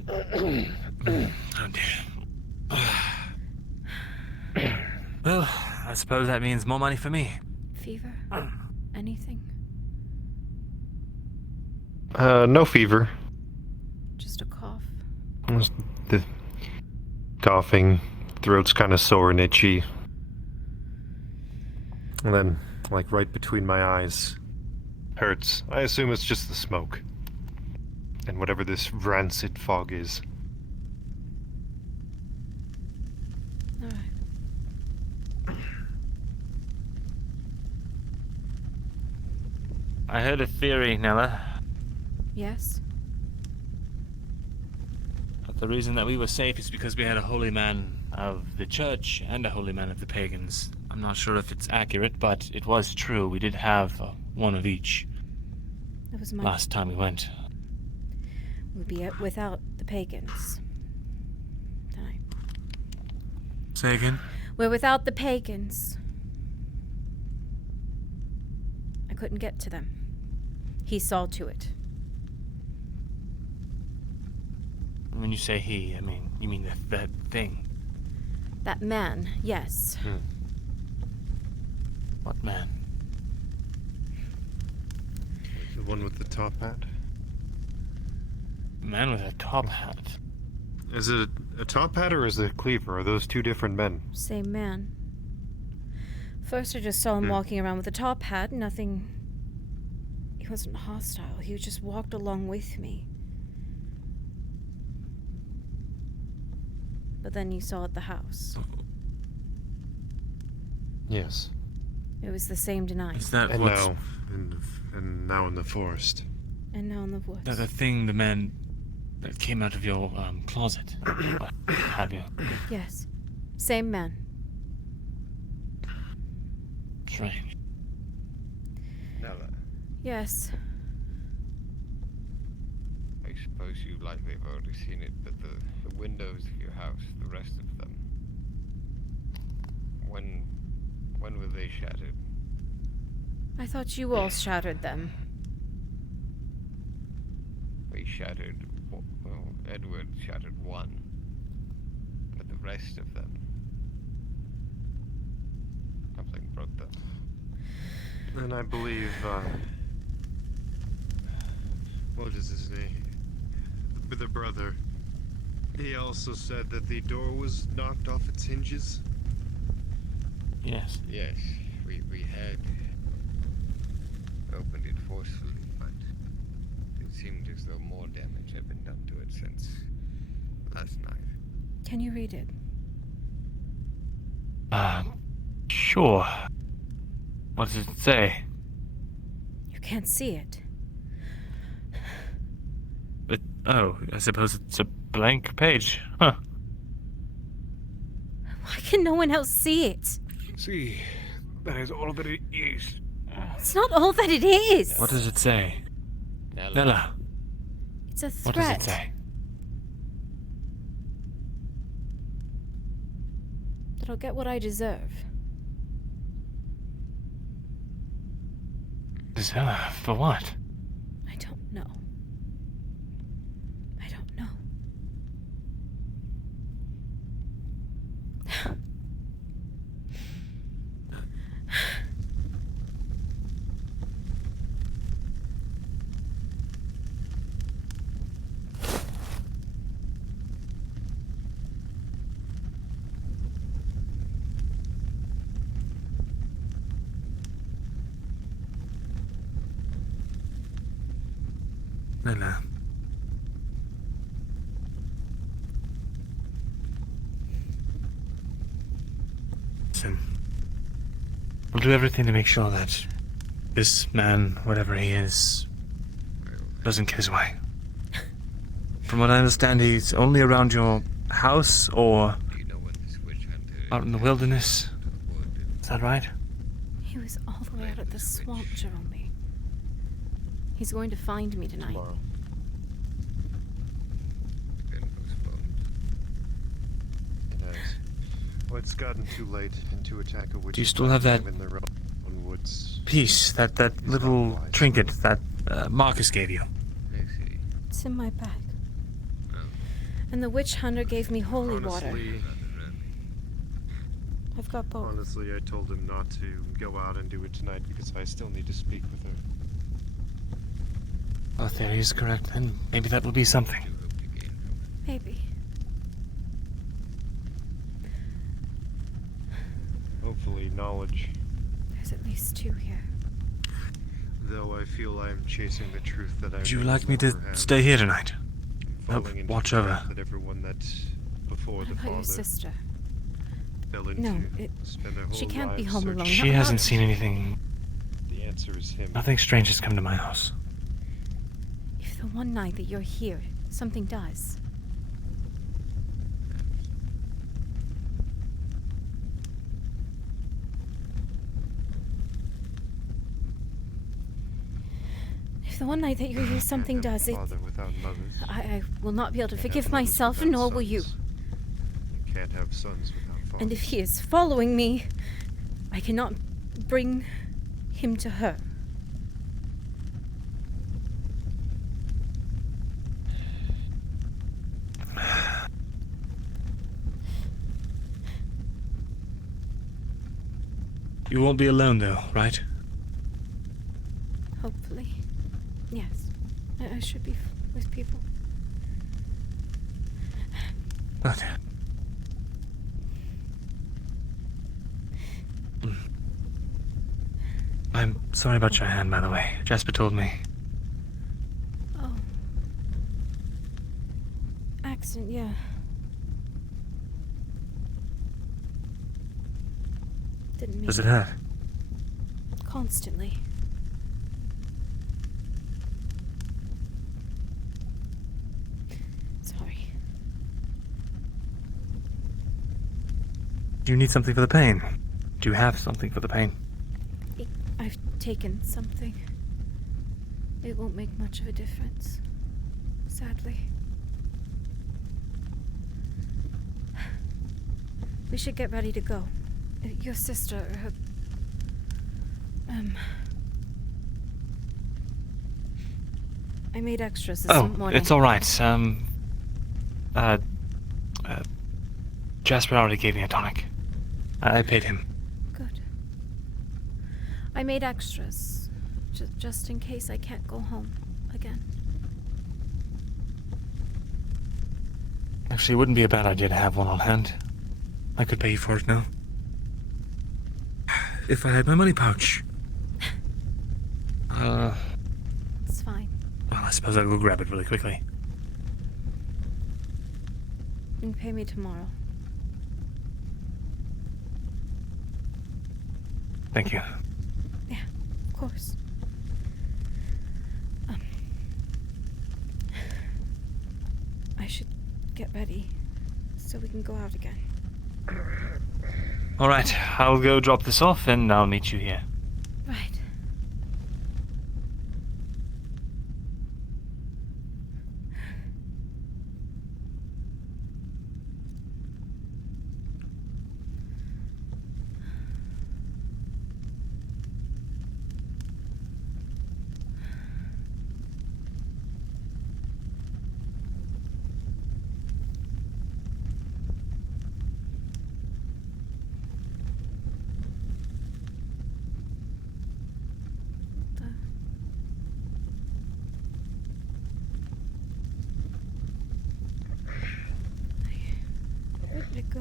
Oh dear. Well, I suppose that means more money for me. Fever? Anything? No fever. Just a cough. Just the coughing, throat's kind of sore and itchy. And then, like right between my eyes, hurts. I assume it's just the smoke. And whatever this rancid fog is. Alright. I heard a theory, Nella. Yes? But the reason that we were safe is because we had a holy man of the church and a holy man of the pagans. I'm not sure if it's accurate, but it was true. We did have one of each. That was my Last time we went. We'll be without the pagans. Tonight. Say again? We're without the pagans. I couldn't get to them. He saw to it. When you say he, I mean, you mean that thing. That man, yes. What man? The one with the top hat? Man with a top hat. Is it a top hat or is it a cleaver? Are those two different men? Same man. First I just saw him walking around with a top hat, nothing... He wasn't hostile, he just walked along with me. But then you saw at the house. Yes. It was the same tonight. Is that And what's... now, and now in the forest. And now in the woods. That the thing, the man that came out of your closet? What have you? Yes. Same man. Strange. Nella, Yes. I suppose you likely have already seen it, but the windows of your house, the rest of them, when were they shattered? I thought you all shattered them. We shattered, well, Edward shattered one, but the rest of them, something broke them. And I believe, what is his name? The brother. He also said that the door was knocked off its hinges. Yes. Yes, we had opened it forcefully, but it seemed as though more damage had been done to it since last night. Can you read it? Sure. What does it say? You can't see it. But, oh, I suppose it's a blank page. Huh. Why can no one else see it? See, that is all that it is. It's not all that it is. What does it say? Nella. It's a threat. What does it say? That I'll get what I deserve. Deserve? For what? I don't know. I don't know. Nella. Listen. We'll do everything to make sure that this man, whatever he is, doesn't get his way. From what I understand, he's only around your house or out in the wilderness. Is that right? He was all the way out at the swamp, Jerome. He's going to find me tonight. Well, it's gotten too late and to attack a witch. Do you still have that in their own woods? piece, that little trinket that Marcus gave you? It's in my bag. And the witch hunter gave me holy water. I've got both. Honestly, I told him not to go out and do it tonight because I still need to speak with her. Our theory is correct, then maybe that will be something. Maybe. Hopefully, knowledge. There's at least two here. Though I feel I am chasing the truth that I. Would you like me to stay here tonight? Help watch over. That everyone that before What the about your father sister? fell into. No, spend their she whole can't be lives home alone. She hasn't seen anything. The answer is him. Nothing strange has come to my house. If the one night that you're here, something does. If the one night that you're here, something does, it. Father without mothers. I will not be able to forgive myself, nor will you. You can't have sons without fathers. And if he is following me, I cannot bring him to her. You won't be alone, though, right? Hopefully. Yes. I should be with people. Good. I'm sorry about your hand, by the way. Jasper told me. Oh. Accident, yeah. Didn't mean Does it hurt? Constantly. Sorry. Do you need something for the pain? Do you have something for the pain? I've taken something. It won't make much of a difference. sadly. We should get ready to go. Your sister, her... I made extras this morning. It's alright. Jasper already gave me a tonic. I paid him. Good. I made extras, just in case I can't go home again. Actually, it wouldn't be a bad idea to have one on hand. I could pay you for it now. If I had my money pouch. It's fine. Well, I suppose I'll go grab it really quickly. You can pay me tomorrow. Thank you. Yeah, of course. I should get ready so we can go out again. Alright, I'll go drop this off and I'll meet you here. Right. Where did it go?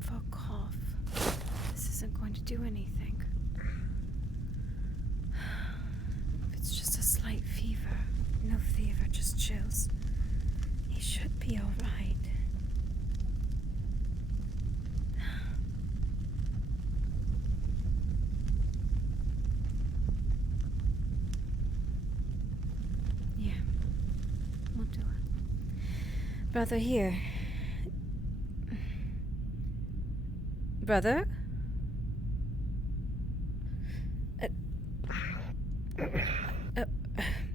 Fuck off. This isn't going to do anything. If it's just a slight fever, no fever, just chills. He should be alright. Yeah, we'll do it. Brother, here. Brother?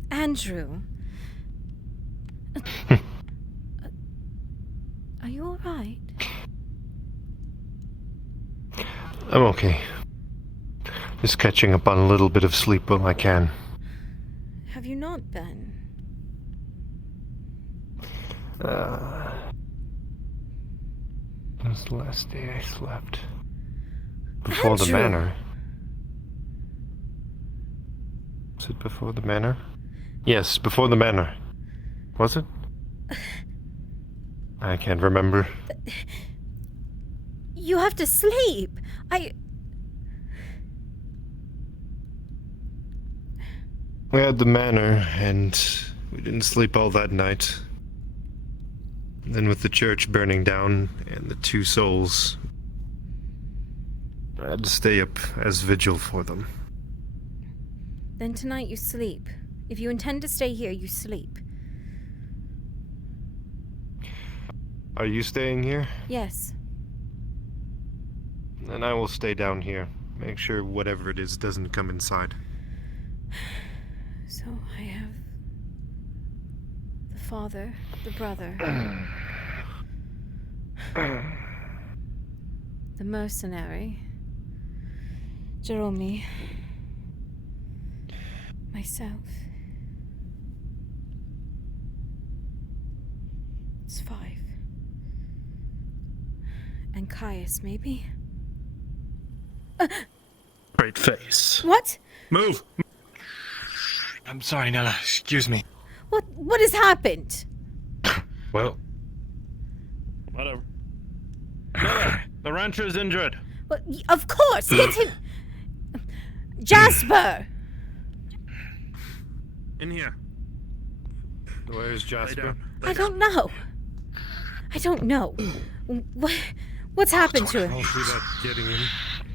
Andrew? Are you alright? I'm okay. Just catching up on a little bit of sleep while I can. Have you not been? It was the last day I slept. Before the Andrew! manor. Was it before the manor? Yes, before the manor. Was it? I can't remember. You have to sleep. We had the manor, and we didn't sleep all that night. And then with the church burning down, and the two souls, I had to stay up as vigil for them. Then tonight you sleep. If you intend to stay here, you sleep. Are you staying here? Yes. Then I will stay down here. Make sure whatever it is doesn't come inside. So I have the father, the brother, the mercenary, Jerome, myself. It's 5. And Caius, maybe? Great face. What? Move! I'm sorry, Nella. Excuse me. What has happened? Well, Whatever. Nella, the rancher's injured. Well, of course, get him. Jasper! In here. Where's Jasper? I don't know. I don't know. What's happened to him? I'll see about getting in.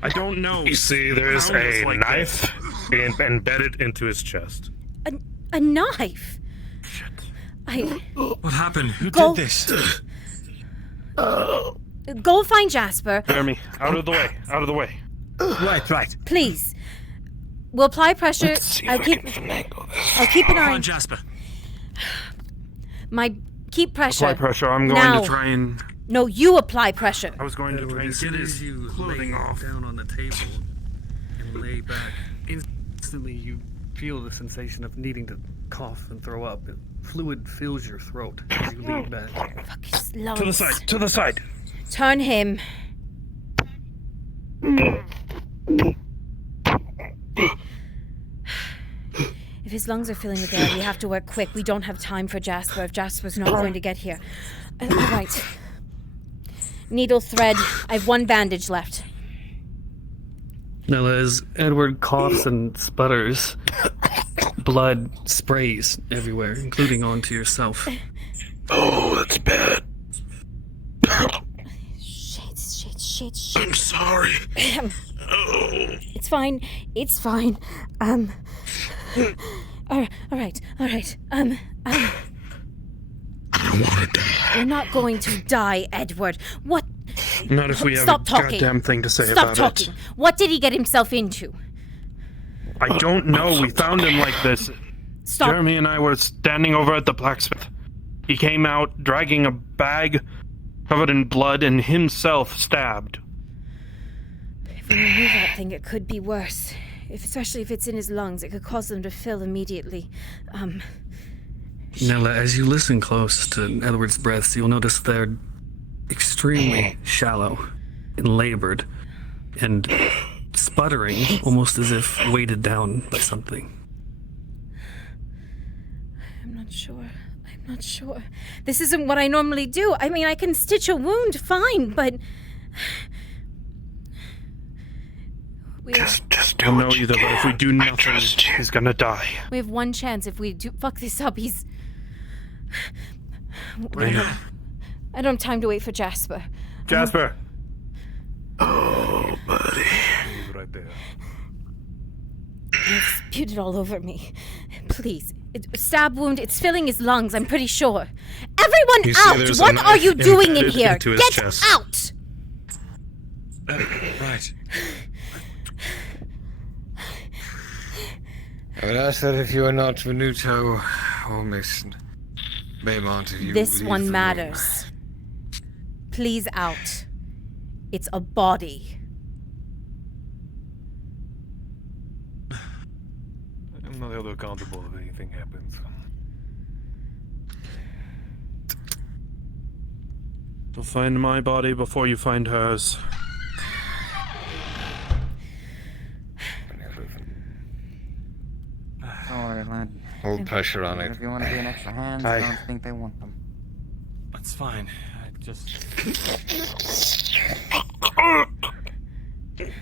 I don't know. You see, there's Sounds a like knife embedded into his chest. A knife? What happened? Who Go- did this? Go find Jasper. Jeremy, out of the way. Out of the way. Right. Please. We'll apply pressure. I'll keep an eye on Jasper. keep pressure. Apply pressure. I'm going Now. to try and... No, you apply pressure. I was going to try and get his clothing off. Down on the table and lay back. Instantly, you feel the sensation of needing to cough and throw up. Fluid fills your throat as you lean back. Fuck his lungs. To the side. To the side. Turn him. If his lungs are filling with air, we have to work quick. We don't have time for Jasper if Jasper's not going to get here. All right. Needle, thread. I have one bandage left. Nella, as Edward coughs and sputters, blood sprays everywhere, including onto yourself. Oh, that's bad. Shit. I'm sorry. It's fine. All right. I don't want to die. You're not going to die, Edward. What? Not if we have Stop a talking. goddamn thing to say Stop about talking. it. What did he get himself into? I don't know. We found him like this. Stop. Jeremy and I were standing over at the blacksmith. He came out dragging a bag covered in blood and himself stabbed. If we remove that thing, it could be worse. Especially if it's in his lungs, it could cause them to fill immediately. Nella, as you listen close to Edward's breaths, you'll notice they're extremely shallow and labored and sputtering, almost as if weighted down by something. I'm not sure. This isn't what I normally do. I mean, I can stitch a wound fine, but... Just I don't know either, but if we do nothing, he's gonna die. We have one chance. If we do fuck this up, he's... Raina. I don't have time to wait for Jasper. Jasper! Oh, buddy. He's right there. He spewed it all over me. Please. Stab wound. It's filling his lungs, I'm pretty sure. Everyone You see out! there's a What are knife you doing in embedded here? into his Get chest. out! Right. I would ask that if you are not Venuto or Miss Baymont, if you This leave one the room. matters. Please out. It's a body. I'm not held accountable if anything happens. You'll find my body before you find hers. Don't worry, lad. Hold pressure on it. If you want to be an extra hand, Aye. I don't think they want them. That's fine. I just...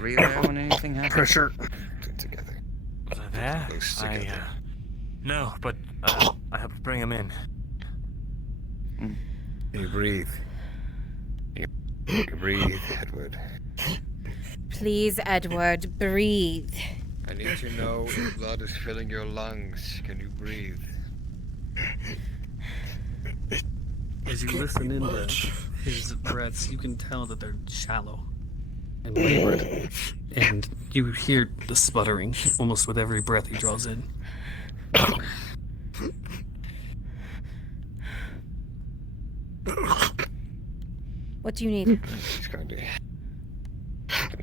Were you there when anything happened? Pressure. Together. Was I there? Close together. No, but I have to bring him in. You breathe. You breathe, Edward. Please, Edward, breathe. I need to know if blood is filling your lungs. Can you breathe? As you listen into his breaths, you can tell that they're shallow and labored. And you hear the sputtering almost with every breath he draws in. What do you need? He's going to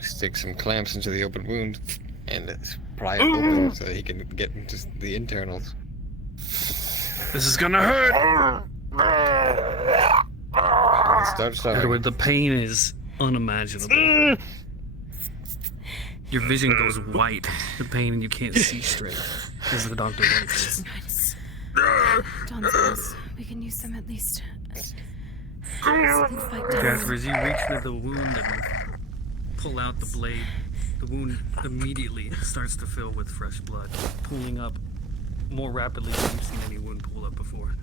stick some clamps into the open wound and pry it open so he can get into the internals. This is gonna hurt! Start sewing. Edward, the pain is unimaginable. Your vision goes white, the pain, and you can't see straight as the doctor waits. Tonsils. We can use them at least. Jasper, as you reach into the wound and pull out the blade, the wound immediately starts to fill with fresh blood, pooling up more rapidly than you've seen any wound pool up before.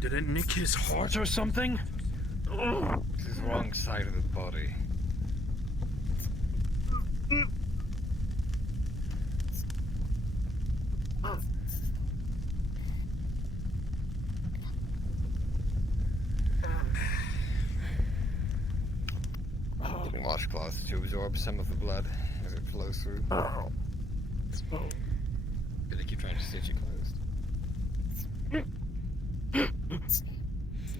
Did it nick his heart or something? This is the wrong side of the body. to absorb some of the blood as it flows through. Oh. Gonna keep trying to stitch it closed.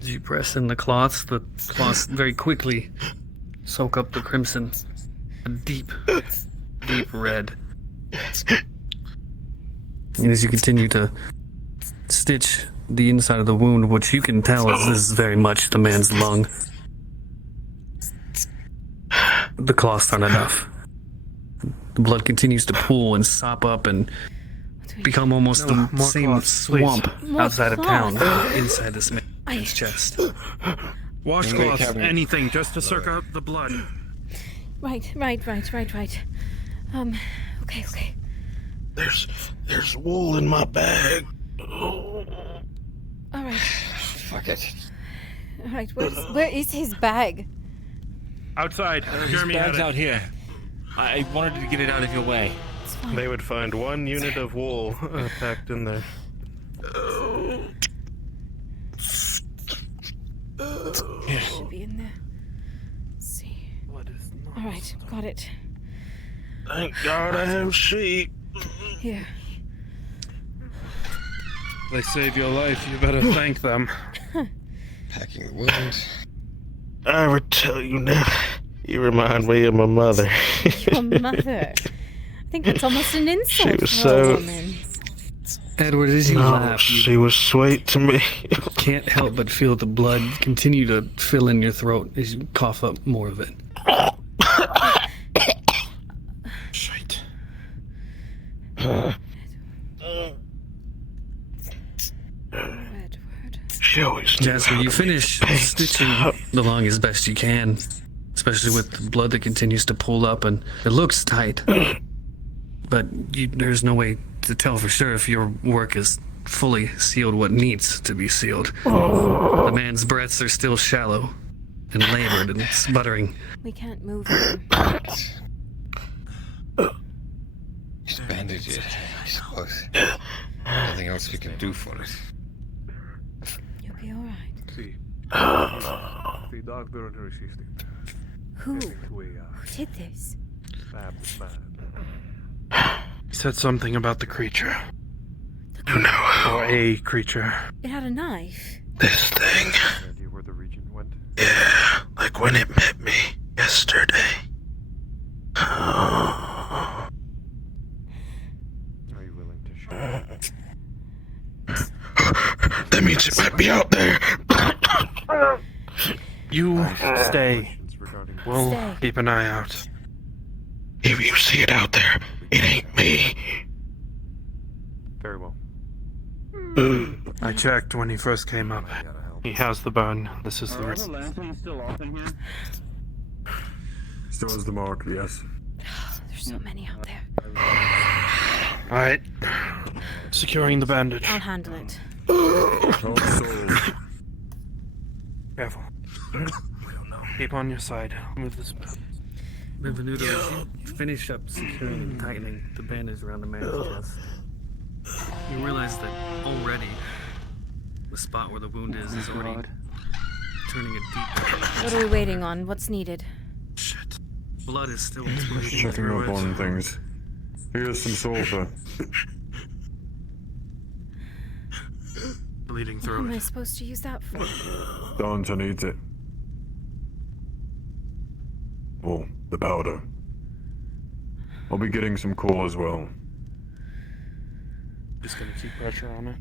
As you press in the cloths very quickly soak up the crimson. A deep, deep red. And as you continue to stitch the inside of the wound, what you can tell is this is very much the man's lung. The cloths aren't enough. The blood continues to pool and sop up and become almost the same cloths, swamp please. outside of town, More inside this man's chest. Washcloths, anything, just to soak up the blood. Right. Okay. There's wool in my bag. All right. Fuck it. All right. Where is his bag? Outside. His Jeremy had bag's it. out here. I wanted to get it out of your way. They would find 1 unit of wool packed in there. Should be in there. Let's see. All right, got it. Thank God I have sheep. Here. They save your life, you better thank them. Packing the wound. I would tell you now. You remind me of my mother. Your mother. I think that's almost an insult She was for so- a woman. Edward, as you No, laugh, you she was sweet to me. can't help but feel the blood continue to fill in your throat as you cough up more of it. Shit. She always knew Jasper, how you to make finish pain stitching stop. the lung as best you can, especially with the blood that continues to pool up, and it looks tight. But there's no way to tell for sure if your work is fully sealed what needs to be sealed. The man's breaths are still shallow and labored and sputtering. We can't move him. Just bandage it, I suppose. Nothing else we can do for it. You'll be all right. See. The doctor and her assistant. Who? We Who did this? He said something about the creature. No. Or a creature. It had a knife. This thing. Idea where the region went? Yeah, like when it met me yesterday. Are you willing to share? That means it might be out there. You stay. We'll Stay. keep an eye out. If you see it out there, it ain't me. Very well. I checked when he first came up. He has the burn. This is the Are all risk. the lanterns still off in here? Still is the mark, yes. There's so many out there. Alright. Securing the bandage. I'll handle it. Careful. Keep on your side. Move this. Benvenuto, as you finish up securing and tightening the bandage around the man's chest, you realize that already the spot where the wound is already turning a deep. What are we waiting on? What's needed? Blood is still bleeding Checking through up it. on things. Here's some sulfur. Bleeding What through am it. I supposed to use that for? Darnton needs it. Oh, the powder. I'll be getting some coal as well. Just gonna keep pressure on it.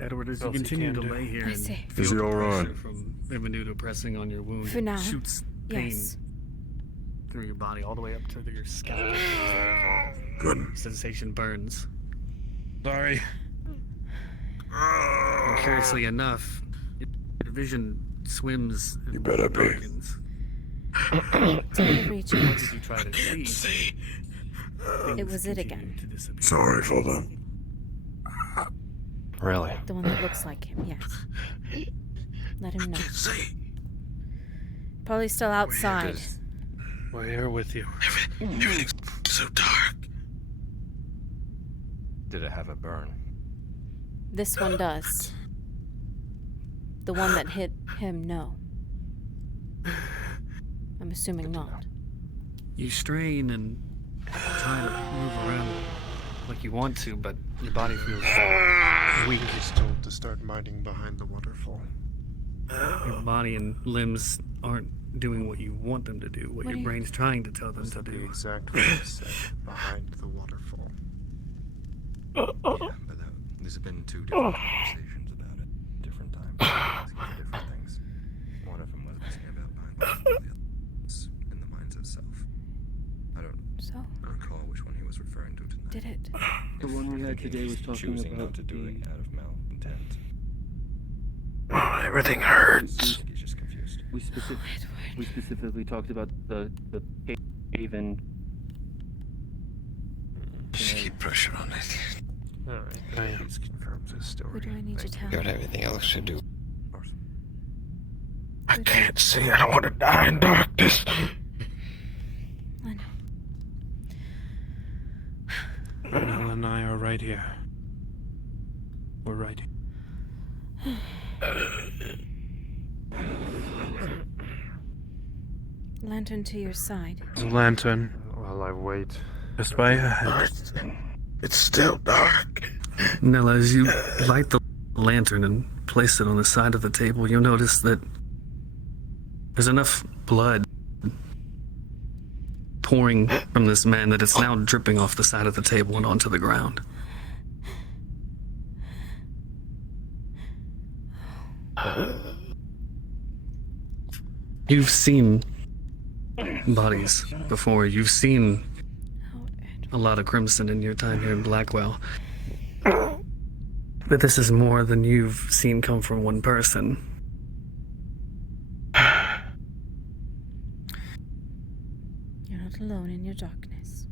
Edward, as you Else he continue can to do. lay here I and see. feel Is he the all pressure right? from Benvenuto pressing on your wound, For now, it shoots pain yes. through your body all the way up to your scalp. Good. Sensation burns. Sorry. And curiously enough, your vision swims and You better be. darkens. Don't reach What out. did you try to see? It was it again. Sorry for that. Really? The one that looks like him, yes. Let him know. Probably still outside. We're here with you. Everything's so dark. Did it have a burn? This one does. The one that hit him, no. I'm assuming not. You strain and try to move around like you want to, but your body feels weak. He's told to start mining behind the waterfall. Your body and limbs aren't doing what you want them to do, what your brain's trying to tell them to do. The exact words said, behind the waterfall. Yeah, but there's been two different conversations about it. Different times. Asking for different things. One of them was asking about behind the waterfall, the other was in the mines of self. I don't recall which one he was referring to tonight. Did it? The one we had today was talking choosing about not to do it out of malintent. Everything hurts. He's just confused. we specifically talked about the cave and Just keep pressure on it. Alright, he's confirmed his story. Who do I need to tell? Got everything else to do. I can't see. I don't want to die in darkness. I know. Nella and I are right here. We're right here. Lantern to your side. Lantern while I wait. Just by your head. It's still dark. Nella, as you light the lantern and place it on the side of the table, you'll notice that there's enough blood pouring from this man that it's now dripping off the side of the table and onto the ground. You've seen bodies before. You've seen a lot of crimson in your time here in Blackwell. But this is more than you've seen come from one person. You're not alone in your darkness.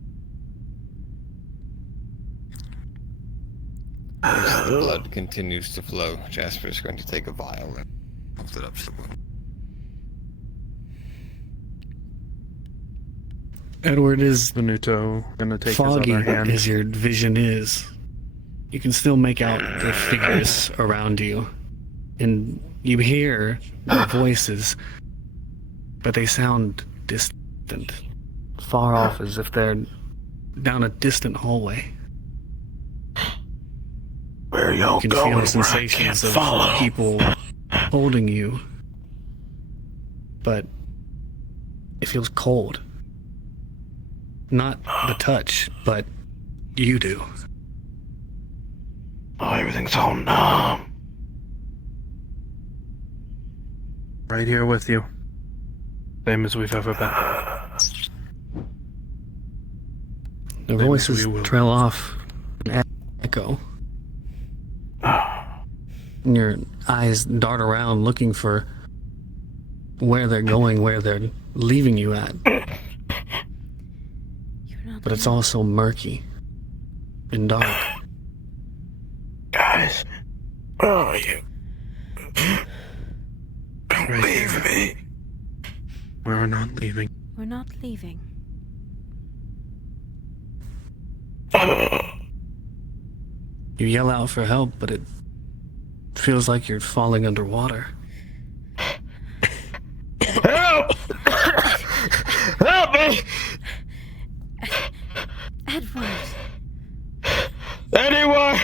As the blood continues to flow, Jasper's going to take a vial and hold it up to the wound. Edward, is Venuto gonna take foggy his other hand. as your vision is, you can still make out the figures around you. And you hear the voices, but they sound distant, far off, as if they're down a distant hallway. Where are y'all You can going? feel Where I sensations can't of follow. people holding you, but it feels cold. Not the touch, but you do. Oh, everything's all numb. Right here with you. Same as we've ever been. The voices trail off and echo. And your eyes dart around looking for where they're going, where they're leaving you at. But it's also murky and dark. Guys, where are you? Don't Right leave here. me. We're not leaving. We're not leaving. You yell out for help, but it feels like you're falling underwater. Help! Help me! Edward. Anyone!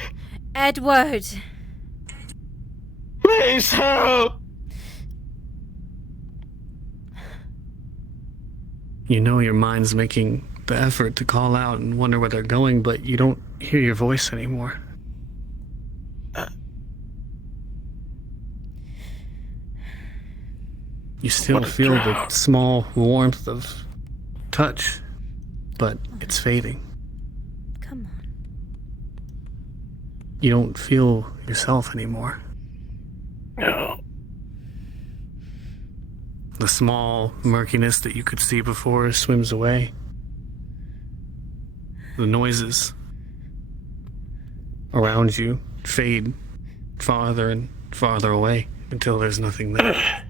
Edward. Please help! You know your mind's making the effort to call out and wonder where they're going, but you don't hear your voice anymore. You still feel the small warmth of touch, but it's fading. Come on. You don't feel yourself anymore. No. The small murkiness that you could see before swims away. The noises around you fade farther and farther away until there's nothing there.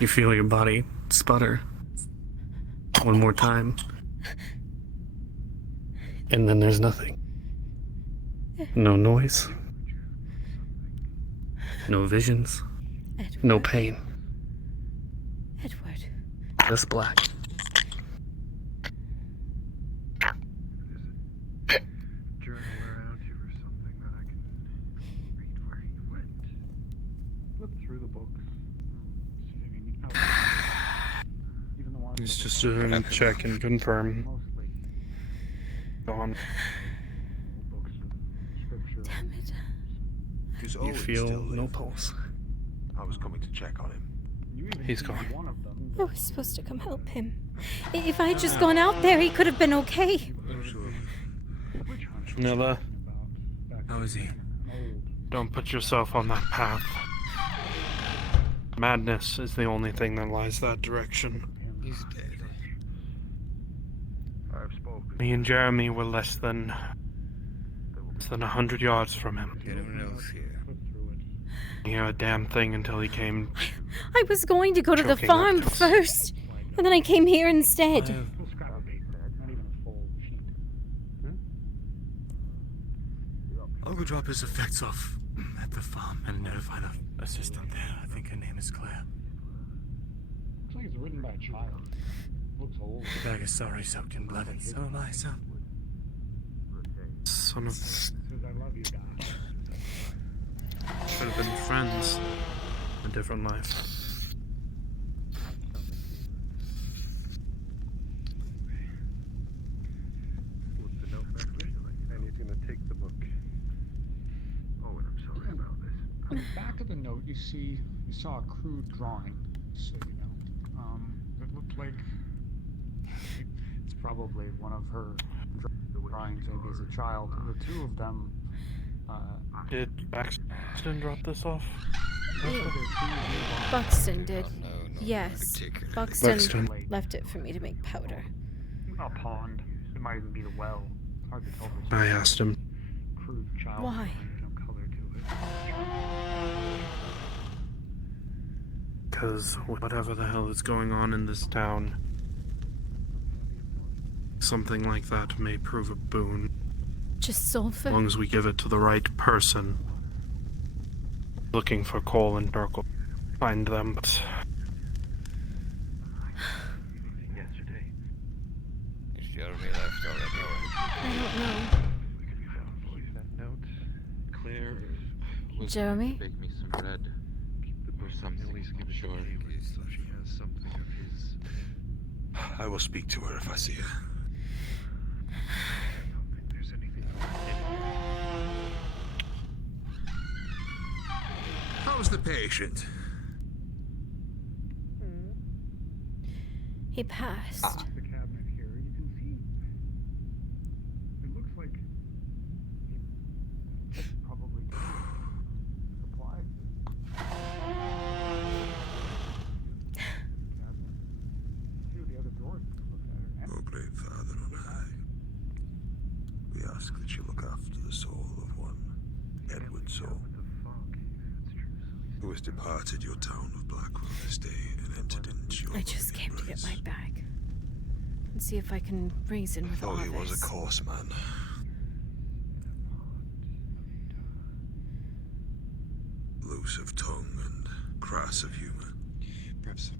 You feel your body sputter one more time, and then there's nothing. No noise, No visions. Edward. No pain. Edward. Just black. Journal around you or something that I can read where he went. Flip through the books. Even the ones He's that just were doing a check and confirm. mostly Gone. books of scripture. Damn it. Does You Owen feel still no live? pulse. I was coming to check on him. He's gone. I was supposed to come help him. If I had just gone out there, he could have been okay. Nella, How is he? don't put yourself on that path. Madness is the only thing that lies that direction. He's dead. I've spoken. Me and Jeremy were less than 100 yards from him. Get him knows here. He hear a damn thing until he came. I was going to go to the Choking farm up. first, and then I came here instead. I'll go drop his effects off at the farm and notify the assistant there. I think her name is Claire. Looks like it's written by a child. Looks old. The bag is sorry soaked in blood, and so am I, so. Son of. Says I love you, guys. Should have been friends. A different life. With the note back there, and he's gonna take the book. Oh, and I'm sorry about this. On the back of the note, you saw a crude drawing, so you know. It looked like it's probably one of her drawings, maybe as a child. The two of them. Did Baxton drop this off? Buxton did. No, Yes. particularly. Buxton left it for me to make powder. A pond. It might even be the well. It's hard to tell. If it's I asked him. crude child. Why? There's no color to it. Because whatever the hell is going on in this town, something like that may prove a boon. Just As sulfur? long as we give it to the right person. Looking for Cole and Burkle. Find them, but Yesterday. Is Jeremy left already? I don't know. That note. Claire was Jeremy? Bake me some bread. or something. At least give it Sure. to Haley so she has something of his. I will speak to her if I see her. I don't think there's anything. How's the patient? He passed. The cabinet here, you can see. It looks like he probably supplied. Cabinet. Two of the other drawers we could look at are O great Father on high, we ask that you look after the soul of one Edward Soul, who has departed your town of Blackwell this day and entered into your I just came to get my bag. And see if I can reason with all Though he was this. a coarse man, loose of tongue and crass of humour. Perhaps.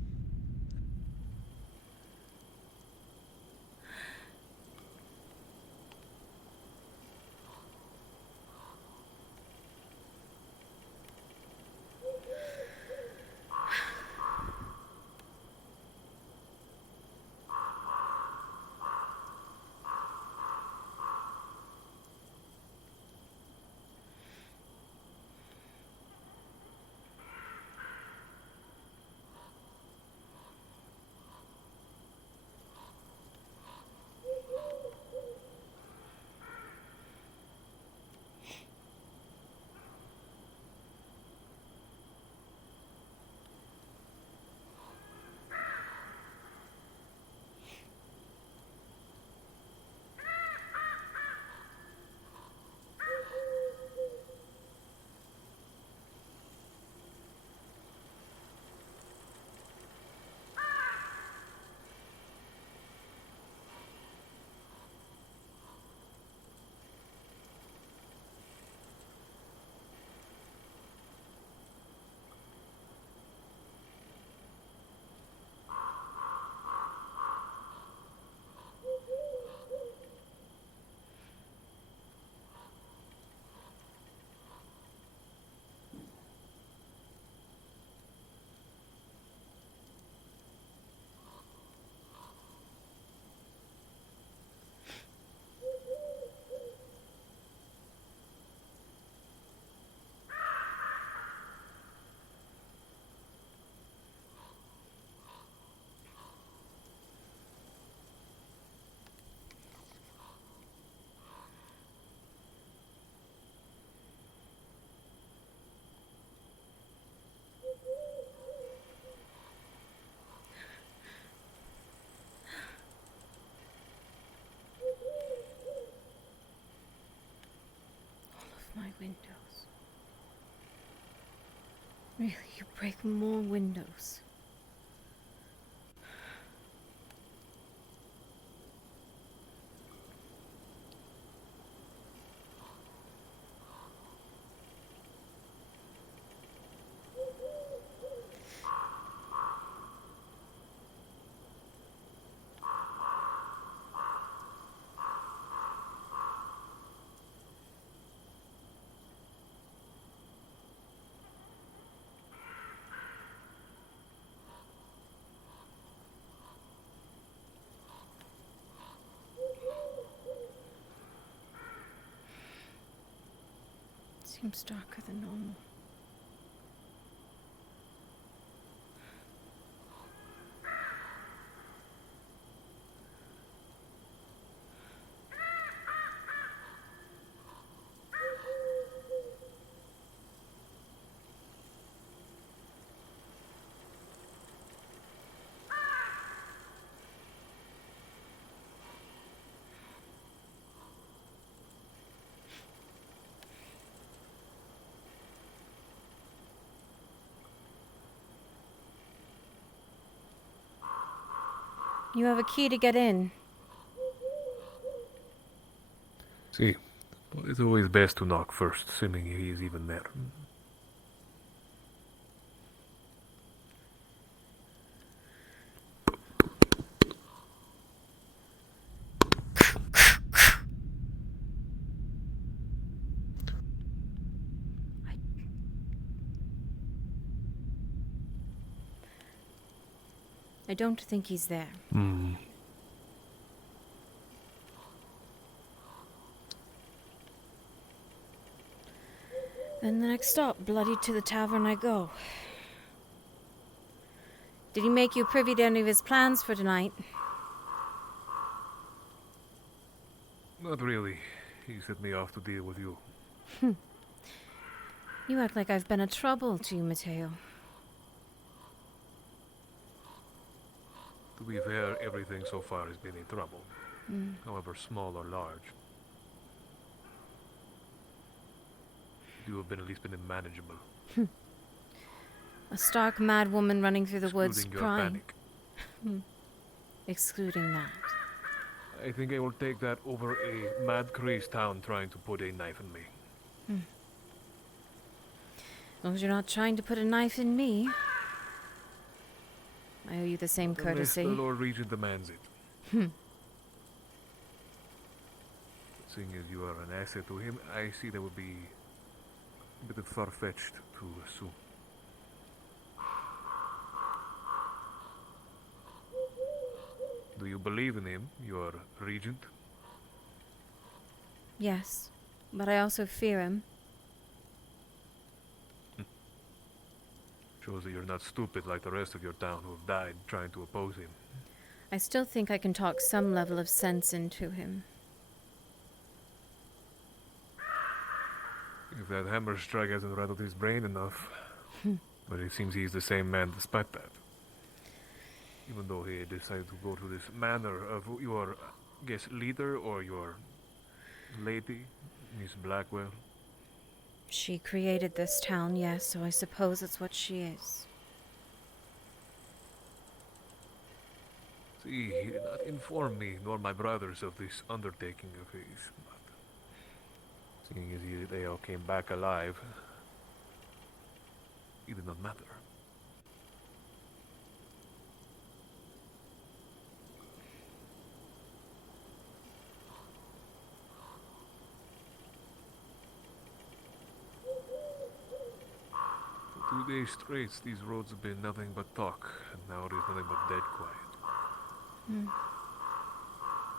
Really, you break more windows. Seems darker than normal. You have a key to get in. See, well, it's always best to knock first, assuming he is even there. I don't think he's there. Hmm. Then the next stop, bloody to the tavern I go. Did he make you privy to any of his plans for tonight? Not really. He set me off to deal with you. You act like I've been a trouble to you, Mateo. To be fair, everything so far has been in trouble, however small or large. You have been at least been manageable. A stark mad woman running through the woods Excluding your crying. panic. Excluding that. I think I will take that over a mad crazed town trying to put a knife in me. As long as you're not trying to put a knife in me. I owe you the same Unless courtesy. the Lord Regent demands it. Seeing as you are an asset to him, I see that would be a bit far-fetched to assume. Do you believe in him, your regent? Yes, but I also fear him. Shows that you're not stupid like the rest of your town who have died trying to oppose him. I still think I can talk some level of sense into him. If that hammer strike hasn't rattled his brain enough. But it seems he's the same man despite that. Even though he decided to go to this manner of your, leader or your lady, Miss Blackwell. She created this town, yes, so I suppose it's what she is. See, he did not inform me nor my brothers of this undertaking of his. But seeing as they all came back alive, it did not matter. For 2 days straight, these roads have been nothing but talk, and now it is nothing but dead quiet.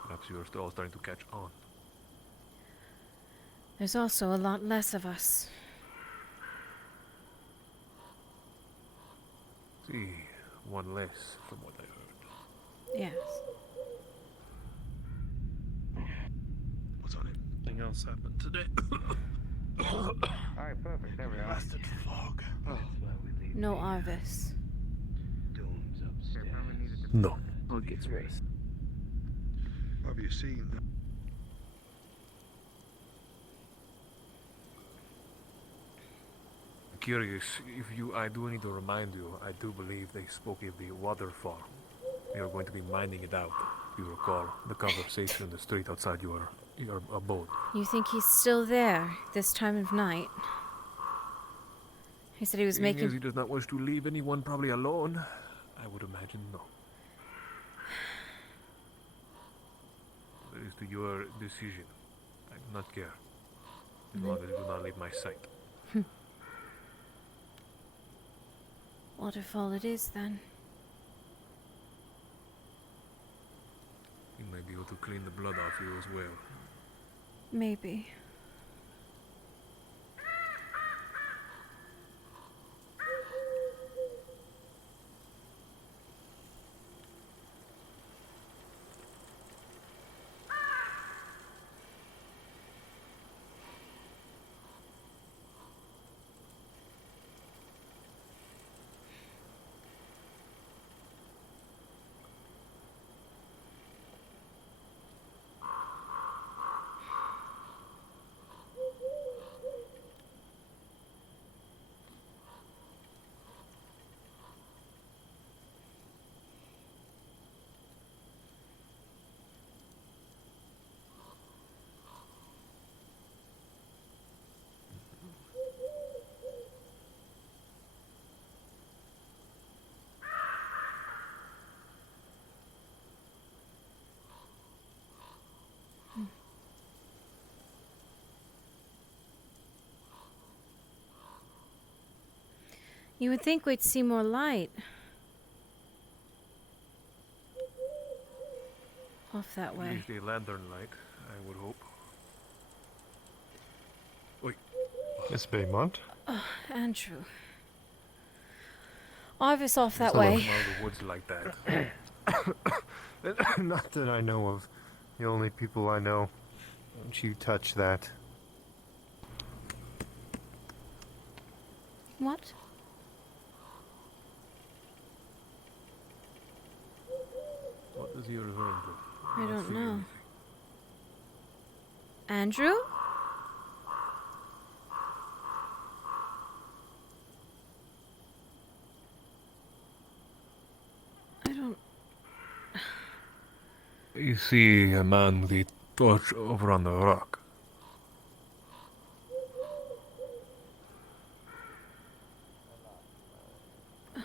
Perhaps you are all starting to catch on. There's also a lot less of us. See, one less from what I heard. Yes. What's on it? Something else happened today. Alright, perfect. There we are. Bastard fog. No Arvis. Doom's upstairs. No. Oh, it gets worse. Have you seen that? curious. I do need to remind you, I do believe they spoke of the waterfall. We are going to be mining it out. If you recall the conversation in the street outside your abode. You think he's still there this time of night? He said he was Seeing making... as he does not wish to leave anyone probably alone, I would imagine no. It is to your decision. I do not care. As long as you do not leave my sight. Waterfall it is, then. He may be able to clean the blood off you as well. Maybe. You would think we'd see more light. Off that At way. least a lantern light, I would hope. Wait. Miss Baymont? Oh, Andrew. Arvis off that Someone way. from out of the woods like that. Not that I know of. The only people I know. Don't you touch that. What? What is he referring to? I don't see know. anything. Andrew? I don't... You see a man with a torch over on the rock.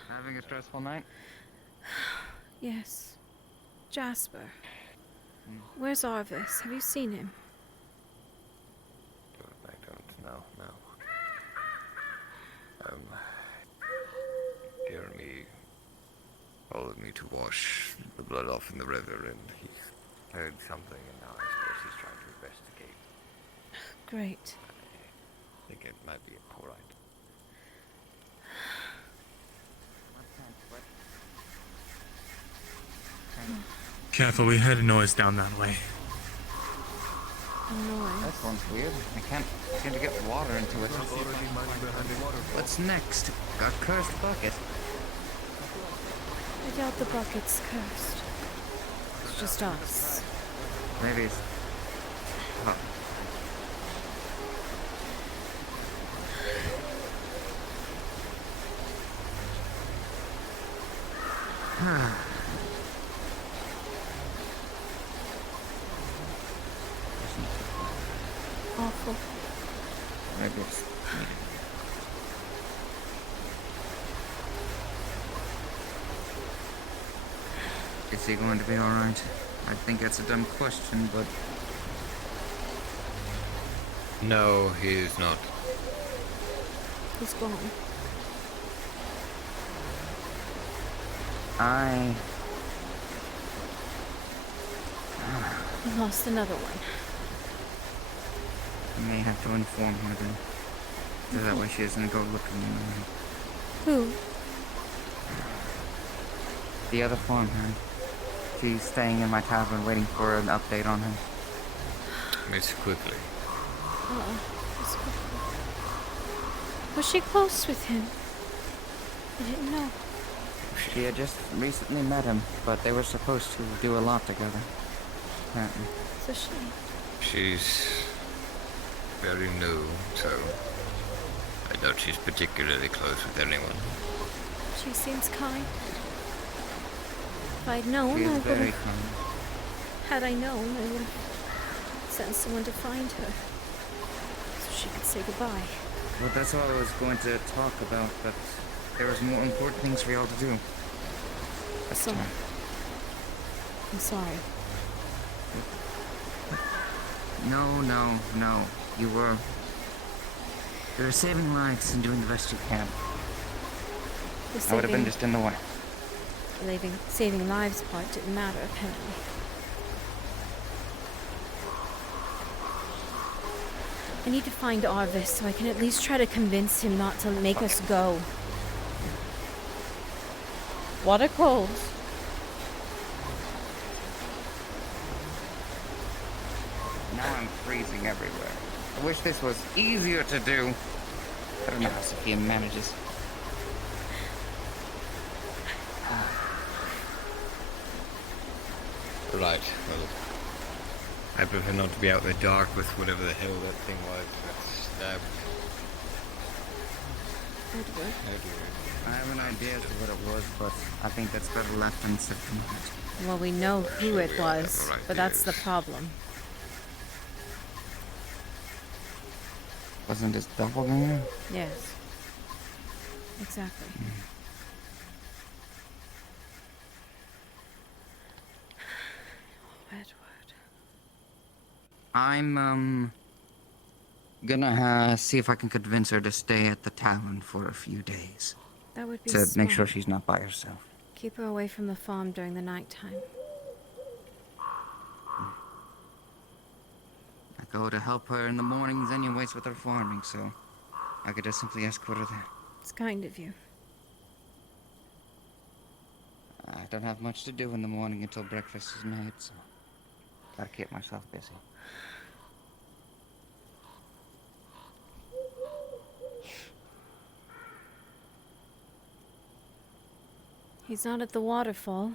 Having a stressful night? Yes. Jasper. Where's Arvis? Have you seen him? I don't know, no. Jeremy followed me to wash the blood off in the river, and he heard something, and now I suppose he's trying to investigate. Great. I think it might be a poor idea. Careful, we heard a noise down that way. That one's weird. I can't seem to get water into it. What's next? A cursed bucket. I doubt the bucket's cursed. It's just us. Maybe it's... Oh. Awful. Maybe it's... Is he going to be alright? I think that's a dumb question, but... No, he is not. He's gone. I We lost another one. may have to inform her then. So that way she doesn't go looking in the morning. Who? The other farmhand. She's staying in my tavern waiting for an update on him. Miss quickly. Was she close with him? I didn't know. She had just recently met him, but they were supposed to do a lot together. Apparently. So she... She's very new, so I doubt she's particularly close with anyone. She seems kind. If I'd known, She is I would very have. kind. Had I known, I would have sent someone to find her. So she could say goodbye. Well, that's all I was going to talk about, but there was more important things for y'all to do. That's So, time. I'm sorry. No. You were saving lives and doing the best you can. I would have been just in the way. Saving lives part didn't matter, apparently. I need to find Arvis so I can at least try to convince him not to make us go. Water cold. Now I'm freezing everywhere. I wish this was easier to do. I don't know how Sophia manages. Right, well, I prefer not to be out in the dark with whatever the hell that thing was that stabbed. Edward. I have an idea as to what it was, but I think that's better left unsaid for the moment. Well, we know who it was, but that's the problem. Wasn't his doppelganger? Yes. Exactly. Edward. I'm, gonna see if I can convince her to stay at the tavern for a few days. That would be to make sure smart. she's not by herself. Keep her away from the farm during the nighttime. I go to help her in the mornings anyways with her farming, so I could just simply escort her there. It's kind of you. I don't have much to do in the morning until breakfast is made, so gotta keep myself busy. He's not at the waterfall.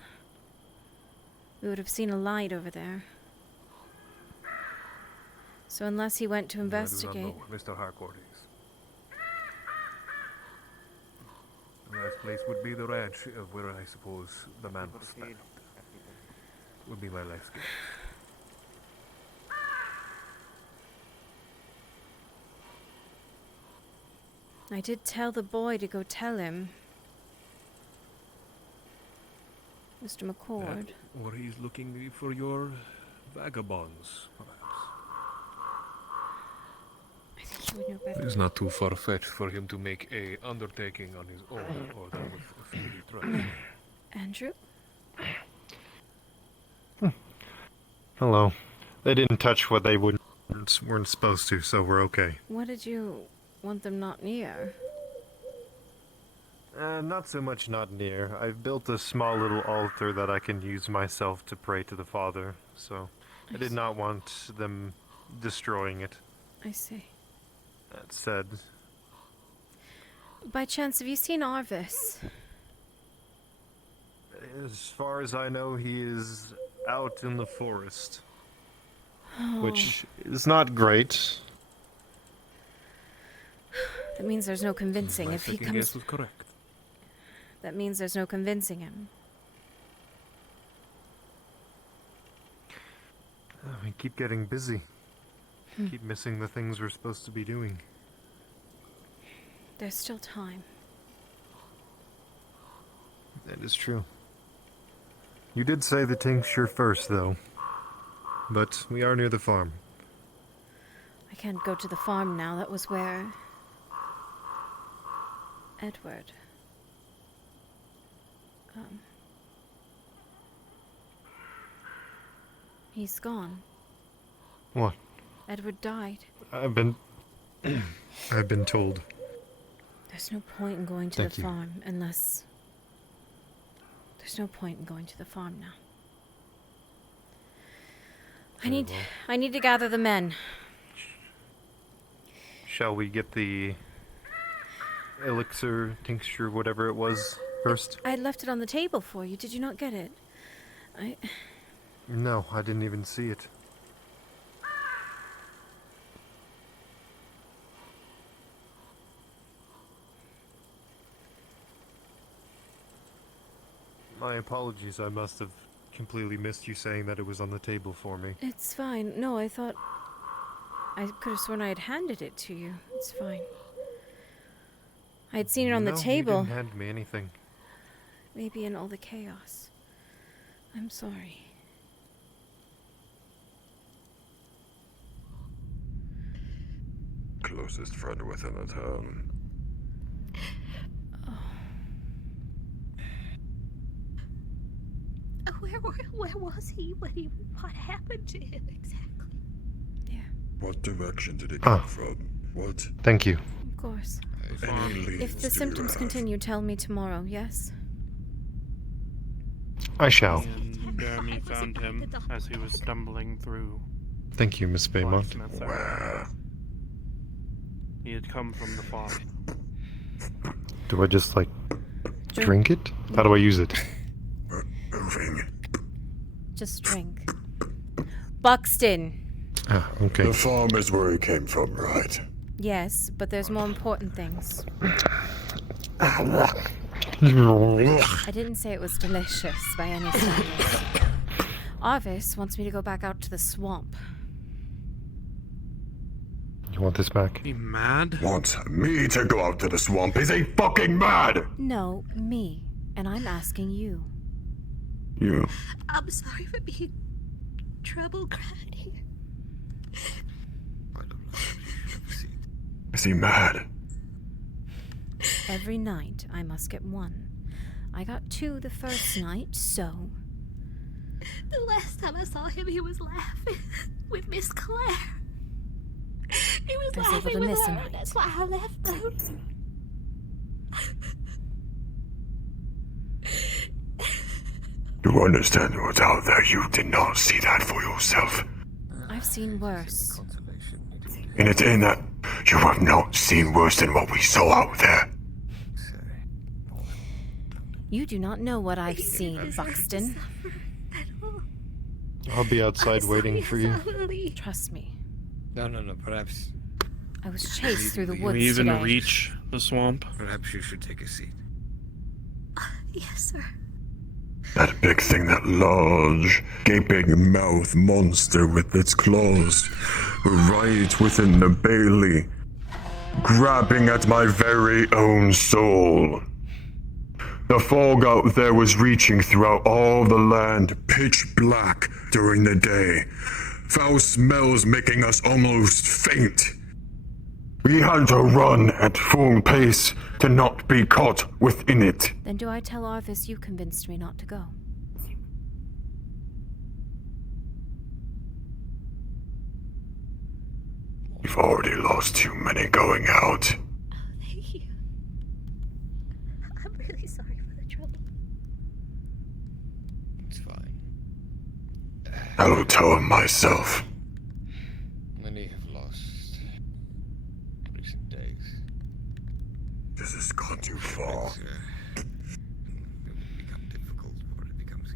We would have seen a light over there. So unless he went to investigate... I do not know where Mr. Harcourt is. The last place would be the ranch, of where I suppose the man was found. Would be my last guess. I did tell the boy to go tell him. Mr. McCord. Or he's looking for your vagabonds, perhaps. I think he would know better. It's not too far-fetched for him to make a undertaking on his own, or that with a few trust. Andrew? Hello. They didn't touch what they weren't supposed to, so we're okay. What did you want them not near? Not so much not near. I've built a small little altar that I can use myself to pray to the Father, so I did not want them destroying it. I see. That said, By chance, have you seen Arvis? as far as I know, he is out in the forest. Oh. Which is not great. That means there's no convincing My if he second comes... guess was correct. That means there's no convincing him. We keep getting busy. Hmm. Keep missing the things we're supposed to be doing. There's still time. That is true. You did say the tincture first, though. But we are near the farm. I can't go to the farm now. That was where... Edward... He's gone. What? Edward died. I've been told. There's no point in going to Thank the you. farm unless... There's no point in going to the farm now. I need to gather the men. Shall we get the elixir, tincture, whatever it was, first? I left it on the table for you. Did you not get it? No, I didn't even see it. My apologies, I must have completely missed you saying that it was on the table for me. It's fine. No, I thought... I could have sworn I had handed it to you. It's fine. I had seen it on the No, table. You didn't hand me anything. Maybe in all the chaos. I'm sorry. Closest friend within a town. Where was he? What happened to him exactly? What direction did it come from? What? Thank you. Of course. Any leads If the do you symptoms have? continue, tell me tomorrow, yes? I shall. And Jeremy found him as he was stumbling through. Thank you, Miss Baymont. Where? He had come from the farm. Do I just, like, drink it? How do I use it? Moving. Just drink. Buxton! Ah, okay. The farm is where he came from, right? Yes, but there's more important things. I didn't say it was delicious by any standards. Arvis wants me to go back out to the swamp. You want this back? He mad? Want me to go out to the swamp? Is he fucking mad? No, me. And I'm asking you. You. I'm sorry for being trouble crowding. Is he mad? Every night, I must get one. I got 2 the first night, so... The last time I saw him, he was laughing with Miss Claire. He was I was able laughing to with miss a her. night. That's why I left them. You understand what's out there? You did not see that for yourself. I've seen worse. In a day that you have not seen worse than what we saw out there. You do not know what I've seen, Buxton. I'll be outside waiting for you. Trust me. No, perhaps. I was chased through the Can woods we even today. reach the swamp? Perhaps you should take a seat. Yes, sir. That big thing, that large, gaping mouth monster with its claws, right within the Bailey, grabbing at my very own soul. The fog out there was reaching throughout all the land, pitch black during the day. Foul smells making us almost faint. We had to run at full pace to not be caught within it. Then do I tell Arvis you convinced me not to go? We've already lost too many going out. Thank you. I'm really sorry for the trouble. It's fine. I'll tell him myself. Many have lost recent days. This has gone too far. It will become difficult or it becomes.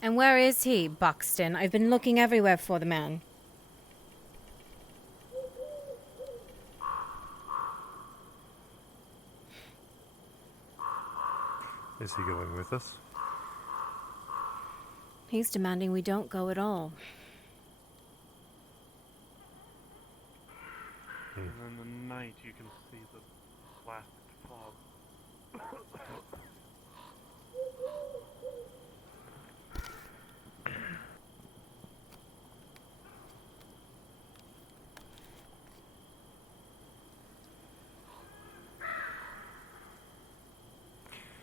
And where is he, Buxton? I've been looking everywhere for the man. Is he going with us? He's demanding we don't go at all. And in the night you can see the black fog.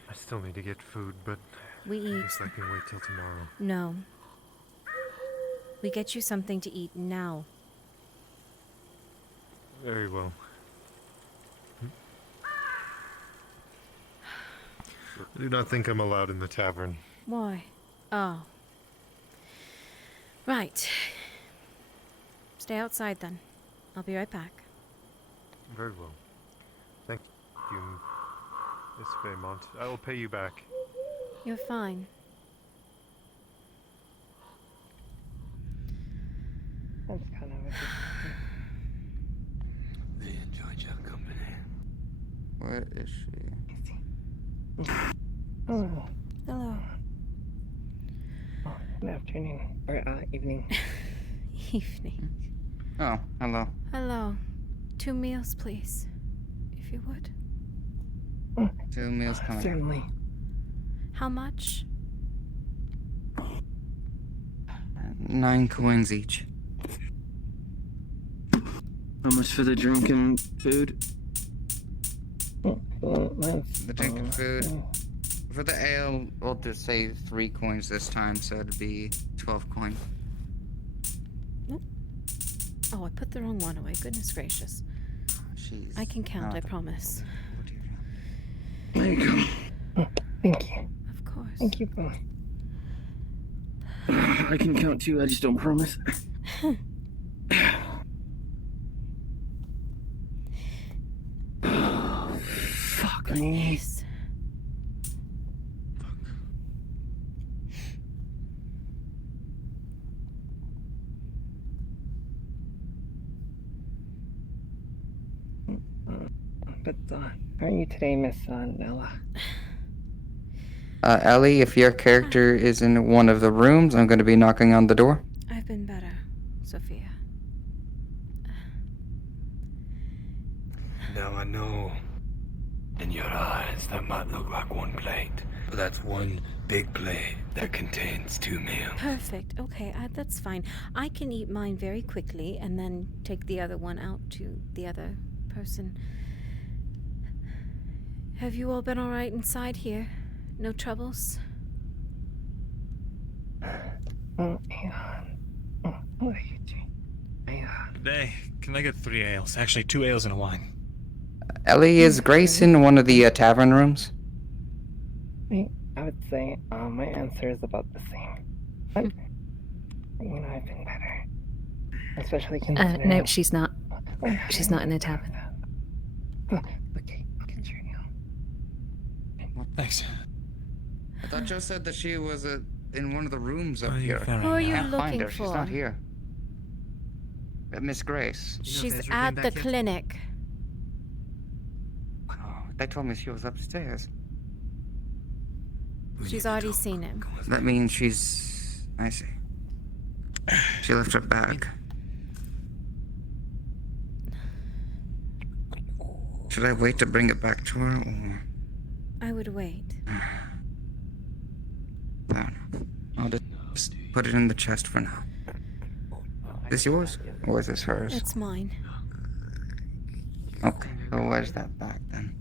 I still need to get food, but We I eat. guess I can wait till tomorrow. No. We get you something to eat now. Very well. I do not think I'm allowed in the tavern. Why? Oh. Right. Stay outside then. I'll be right back. Very well. Thank you, Miss Baymont. I will pay you back. You're fine. That's kind of a They enjoyed your company. Oh, Hello. good afternoon. Or, evening. Evening. Oh, hello. Hello. 2 meals, please. If you would. 2 meals coming. Certainly. How much? 9 coins each. How much for the drink and food? The drink and food. For the ale, we'll just say 3 coins this time, so it'd be 12 coins. Oh, I put the wrong one away. Goodness gracious. Jeez. I can count, I promise. There you go. Thank you. Of course. Thank you both. I can count too, I just don't promise. Fuck me. But, how are you today, Miss Nella? Ellie, if your character is in one of the rooms, I'm going to be knocking on the door. I've been better, Sophia. Now I know. In your eyes, that might look like one plate, but that's one big plate that contains 2 meals. Perfect. Okay, that's fine. I can eat mine very quickly and then take the other one out to the other person. Have you all been all right inside here? No troubles? Hang on. What are you doing? Today, can I get 3 ales? Actually, 2 ales and a wine. Ellie, is Grace in one of the tavern rooms? I would say my answer is about the same. But, I've been better. Especially considering... No, she's not. She's not in the tavern. Okay, I'll get you now. Thanks. I thought Joe said that she was in one of the rooms up Where are you here. ferrying Who are you Can't find looking her. She's for? not here. Miss Grace. She's at the clinic. They told me she was upstairs. She's already seen him. That means she's... I see. She left her bag. Should I wait to bring it back to her, or... I would wait. Fair enough. I'll just put it in the chest for now. Is this yours, or is this hers? It's mine. Okay, so where's that bag then?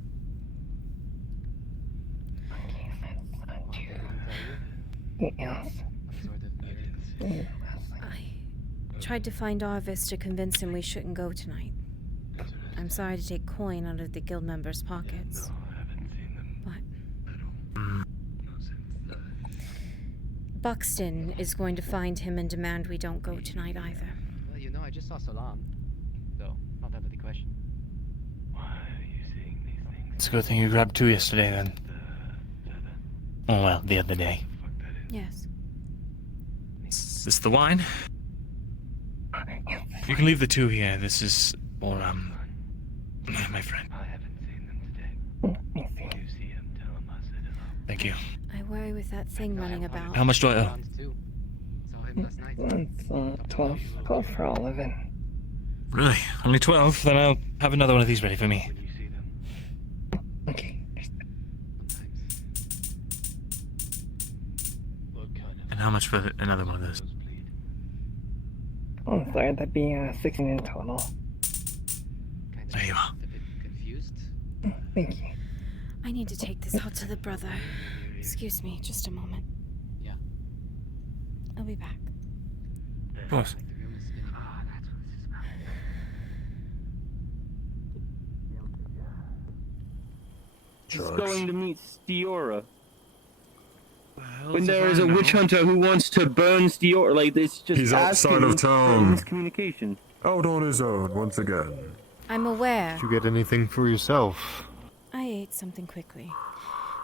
I tried to find Arvis to convince him we shouldn't go tonight. I'm sorry to take coin out of the guild members' pockets. But Buxton is going to find him and demand we don't go tonight either. Well, I just saw Salam. So, not out of the question. It's a good thing you grabbed 2 yesterday, then. Oh, well, the other day. Yes. Is this the wine? You can leave the 2 here. This is for, my friend. Thank you. I worry with that thing running about. How much do I owe? It's 12 for all of it. Really? Only 12? Then I'll have another one of these ready for me. Okay. And how much for another one of those? Oh, sorry, that'd be 16 in total. There you are. Thank you. I need to take this out to the brother. Excuse me, just a moment. Yeah. I'll be back. Of course. He's going to meet Stiora. When there is a witch hunter who wants to burn Stiora, like this, just He's outside asking of town. for miscommunication. Out on his own once again. I'm aware. Did you get anything for yourself? I ate something quickly.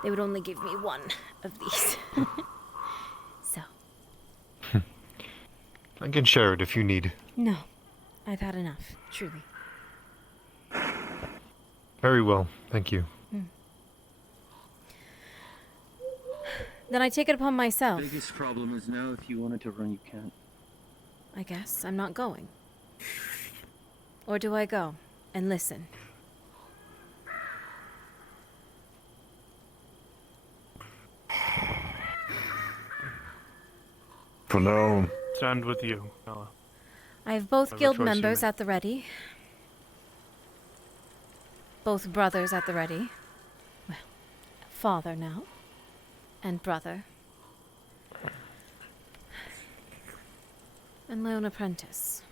They would only give me one of these. So. I can share it if you need. No. I've had enough, truly. Very well, thank you. Then I take it upon myself. Biggest problem is now if you wanted to run, you can't. I guess I'm not going. Or do I go and listen? For now, Stand with you, Nella. I have both Whatever guild choice you members make. at the ready. Both brothers at the ready. Well, father now. And brother. And my own apprentice.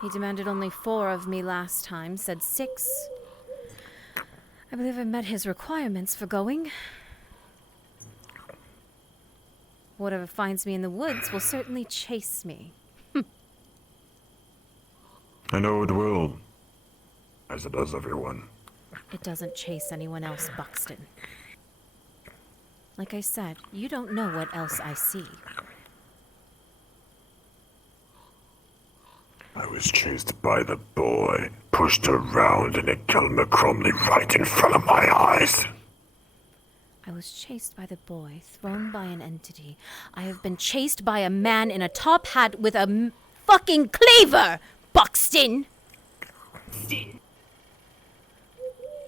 He demanded only 4 of me last time, said 6. I believe I met his requirements for going. Whatever finds me in the woods will certainly chase me. I know it will. As it does everyone. It doesn't chase anyone else, Buxton. Like I said, you don't know what else I see. I was chased by the boy, pushed around in a Kelmer Cromley right in front of my eyes. I was chased by the boy, thrown by an entity. I have been chased by a man in a top hat with a fucking cleaver, Buxton!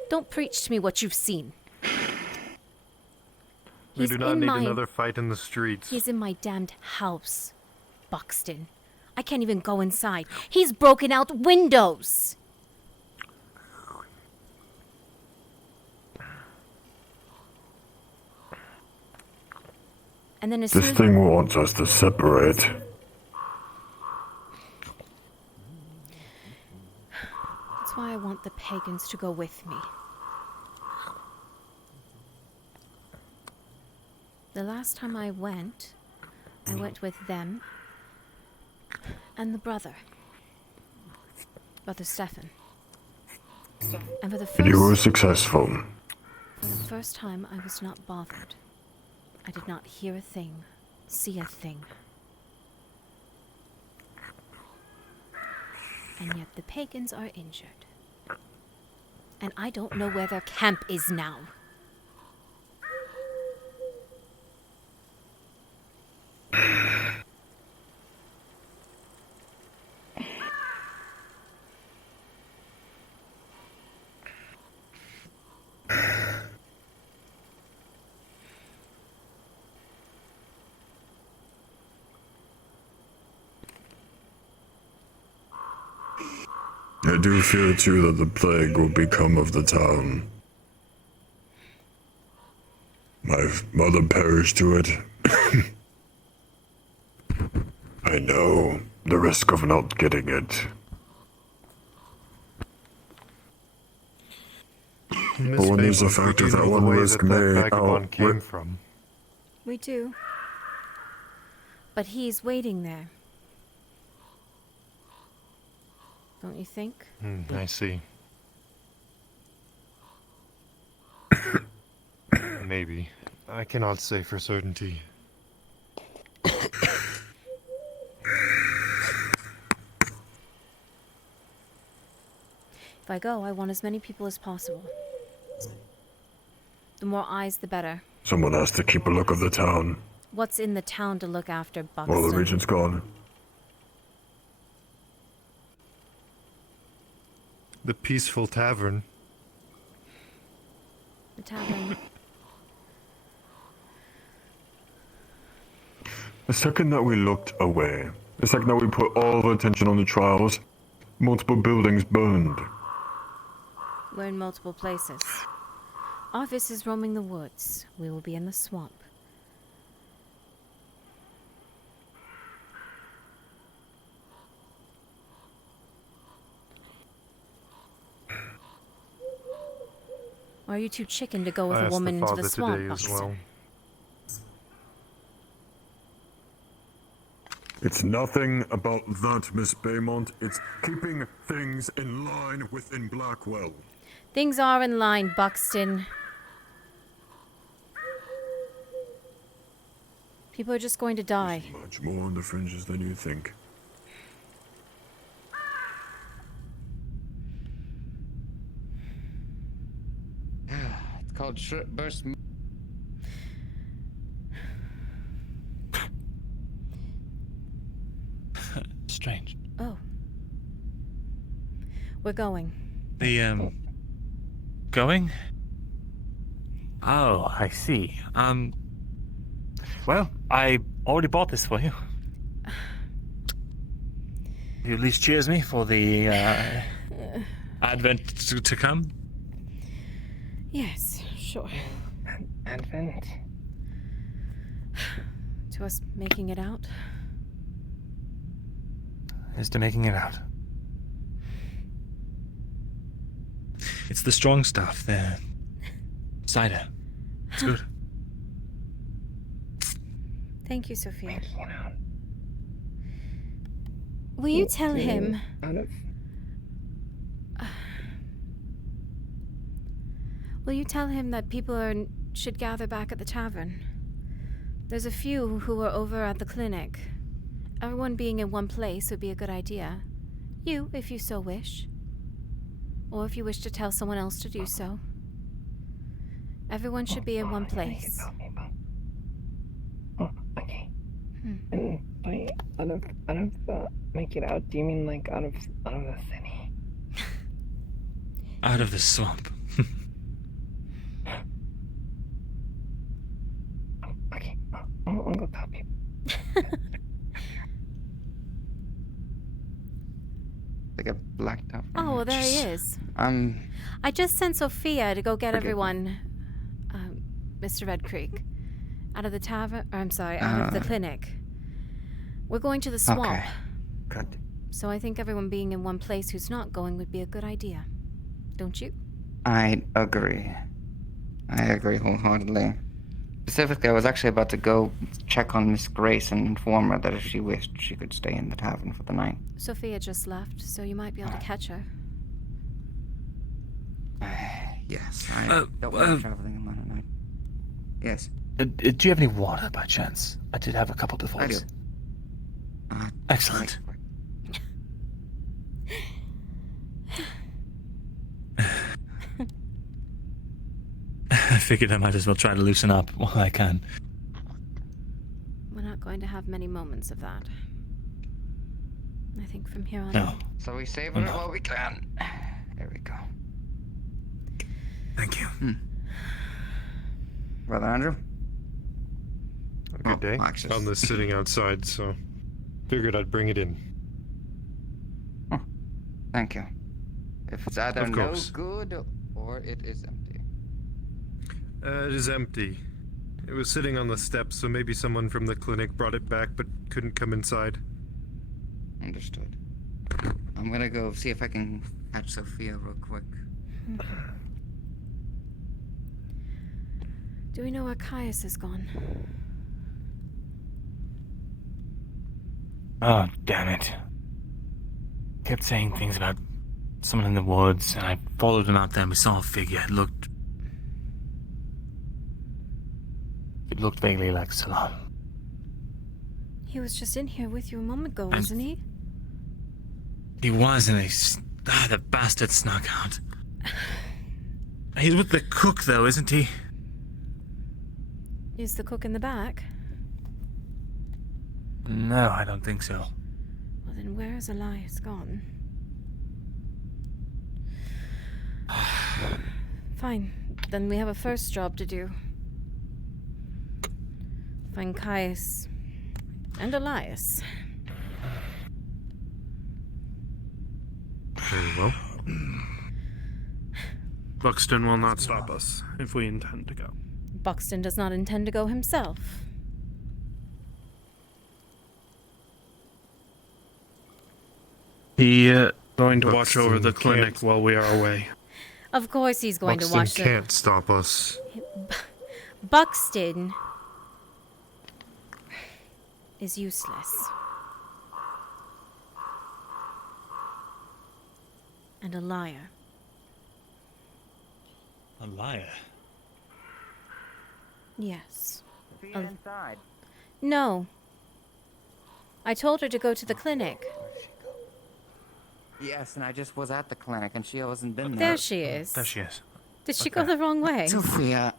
Don't preach to me what you've seen. We He's do not in need my- another fight in the streets. He's in my damned house, Buxton. I can't even go inside. He's broken out windows. And then as soon This as thing wants us to separate. That's why I want the pagans to go with me. The last time I went with them and the brother. Brother Stefan. And for the And you were first successful. time, I was not bothered. I did not hear a thing, see a thing. And yet the pagans are injured. And I don't know where their camp is now. I do fear too that the plague will become of the town. My mother perished to it. I know the risk of not getting it. But when there's a factor that one risk may vagabond came outweigh. from. We do. But he's waiting there. Don't you think? I see. Maybe. I cannot say for certainty. If I go, I want as many people as possible. The more eyes, the better. Someone has to keep a look of the town. What's in the town to look after, Buxton? Well, the regent's gone. The peaceful tavern. The tavern. The second that we looked away, the second that we put all the attention on the trials, multiple buildings burned. We're in multiple places. Office is roaming the woods. We will be in the swamp. Or are you too chicken to go with I a asked woman the into father the swamp, today as Buxton? well. It's nothing about that, Miss Baymont. It's keeping things in line within Blackwell. Things are in line, Buxton. People are just going to die. Much more on the fringes than you think. called burst. Strange. Oh. We're going. Going? Oh, I see. Well, I already bought this for you. You at least cheers me for the, advent to come? Yes, sure. Advent? To us making it out? As to making it out. It's the strong stuff, the cider. It's good. Thank you, Sophia. Will you tell him? Will you tell him that people should gather back at the tavern? There's a few who are over at the clinic. Everyone being in one place would be a good idea. You, if you so wish. Or if you wish to tell someone else to do so. Everyone should be in one place. Okay. And by out of the make it out, do you mean like out of the city? Out of the swamp. Okay, I'll go tell people. Like a blacked out. Oh, well, there he is. I just sent Sophia to go get everyone, Mr. Red Creek, out of the tavern. Or, I'm sorry, out of the clinic. We're going to the swamp. Okay. Good. So I think everyone being in one place who's not going would be a good idea. Don't you? I agree. I agree wholeheartedly. Specifically, I was actually about to go check on Miss Grace and inform her that if she wished, she could stay in the tavern for the night. Sophia just left, so you might be able to catch her. Yes, I don't mind traveling alone at night. Yes. Do you have any water by chance? I did have a couple before. I do. Excellent. I figured I might as well try to loosen up while I can. We're not going to have many moments of that. I think from here on No. out. So we savor it while we can. There we go. Thank you. Brother Andrew? A good day. Alexis. Found this sitting outside, so figured I'd bring it in. Thank you. If it's either Of no course. good or it is empty. It is empty. It was sitting on the steps, so maybe someone from the clinic brought it back but couldn't come inside. Understood. I'm gonna go see if I can catch Sophia real quick. Do we know where Caius has gone? Oh, damn it. Kept saying things about someone in the woods, and I followed him out there and we saw a figure. It looked vaguely like Salon. He was just in here with you a moment ago, wasn't he? He was, and the bastard snuck out. He's with the cook, though, isn't he? Is the cook in the back? No, I don't think so. Well, then where is Elias gone? Fine. Then we have a first job to do. Find Caius and Elias. Very well. Buxton will not stop us if we intend to go. Buxton does not intend to go himself. He going to watch over the clinic while we are away. Of course he's going Buxton to watch can't stop us. Buxton is useless. And a liar. A liar? Yes. Sophia inside. No. I told her to go to the clinic. Yes, and I just was at the clinic and she hasn't been there. There she is. There she is. Did she go the wrong way? Sophia.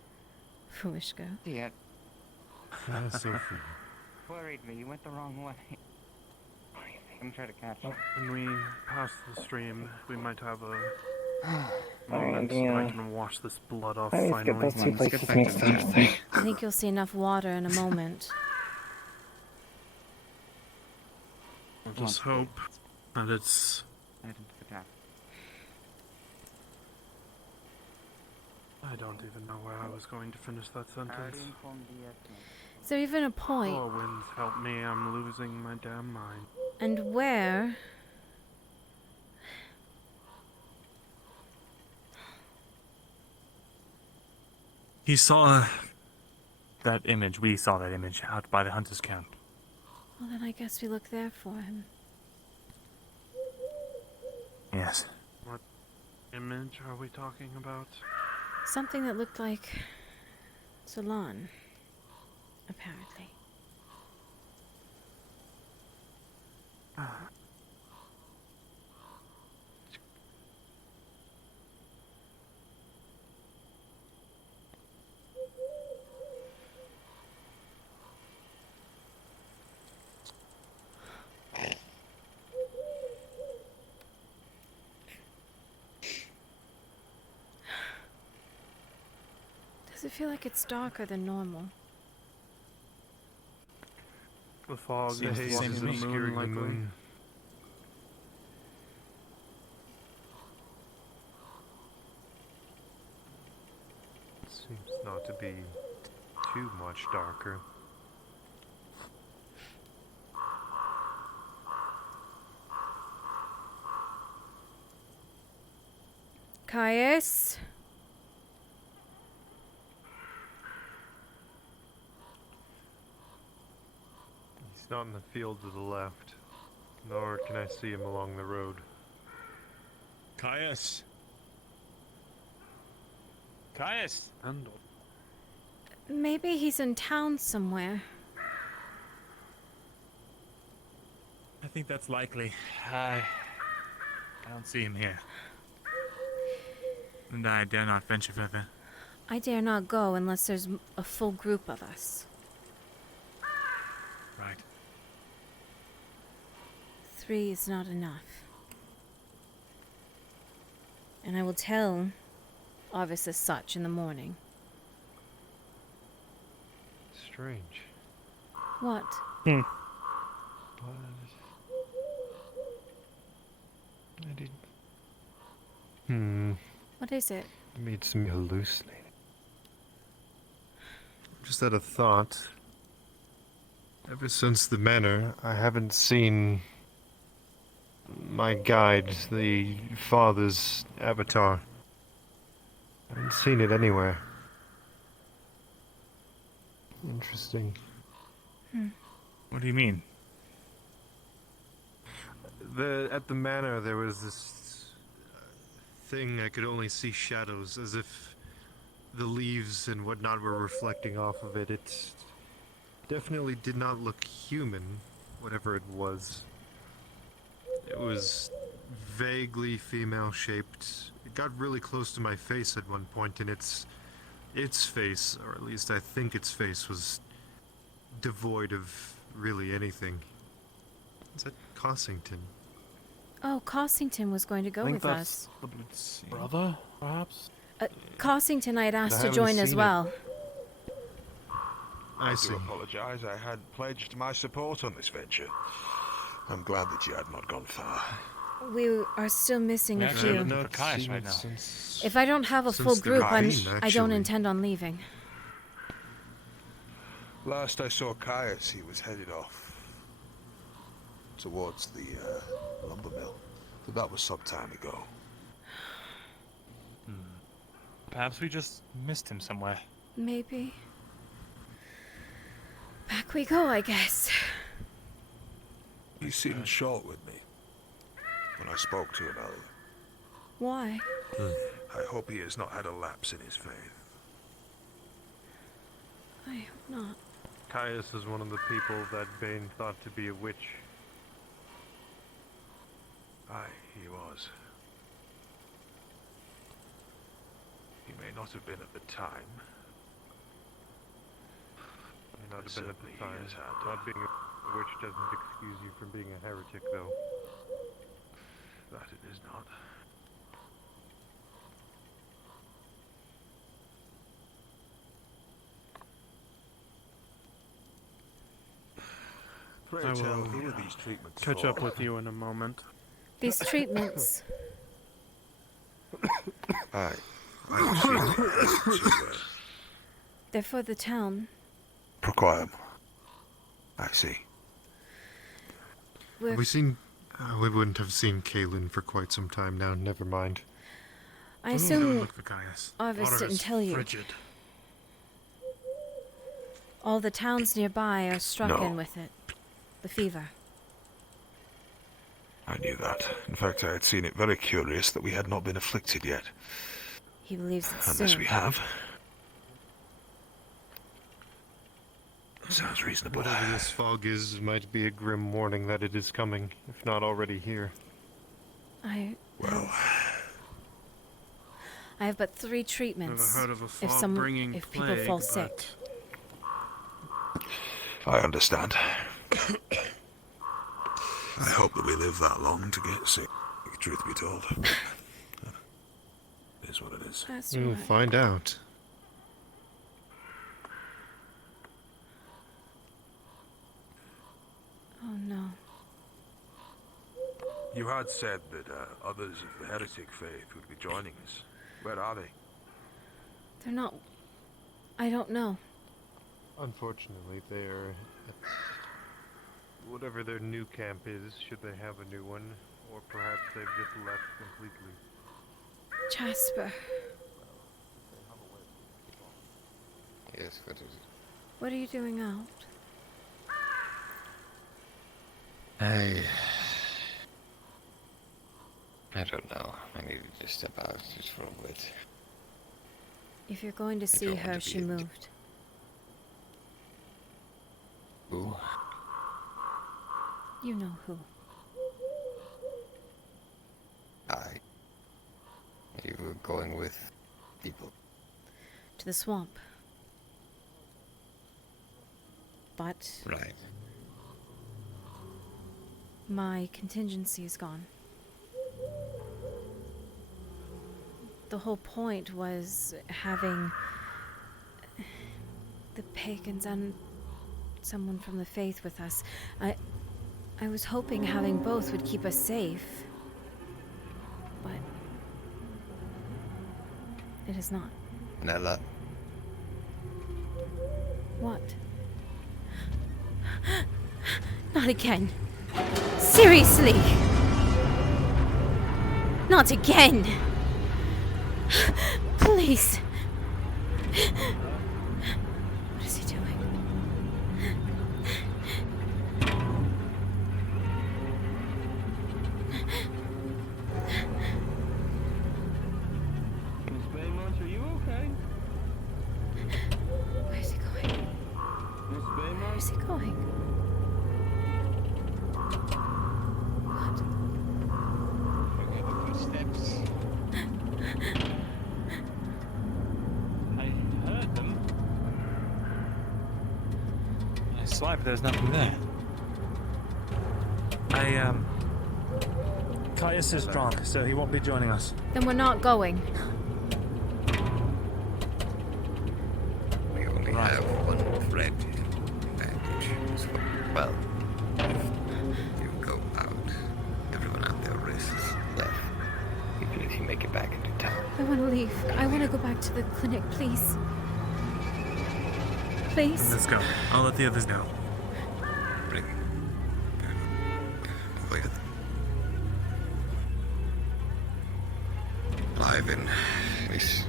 Foolish girl. Yeah. Sophie. Worried me. You went the wrong way. I'm trying to catch you. When we pass the stream, we might have a Alright, moment yeah. I can wash this blood off Let me finally. get those two places mixed up. I think you'll see enough water in a moment. I'll just hope that it's... I don't even know where I was going to finish that sentence. Is there even a point? Oh, winds help me, I'm losing my damn mind. And where? He saw that image. We saw that image out by the hunter's camp. Well, then I guess we look there for him. Yes. What image are we talking about? Something that looked like Salon, apparently. Does it feel like it's darker than normal? The fog, the Seems the haze same is to me. obscuring the moon. Seems not to be too much darker. Caius? He's not in the field to the left, nor can I see him along the road. Caius. Caius. Handle. Maybe he's in town somewhere. I think that's likely. I don't see him here. And I dare not venture further. I dare not go unless there's a full group of us. Right. 3 is not enough. And I will tell Arvis as such in the morning. Strange. What? But I did. What is it? Made some hallucinating. Just had a thought. Ever since the manor, I haven't seen my guide, the father's avatar. I haven't seen it anywhere. Interesting. What do you mean? At the manor, there was this thing I could only see shadows, as if the leaves and whatnot were reflecting off of it. It definitely did not look human, whatever it was. It was vaguely female-shaped. It got really close to my face at one point, and its face, or at least I think its face, was devoid of really anything. Is that Cossington? Oh, Cossington was going to go with us. Brother, perhaps? Cossington I had asked to haven't join as seen it. well. I do apologise. I had pledged my support on this venture. I'm glad that you had not gone far. We are still missing a few. For Caius right now. If I don't have a full since the group, ravine, I don't actually. intend on leaving. Last I saw Caius, he was headed off towards the lumber mill. But that was some time ago. Perhaps we just missed him somewhere. Maybe. Back we go, I guess. He seemed short with me when I spoke to him earlier. Why? I hope he has not had a lapse in his faith. I hope not. Caius is one of the people that Bane thought to be a witch. Aye, he was. He may may not have been at the time. May not have been at the time. Not being a witch doesn't excuse you from being a heretic, though. That it is not. I will catch up with you in a moment. These treatments. I They're for the town. Procure. I see. We're- Have we seen... we wouldn't have seen Kaylin for quite some time now. Never mind. I assume Look for Caius. Arvis Water didn't is tell you. frigid. All the towns nearby are struck No. in with it. The fever. I knew that. In fact, I had seen it very curious that we had not been afflicted yet. He believes it's Unless soon. we have. Sounds reasonable. Whatever this fog is might be a grim warning that it is coming, if not already here. I Well, have but 3 treatments. Never heard of a if fog bringing if people plague, fall but- sick. I understand. I hope that we live that long to get sick, truth be told. It is what it is. That's We'll right. find out. Oh no. You had said that others of the heretic faith would be joining us. Where are they? They're not. I don't know. Unfortunately, they're at whatever their new camp is, should they have a new one, or perhaps they've just left completely. Jasper, Yes, what is it? what are you doing out? I don't know. I need to just step out just for a bit. If you're going to see don't her, want to she be- moved. Who? You know who. You were going with people. To the swamp. But Right. my contingency is gone. The whole point was having the pagans and someone from the faith with us. I was hoping having both would keep us safe. But it is not. Nella. What? Not again. Seriously! Not again! Please! What is he doing? Miss Baymont, are you okay? Where is he going? Miss Baymont? Where is he going? Footsteps. I heard them. I swear, but there's nothing there. Caius is drunk, so he won't be joining us. Then we're not going. We only have one thread advantage. Well, if you go out, everyone out there risks left. Even if you make it back into town. I want to leave. I want to go back to the clinic, please. Please? Let's go. I'll let the others know. Bring with live in this.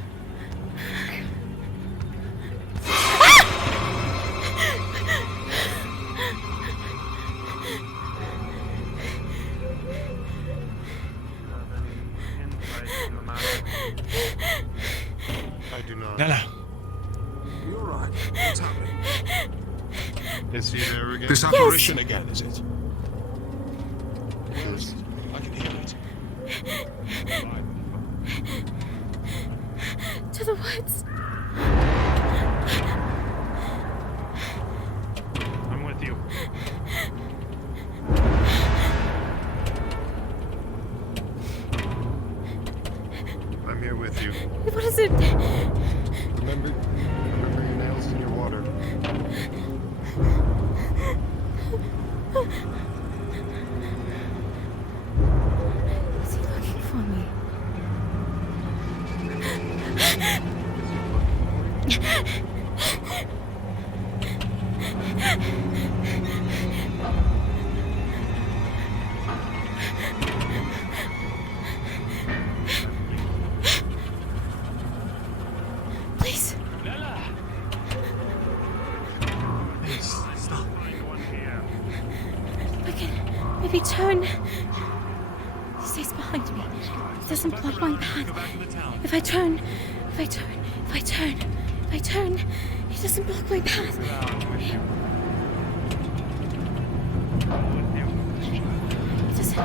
I do not. Nella. You're right. What's happening? Is he there again? This apparition again, is it? Where is it? I can hear it. into the woods. I'm with you. I'm here with you. What is it? Remember your nails in your water. Is he looking for me? Please. Nella! Please, stop. I can maybe turn. He stays behind me. He doesn't block my path. If I turn, he doesn't block my path. He doesn't.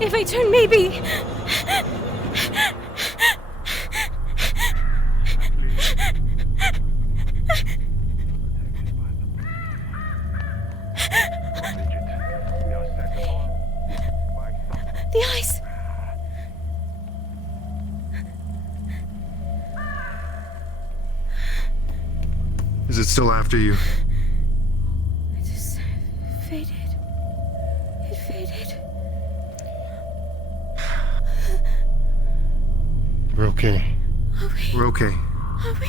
If I turn, maybe. The eyes. Is it still after you? It just faded. It faded. We're okay. Are we? We're okay. Are we?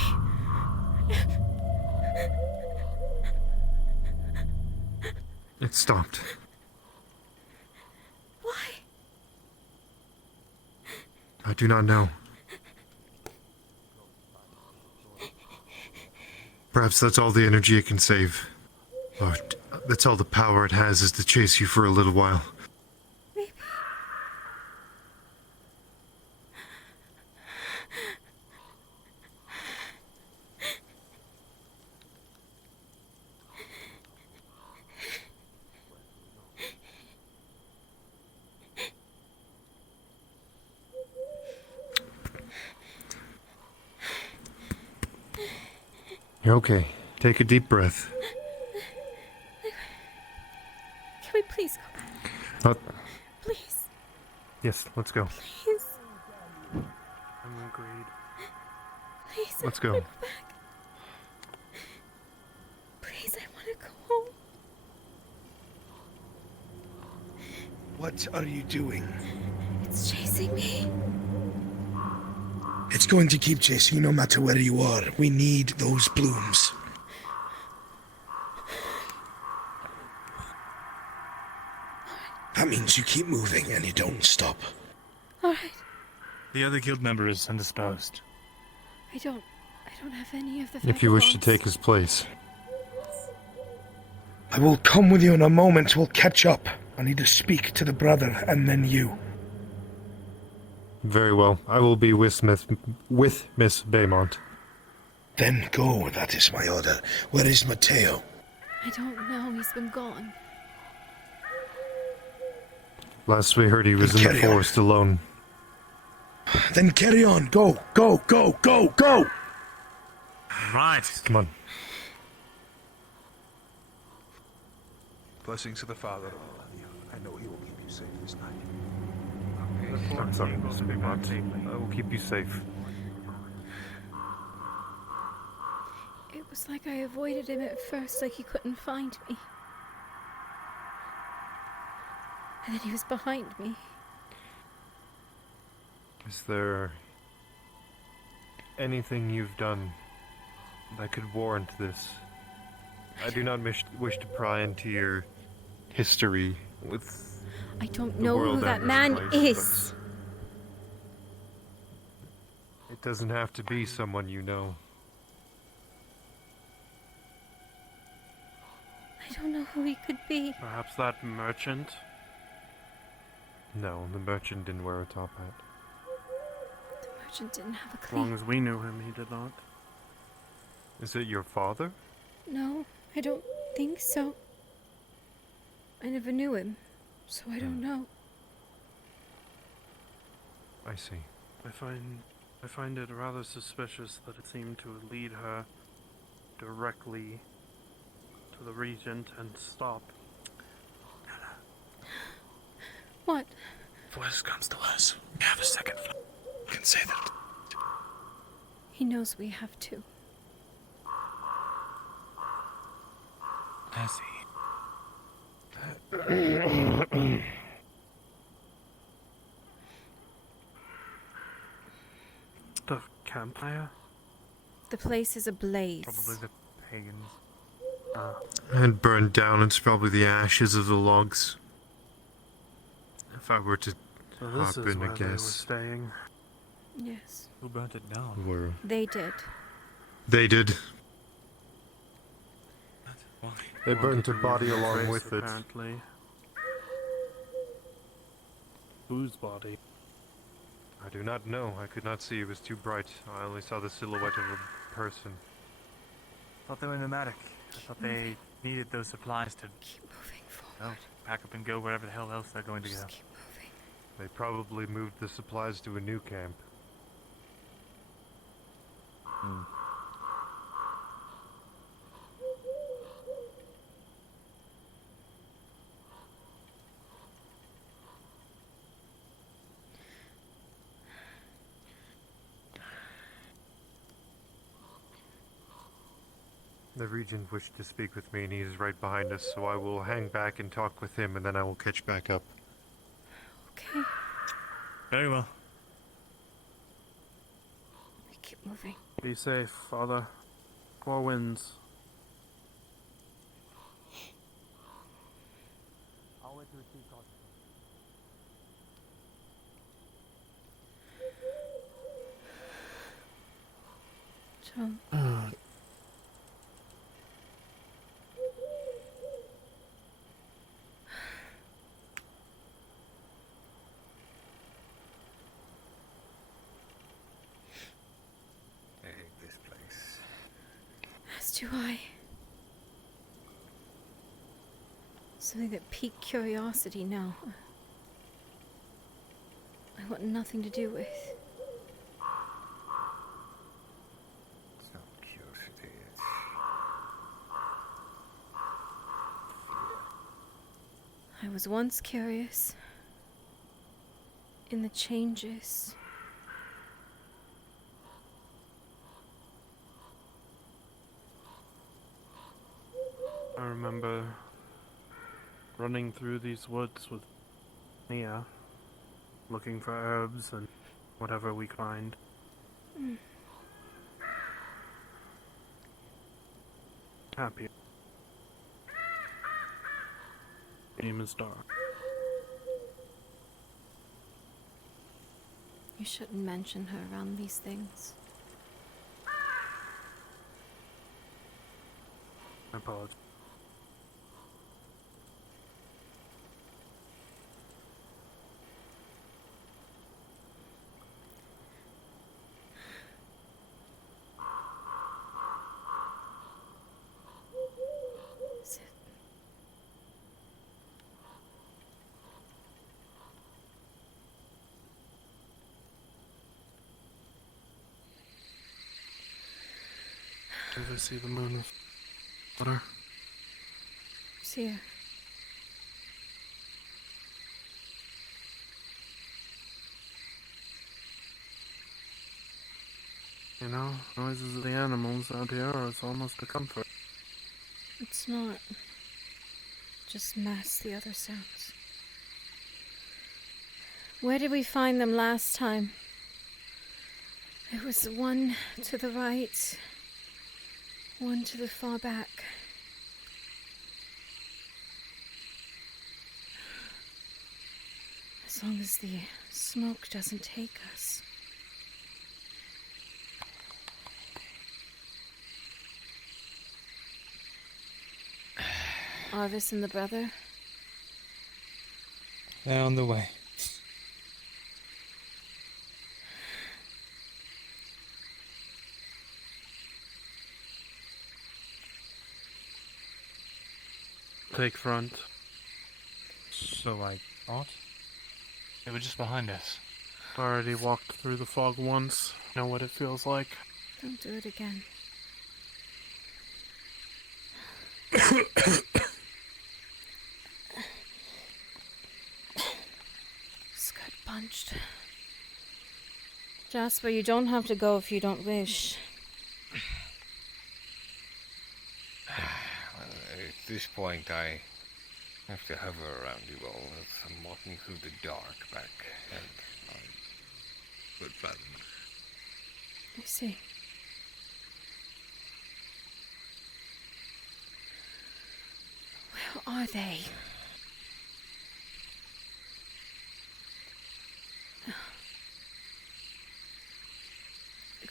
It stopped. Why? I do not know. Perhaps that's all the energy it can save. Or that's all the power it has, is to chase you for a little while. Maybe. You're okay. Take a deep breath. Can we please go back? Please. Yes, let's go. Please. I'm agreed. Please. Let's I go. wanna go back. Please, I want to go home. What are you doing? It's chasing me. It's going to keep chasing you no matter where you are. We need those blooms. That means you keep moving and you don't stop. All right. The other guild member is indisposed. I don't have any of the. If you wish to vagabonds. take his place. I will come with you in a moment. We'll catch up. I need to speak to the brother and then you. Very well. I will be with Miss Baymont. Then go. That is my order. Where is Matteo? I don't know. He's been gone. Last we heard he was in the forest alone. Then carry on. Go, go, go, go, go! Right. Come on. Blessings to the Father. I know he will keep you safe this night. I'm sorry, Miss Baymont. I will keep you safe. It was like I avoided him at first, like he couldn't find me. And then he was behind me. Is there anything you've done that could warrant this? I do not wish to pry into your history with. I don't the know who world that and man this place, is. but it doesn't have to be someone you know. I don't know who he could be. Perhaps that merchant? No, the merchant didn't wear a top hat. The merchant didn't have a As clue. long as we knew him, he did not. Is it your father? No, I don't think so. I never knew him, So I don't know. I see. I find it rather suspicious that it seemed to lead her directly to the Regent and stop. What? If worst comes to worst, we have a second floor. You can say that. He knows we have to. Has he? The campfire? The place is ablaze. Probably the pagans. And burned down, it's probably the ashes of the logs. If I were to So this hop is in, where I they were guess. staying. Yes. Who burnt it down? Were. They did. They did. They Wanted burnt to her body leave no along trace, with it. apparently. Whose body? I do not know. I could not see. It was too bright. I only saw the silhouette of a person. Thought they were nomadic. I thought they needed those supplies to keep moving forward. Well, pack up and go wherever the hell else they're going to go. Keep moving. They probably moved the supplies to a new camp. The Regent wished to speak with me, and he is right behind us, so I will hang back and talk with him, and then I will catch back up. Okay. Very well. We keep moving. Be safe, Father. Four winds. I'll wait to receive calls. John. I hate this place. As do I. Something that piqued curiosity now. I want nothing to do with. It's not curiosity, it's I was once curious. In the changes. I remember running through these woods with Nia, looking for herbs and whatever we find. Happy. Name is dark. You shouldn't mention her around these things. I apologize. Sit. Did I see the moon with water? See her. You know, noises of the animals out here is almost a comfort. It's not. Just mask the other sounds. Where did we find them last time? There was one to the right, one to the far back. As long as the smoke doesn't take us. Arvis and the brother? They're on the way. Take front. So, like, what? They were just behind us. Already walked through the fog once. Know what it feels like. Don't do it again. Just got punched. Jasper, you don't have to go if you don't wish. Well, at this point, I have to hover around you all as I'm walking through the dark back and on good fun. I see. Where are they?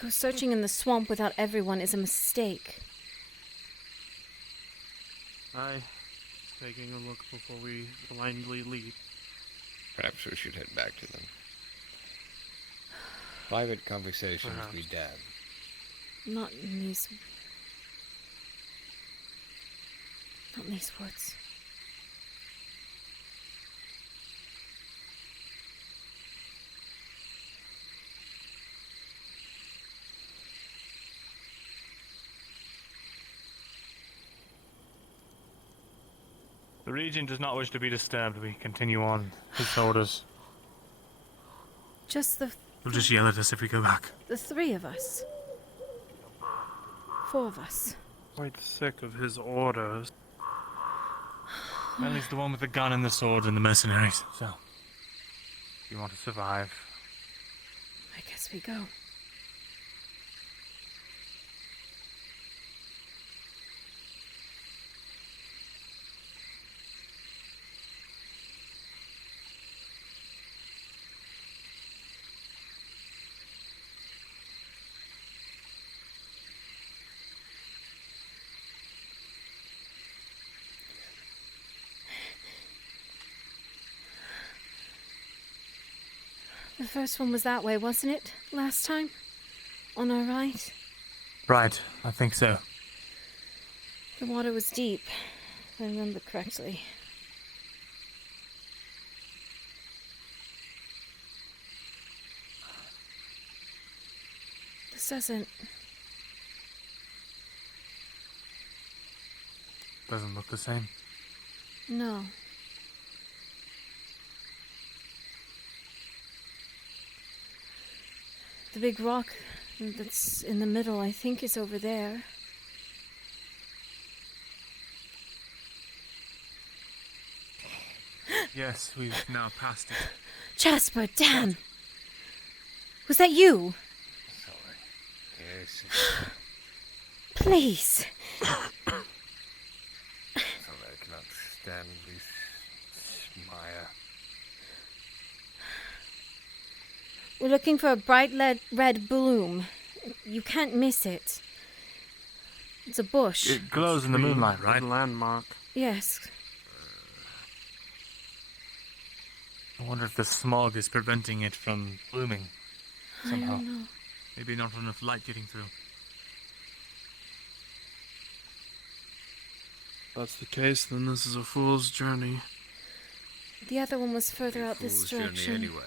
Go searching in the swamp without everyone is a mistake. Aye. Taking a look before we blindly leap. Perhaps we should head back to them. Private conversations Perhaps. be damned. Not in these... Not in these woods. The Regent does not wish to be disturbed. We continue on his orders. Just the He'll just yell at us if we go back. three of us. 4 of us. Quite sick of his orders. Well, he's the one with the gun and the sword and the mercenaries. So, if you want to survive. I guess we go. The first one was that way, wasn't it? Last time? On our right? Right, I think so. The water was deep, if I remember correctly. This doesn't... Doesn't look the same. No. The big rock that's in the middle, I think, is over there. Yes, we've now passed it. Jasper, damn! Was that you? Yes. Please. Sorry, I cannot stand this mire. We're looking for a bright red bloom. You can't miss it. It's a bush. It glows in the moonlight, right? Landmark. Yes. I wonder if the smog is preventing it from blooming somehow. I don't know. Maybe not enough light getting through. If that's the case, then this is a fool's journey. The other one was further out this Fool's journey direction. anyway.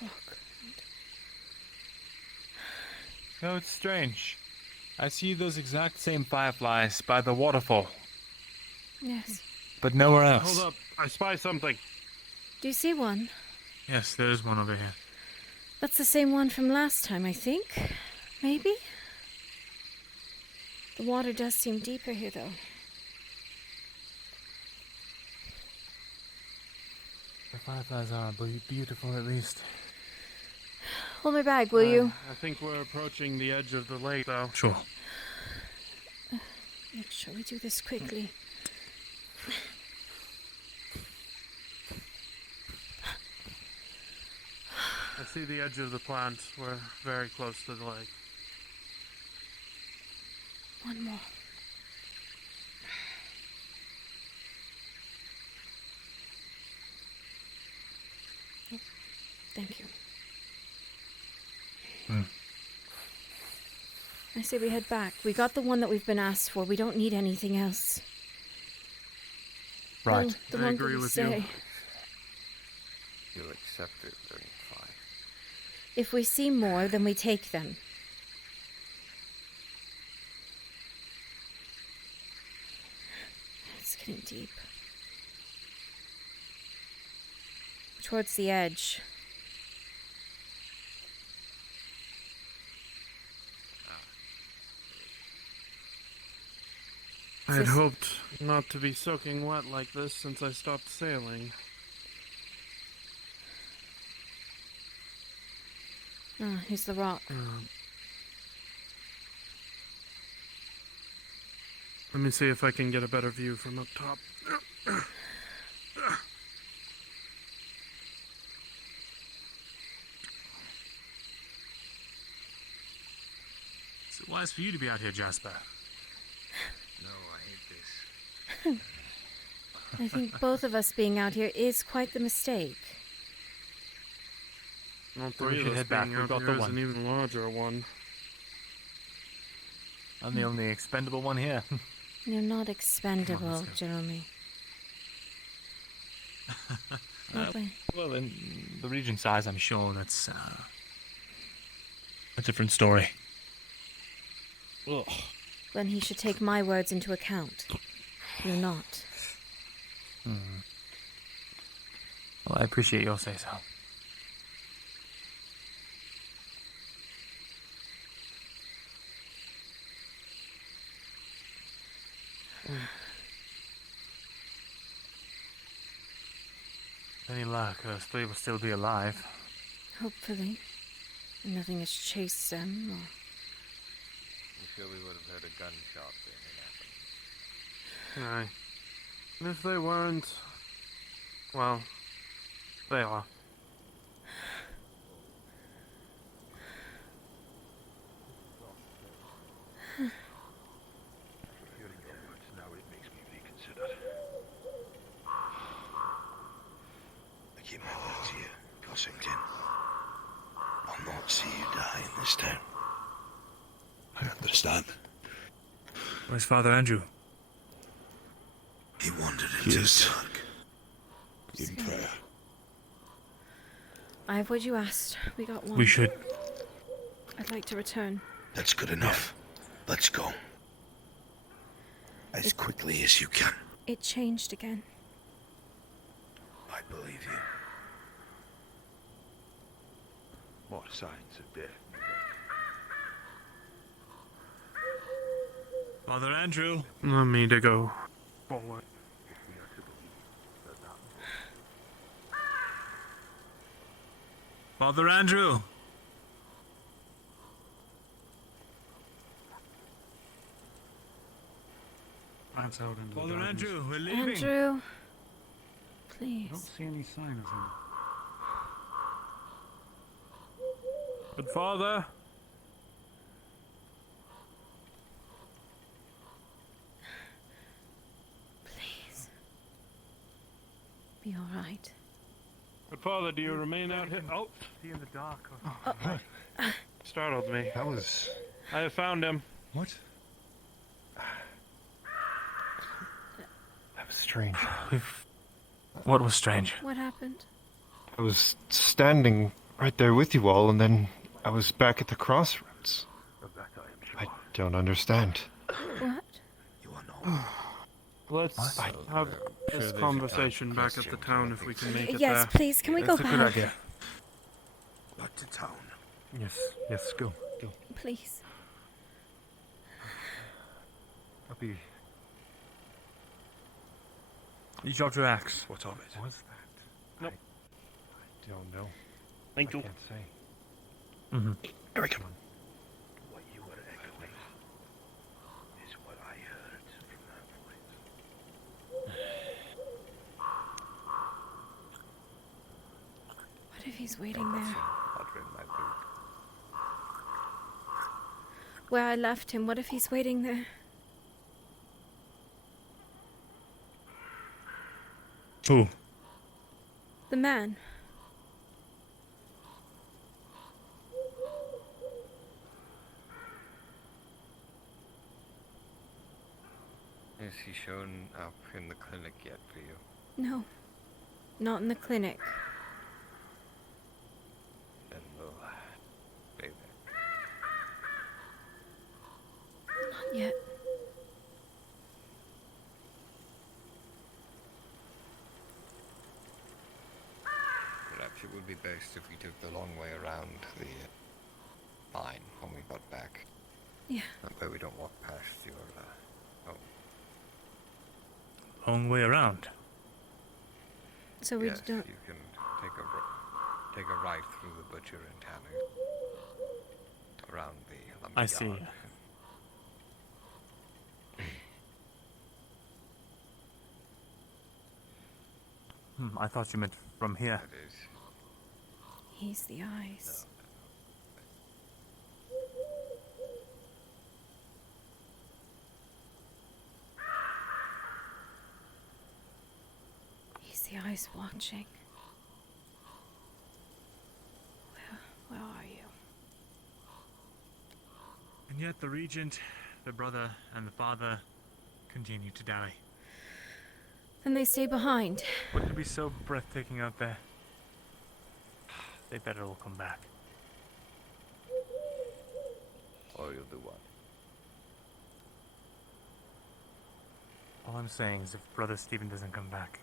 Rock. No, it's strange. I see those exact same fireflies by the waterfall, Yes. but nowhere else. Hold up, I spy something. Do you see one? Yes, there is one over here. That's the same one from last time, I think. Maybe? The water does seem deeper here, though. The fireflies are beautiful, at least. Hold my bag, will you? I think we're approaching the edge of the lake, though. Sure. Make sure we do this quickly. I see the edge of the plant. We're very close to the lake. One more. Thank you. Hmm. I say we head back. We got the one that we've been asked for. We don't need anything else. Right. The I longer agree we with stay. you. You'll accept it, then fine. If we see more, then we take them. It's getting deep. Towards the edge. I had hoped not to be soaking wet like this since I stopped sailing. Ah, here's the rock. Let me see if I can get a better view from up top. Is it wise for you to be out here, Jasper? No, I hate this. I think both of us being out here is quite the mistake. All We three should of us head back. being We've out got here the is an one. even larger one. I'm the only expendable one here. You're not expendable, Jeremy. Okay. Well, in the region size, I'm sure that's a different story. Ugh. Then he should take my words into account. You're not. Well, I appreciate your say-so. Any luck, those three will still be alive. Hopefully. Nothing has chased them, or... I'm sure we would have heard a gunshot when it happened. Aye. And if they weren't, well, they are. Hearing your words now, it makes me reconsider. I keep my word to you, Gossington. I'll not see you die in this town. I understand. Where's Father Andrew? He wandered into the dark. In prayer. I have what you asked. We got one. We should. I'd like to return. That's good enough. Let's go. As quickly as you can. It changed again. I believe you. More signs of death. Father Andrew. Want me to go forward. Father Andrew. Glance out into Father the darkness. Andrew, we're leaving. Andrew, I please. don't see any sign of him. But Father, Please. Be all right. but Father, do you remain out here? Oh, See in the dark. startled me. That was... I have found him. What? That was strange. What was strange? What happened? I was standing right there with you all, and then I was back at the crossroads. I don't understand. What? Let's have this conversation back at the town if we can make it Yes, there. please. Can we That's go a good back? idea. Back to town. Yes, go. Please. I'll be... You dropped your axe. What of it? Was that? Nope. I don't know. Thank you. I can't say. Mm-hmm. Eric. What you were echoing is what I heard from that voice. What if he's waiting there? I'll drink my boot. Where I left him, what if he's waiting there? Who? The man. Has he shown up in the clinic yet for you? No, not in the clinic. Then we'll stay there. Not yet. Perhaps it would be best if we took the long way around the mine when we got back. Yeah. That way we don't walk past your home. Long way around. So we Yes, don't. you can take a right through the butcher and tanner. Around the lumber I see. yard. I thought you meant from here. That is. He's the eyes. He's the eyes watching. Where are you? And yet the regent, the brother, and the father continue to dally. Then they stay behind. Wouldn't it be so breathtaking out there? They better all come back. Or you'll do what? All I'm saying is if Brother Stephen doesn't come back,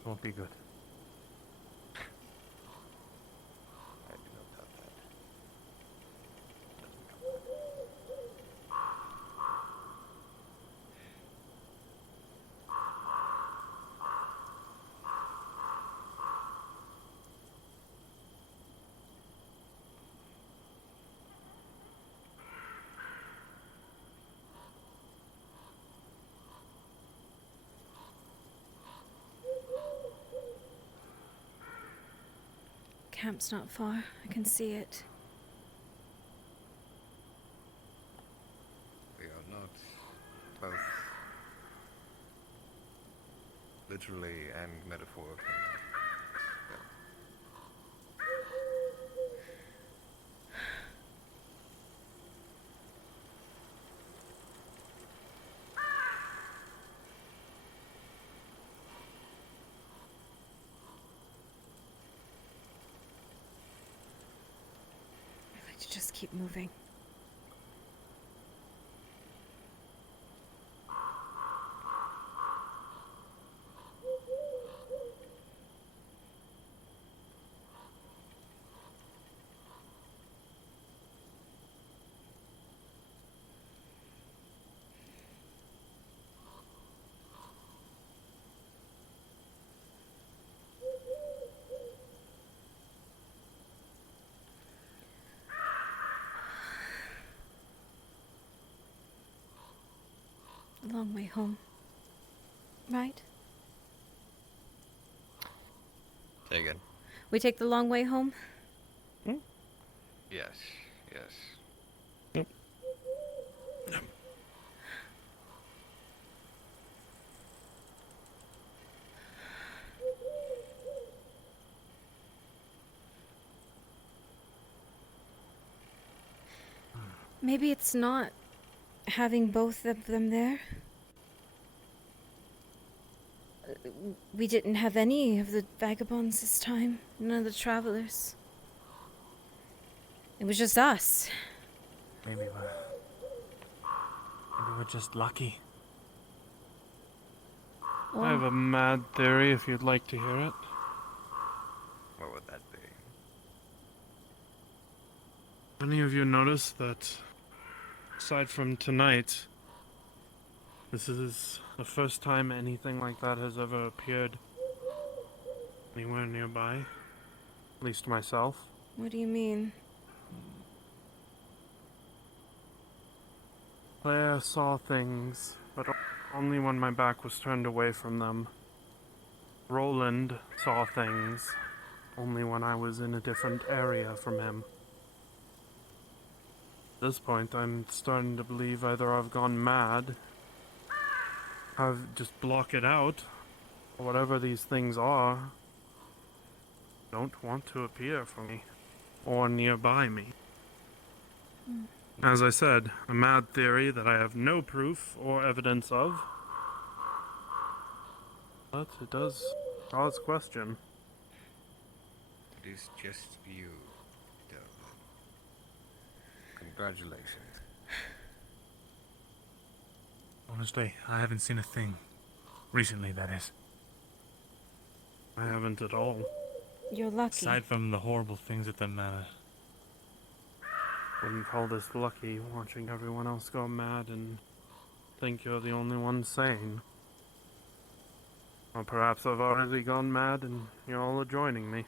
it won't be good. I do not doubt that. Camp's not far. I can see it. We are not both literally and metaphorically. I'd like to just keep moving. A long way home. Right? Say again. We take the long way home? Yes, yes. Maybe it's not having both of them there. We didn't have any of the vagabonds this time. None of the travelers. It was just us. Maybe we're just lucky. Oh. I have a mad theory if you'd like to hear it. What would that be? Any of you notice that, aside from tonight, this is the first time anything like that has ever appeared anywhere nearby? At least myself. What do you mean? Claire saw things, but only when my back was turned away from them. Roland saw things, only when I was in a different area from him. At this point, I'm starting to believe either I've gone mad, I've just blocked it out, or whatever these things don't want to appear for me, or nearby me. As I said, a mad theory that I have no proof or evidence of. But it does cause question. It is just you, Delvin. Congratulations. Honestly, I haven't seen a thing. Recently, that is. I haven't at all. You're lucky. Aside from the horrible things at the manor. Wouldn't call this lucky, watching everyone else go mad and think you're the only one sane. Or perhaps I've already gone mad and you're all joining me.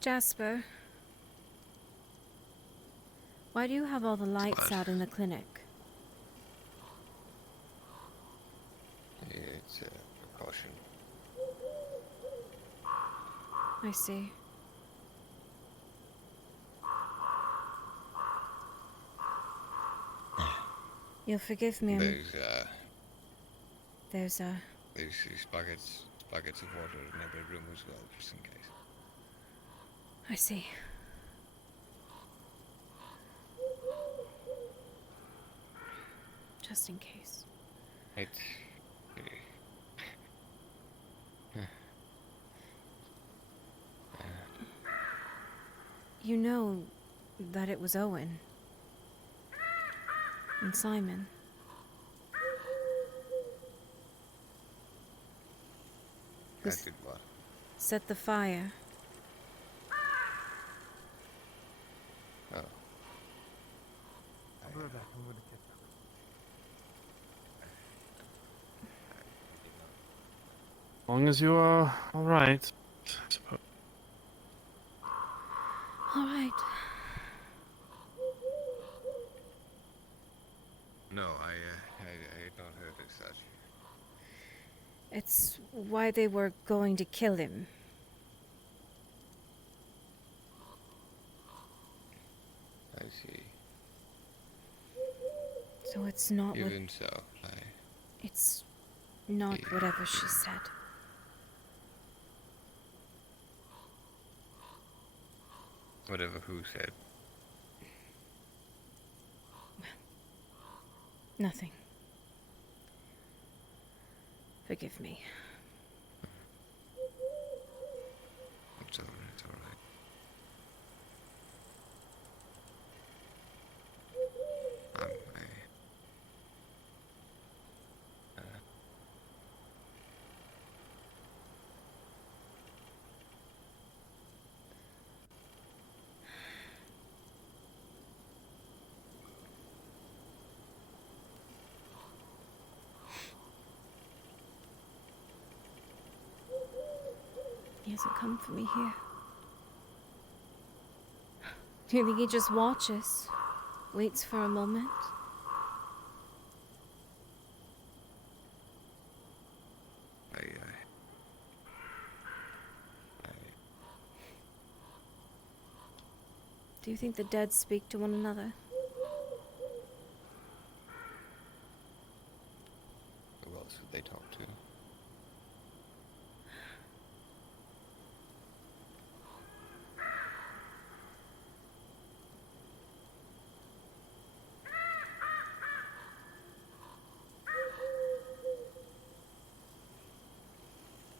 Jasper, why do you have all the lights out in the clinic? It's a precaution. I see. You'll forgive me. There's There's these buckets of water in every room as well, just in case. I see. Just in case. It's You know that it was Owen and Simon. I did what? Set the fire. Oh. I'll be right back. I'm going to get them. As long as you are alright, I suppose. All right. No, I had not heard of such. It's why they were going to kill him. I see. So it's not what... Even so, It's not whatever she said. Whatever who said. Nothing. Forgive me. It's alright, it's alright. He hasn't come for me here. Do you think he just watches? Waits for a moment? Do you think the dead speak to one another? Who else would they talk to?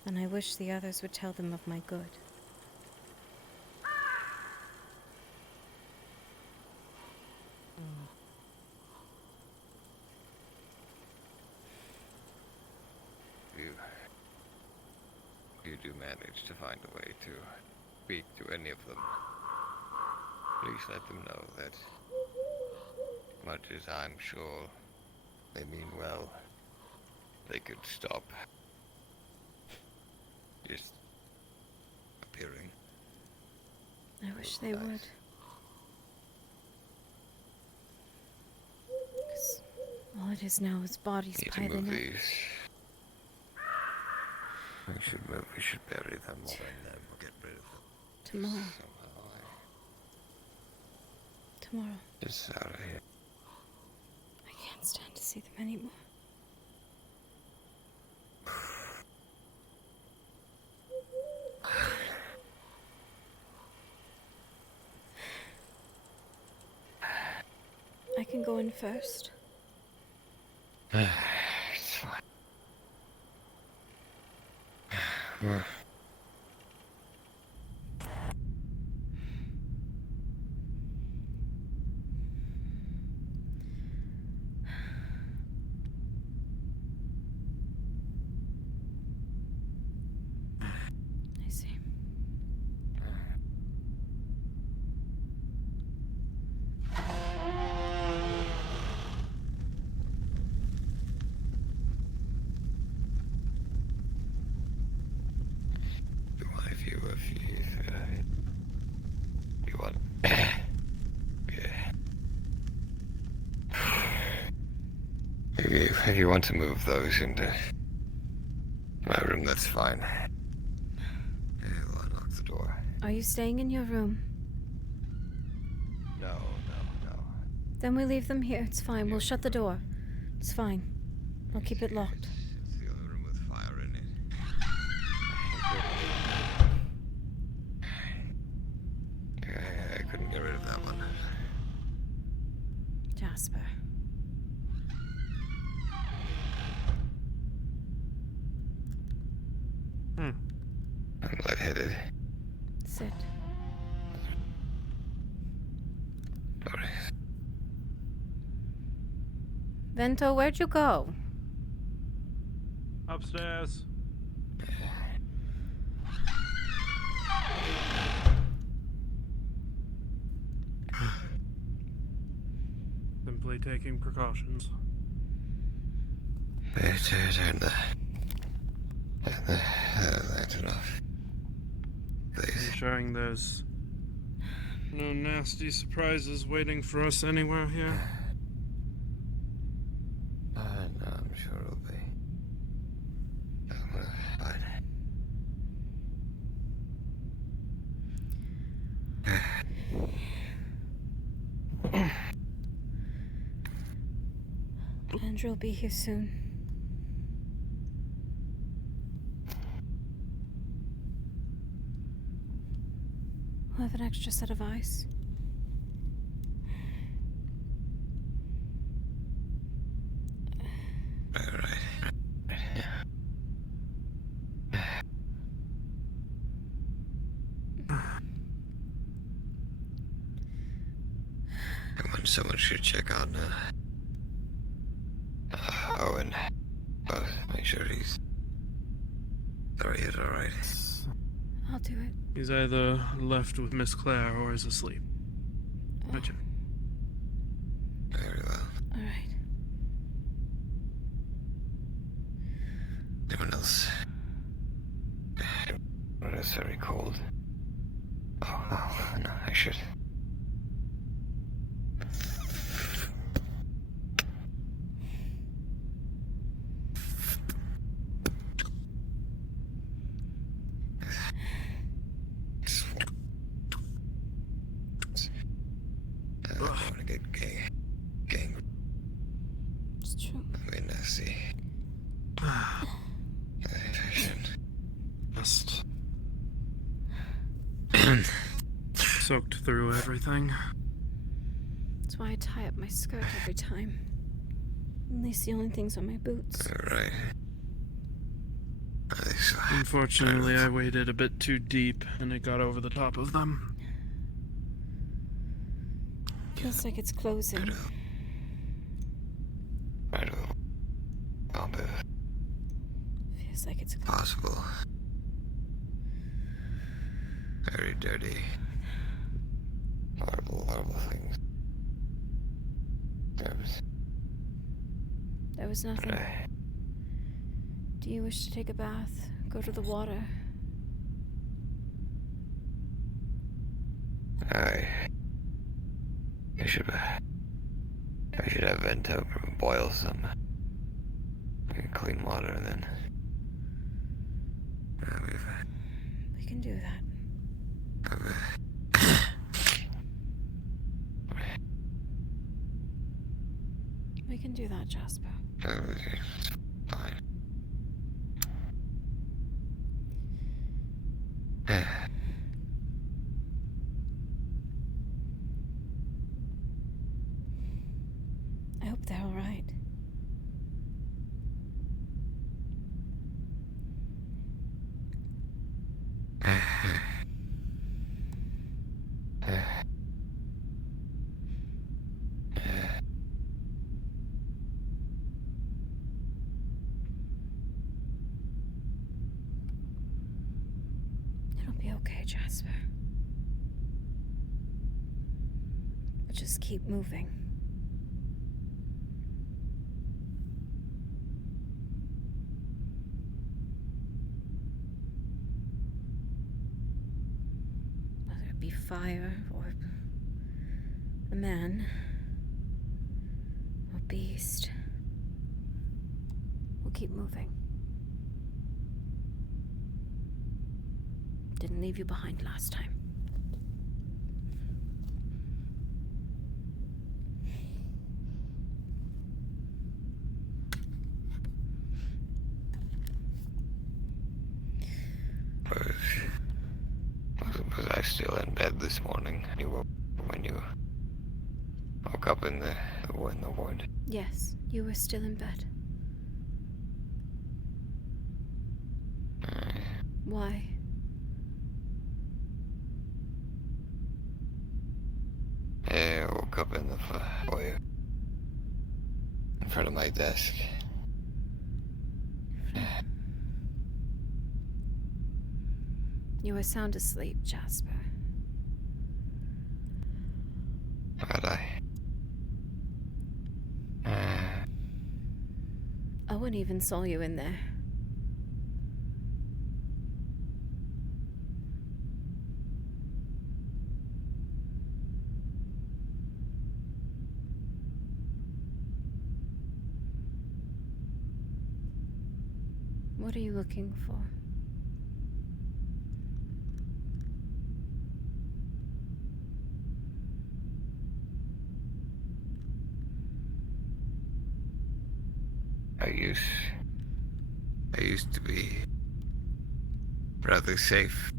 And I wish the others would tell them of my good. You do manage to find a way to speak to any of them. Please let them know that, much as I'm sure they mean well, they could stop just appearing. I wish they would. 'Cause all it is now is bodies Need to move piling up. these. We should bury them all and then we'll get rid of them. Tomorrow. Tomorrow. Just out of here. I can't stand to see them anymore. I can go in first. It's fine. I see. If you want, if you want to move those into my room, that's fine. We'll unlock the door. Are you staying in your room? No. Then we leave them here. It's fine. We'll shut the door. It's fine. I'll keep it locked. It's the other room with fire in it. I couldn't get rid of that one. Jasper. I'm lightheaded. Sit. Sorry. Vento, where'd you go? Upstairs. Simply taking precautions. Turn the lantern off. Please. Ensuring there's no nasty surprises waiting for us anywhere here. No, I'm sure it'll be. Fine. Andrew will be here soon. We'll have an extra set of eyes. Someone should check on Owen. Make sure he's alright. I'll do it. He's either left with Miss Claire or is asleep. Gotcha. Very well. All right. Anyone else? Not necessarily cold. Oh, no, I should. It's true. I mean, nasty. Just soaked through everything. That's why I tie up my skirt every time. At least the only things on my boots. Alright. Unfortunately, I waded a bit too deep and it got over the top of them. Feels like it's closing. Feels like it's possible. Very dirty. Horrible things. There was nothing. Do you wish to take a bath? Go to the water. I should have Vento boil some clean water and then can do that, Jasper. It's fine. I hope they're all right. It'll be okay, Jasper. We'll just keep moving. Whether it be fire or a man or beast, we'll keep moving. Didn't leave you behind last time. Was I still in bed this morning? When you woke up in the ward? Yes, you were still in bed. Why? I woke up in the foyer in front of my desk. You were sound asleep, Jasper. But Owen even saw you in there. What are you looking for? I used to be rather safe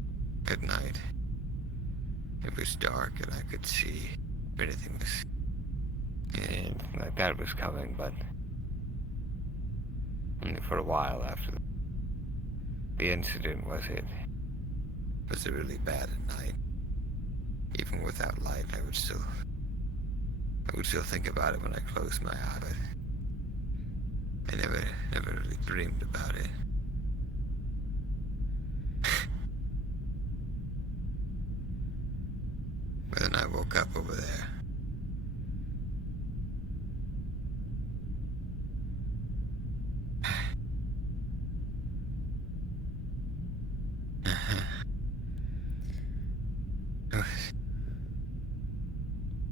at night. It was dark and I could see if anything was like that was coming, but only for a while after the incident was it really bad at night. Even without light, I would still think about it when I closed my eye, but I never really dreamed about it. But then I woke up over there.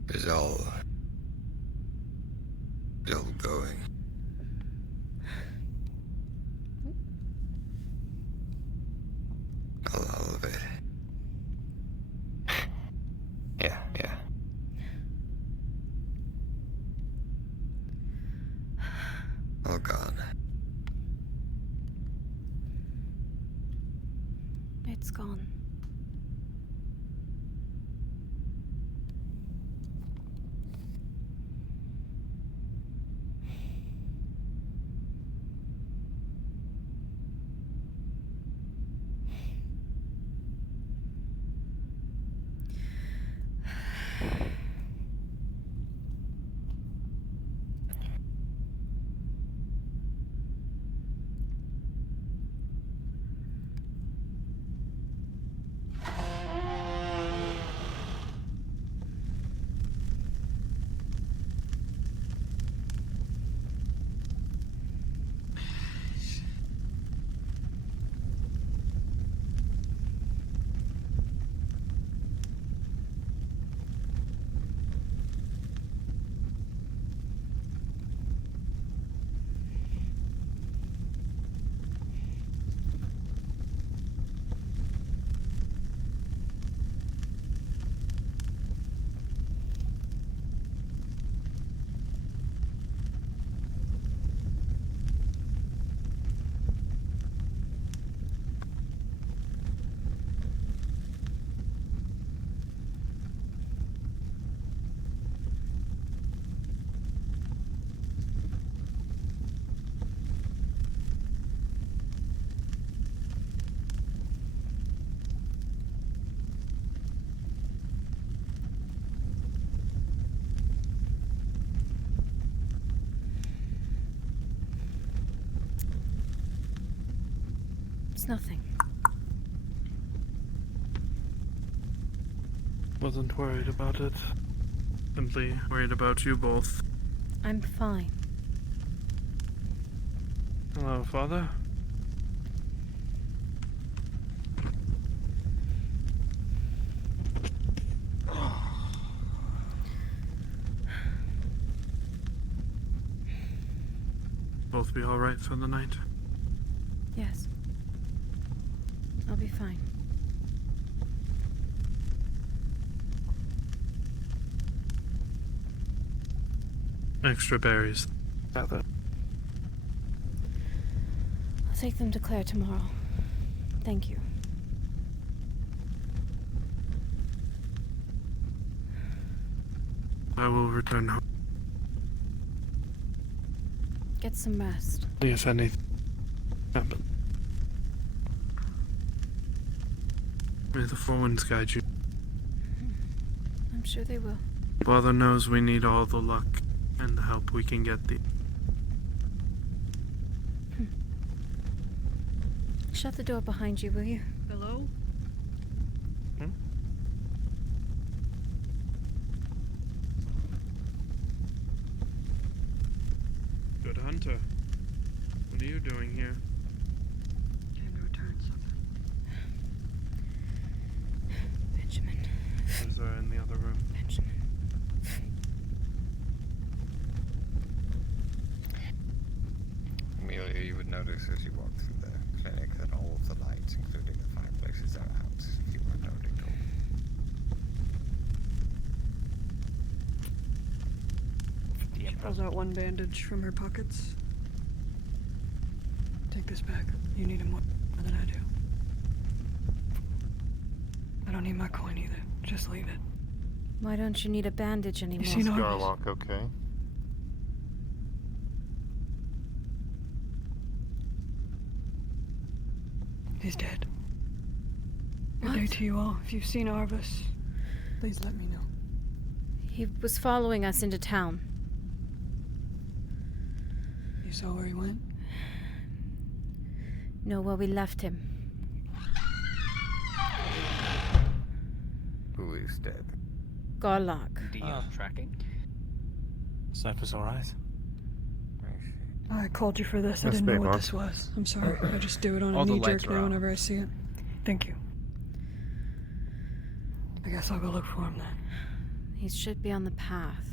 It was all going. All of it. Yeah. All gone. It's gone. nothing. Wasn't worried about it. Simply worried about you both. I'm fine. Hello, Father. Both be alright for the night? Yes. I'll be fine. Extra berries. I'll take them to Claire tomorrow. Thank you. I will return home. Get some rest. If anything happens. May the four winds guide you. I'm sure they will. Father knows we need all the luck and the help we can get. Shut the door behind you, will you? Hello? Good hunter. What are you doing here? Came to return something. Benjamin. Those are in the other room. Benjamin. Amelia, you would notice as you walk through the clinic that all of the lights, including the fireplaces, are out. If you weren't already told. She pulls out one bandage from her pockets. Take this back. You need it more than I do. I don't need my coin either. Just leave it. Why don't you need a bandage anymore? seen Scarlock, okay? He's dead. Good day to you all. If you've seen Arvis, please let me know. He was following us into town. You saw where he went? No, where we left him. Who is dead? Garlock. Tracking? Cypher's alright. I called you for this. I That's didn't know what Baymont. this was. I'm sorry. I just do it on All a the knee lights jerk are now out. whenever I see it. Thank you. I guess I'll go look for him then. He should be on the path.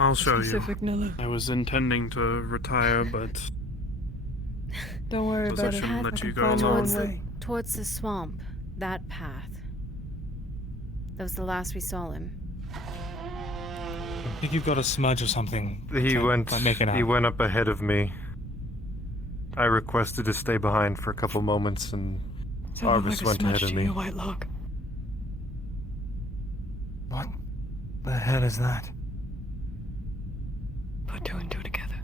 I'll show Specific, you. Nella. I was intending to retire, but Don't worry about it. shouldn't I let you can go find my alone. own way. Towards the swamp. That path. That was the last we saw him. I think you've got a smudge or something. He went making he out. went up ahead of me. I requested to stay behind for a couple moments and Sounded Arvis like a went ahead smudge of to me. you, Whitelock. What the hell is that? Put two and two together.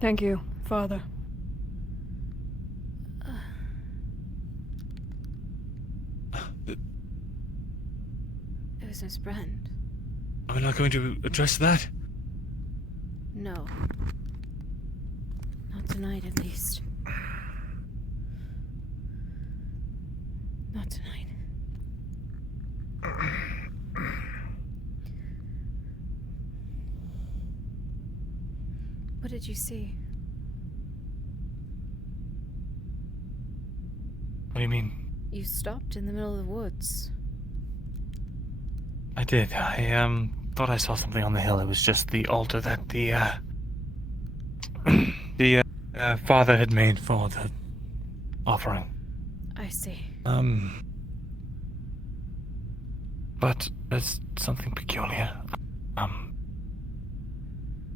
Thank you, Father. It was Miss Brand. Are we not going to address that? No. Not tonight, at least. Not tonight. What did you see? What do you mean? You stopped in the middle of the woods. I did. I thought I saw something on the hill. It was just the altar that the father had made for the offering. I see. But there's something peculiar.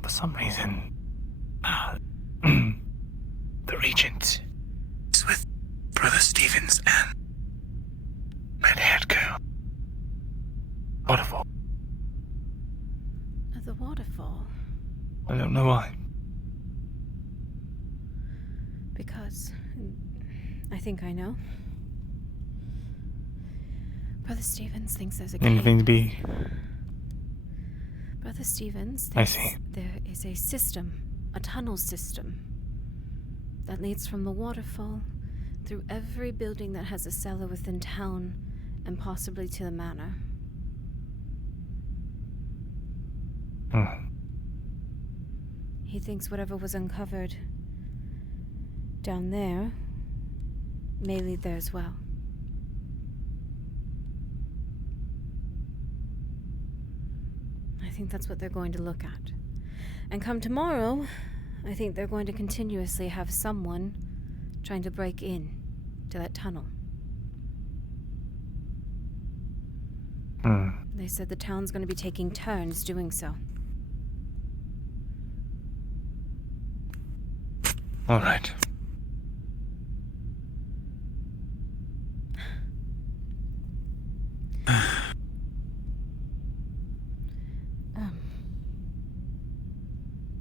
For some reason, the regent is with Brother Stevens and red-haired girl. Waterfall. At the waterfall. I don't know why. Because I think I know. Brother Stevens thinks there's a Anything to cave. be Brother Stevens, I see. there is a system, a tunnel system, that leads from the waterfall through every building that has a cellar within town and possibly to the manor. He thinks whatever was uncovered down there may lead there as well. I think that's what they're going to look at. And come tomorrow, I think they're going to continuously have someone trying to break in to that tunnel. They said the town's going to be taking turns doing so. All right.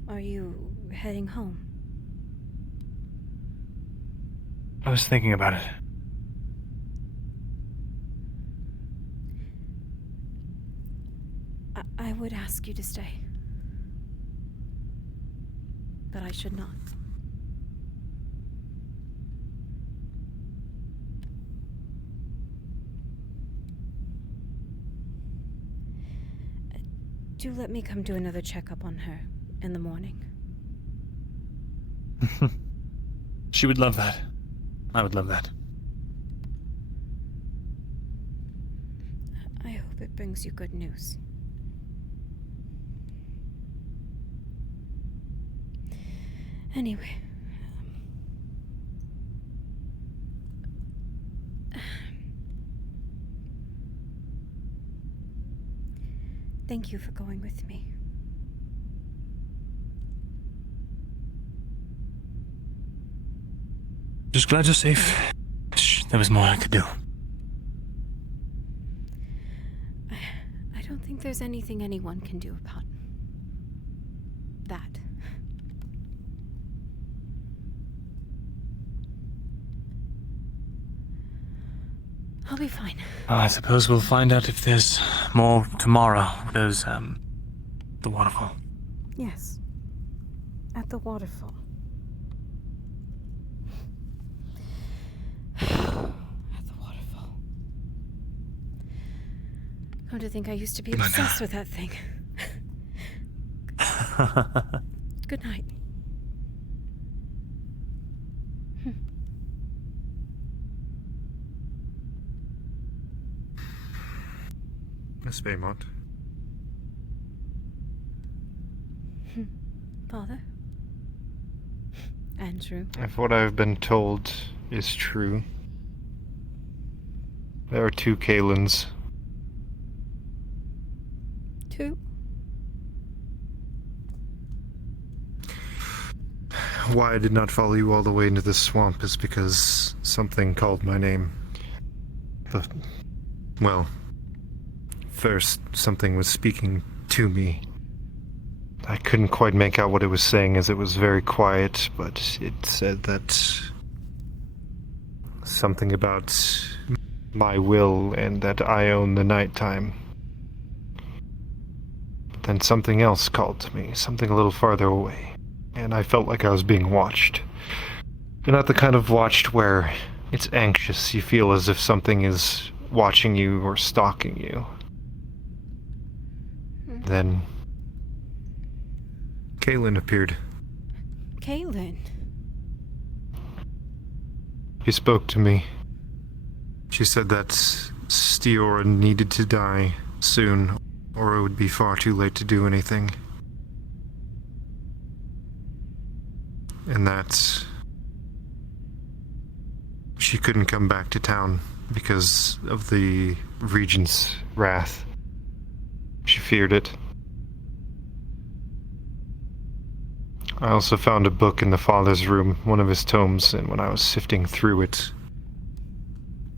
Are you heading home? I was thinking about it. I would ask you to stay. But I should not. Do let me come do another checkup on her in the morning. She would love that. I would love that. I hope it brings you good news. Anyway. Thank you for going with me. Just glad you're safe. There was more I could do. I don't think there's anything anyone can do about that. I'll be fine. I suppose we'll find out if there's more tomorrow. There's, the waterfall. Yes. At the waterfall. At the waterfall. Come to think I used to be obsessed with that thing. Good night. Miss Baymont. Father? Andrew? If what I've been told is true, there are 2 Kalins. 2? Why I did not follow you all the way into this swamp is because something called my name. Well, first, something was speaking to me. I couldn't quite make out what it was saying as it was very quiet, but it said that something about my will and that I own the nighttime. But then something else called to me, something a little farther away, and I felt like I was being watched. But not the kind of watched where it's anxious, you feel as if something is watching you or stalking you. Then Kaylin appeared. Kaylin? She spoke to me. She said that Steora needed to die soon, or it would be far too late to do anything. And that she couldn't come back to town because of the Regent's wrath. She feared it. I also found a book in the father's room, one of his tomes, and when I was sifting through it,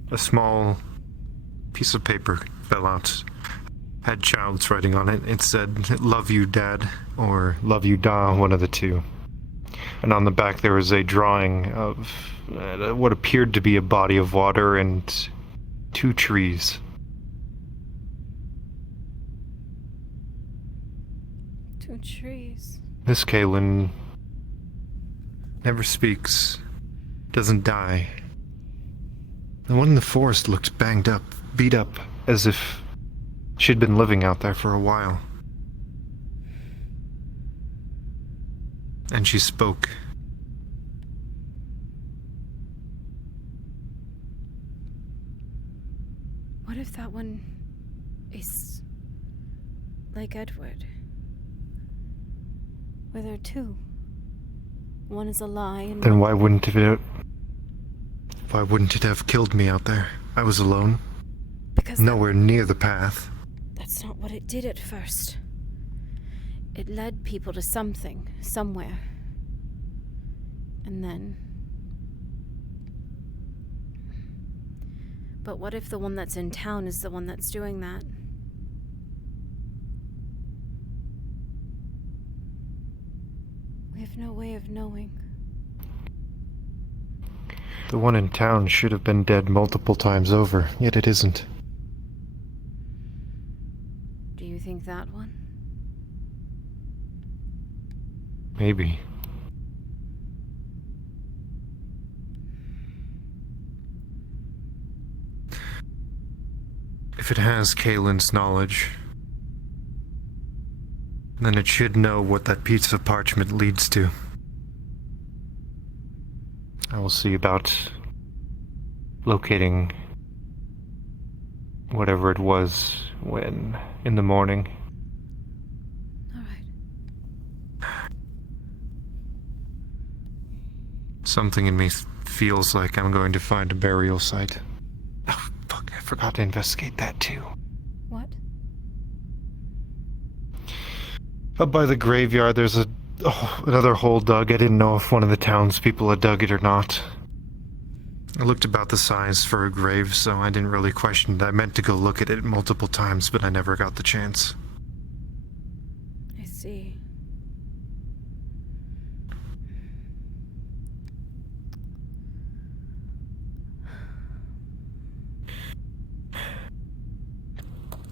a small piece of paper fell out. Had child's writing on it. It said, "Love you, Dad," or "Love you, Da," one of the two. And on the back there was a drawing of what appeared to be a body of water and 2 trees. trees. This Kaylin never speaks, doesn't die. The one in the forest looked banged up, beat up, as if she'd been living out there for a while. And she spoke. What if that one is like Edward? Where there are two. One is a lie and Then why wouldn't it have killed me out there? I was alone. Because nowhere near the path. that's not what it did at first. It led people to something, somewhere. And then... But what if the one that's in town is the one that's doing that? We have no way of knowing. The one in town should have been dead multiple times over, yet it isn't. Do you think that one? Maybe. If it has Kaylin's knowledge, then it should know what that piece of parchment leads to. I will see about locating whatever it was when in the morning. All right. Something in me feels like I'm going to find a burial site. Oh, fuck, I forgot to investigate that too. What? Up by the graveyard, there's another hole dug. I didn't know if one of the townspeople had dug it or not. I looked about the size for a grave, so I didn't really question it. I meant to go look at it multiple times, but I never got the chance. I see.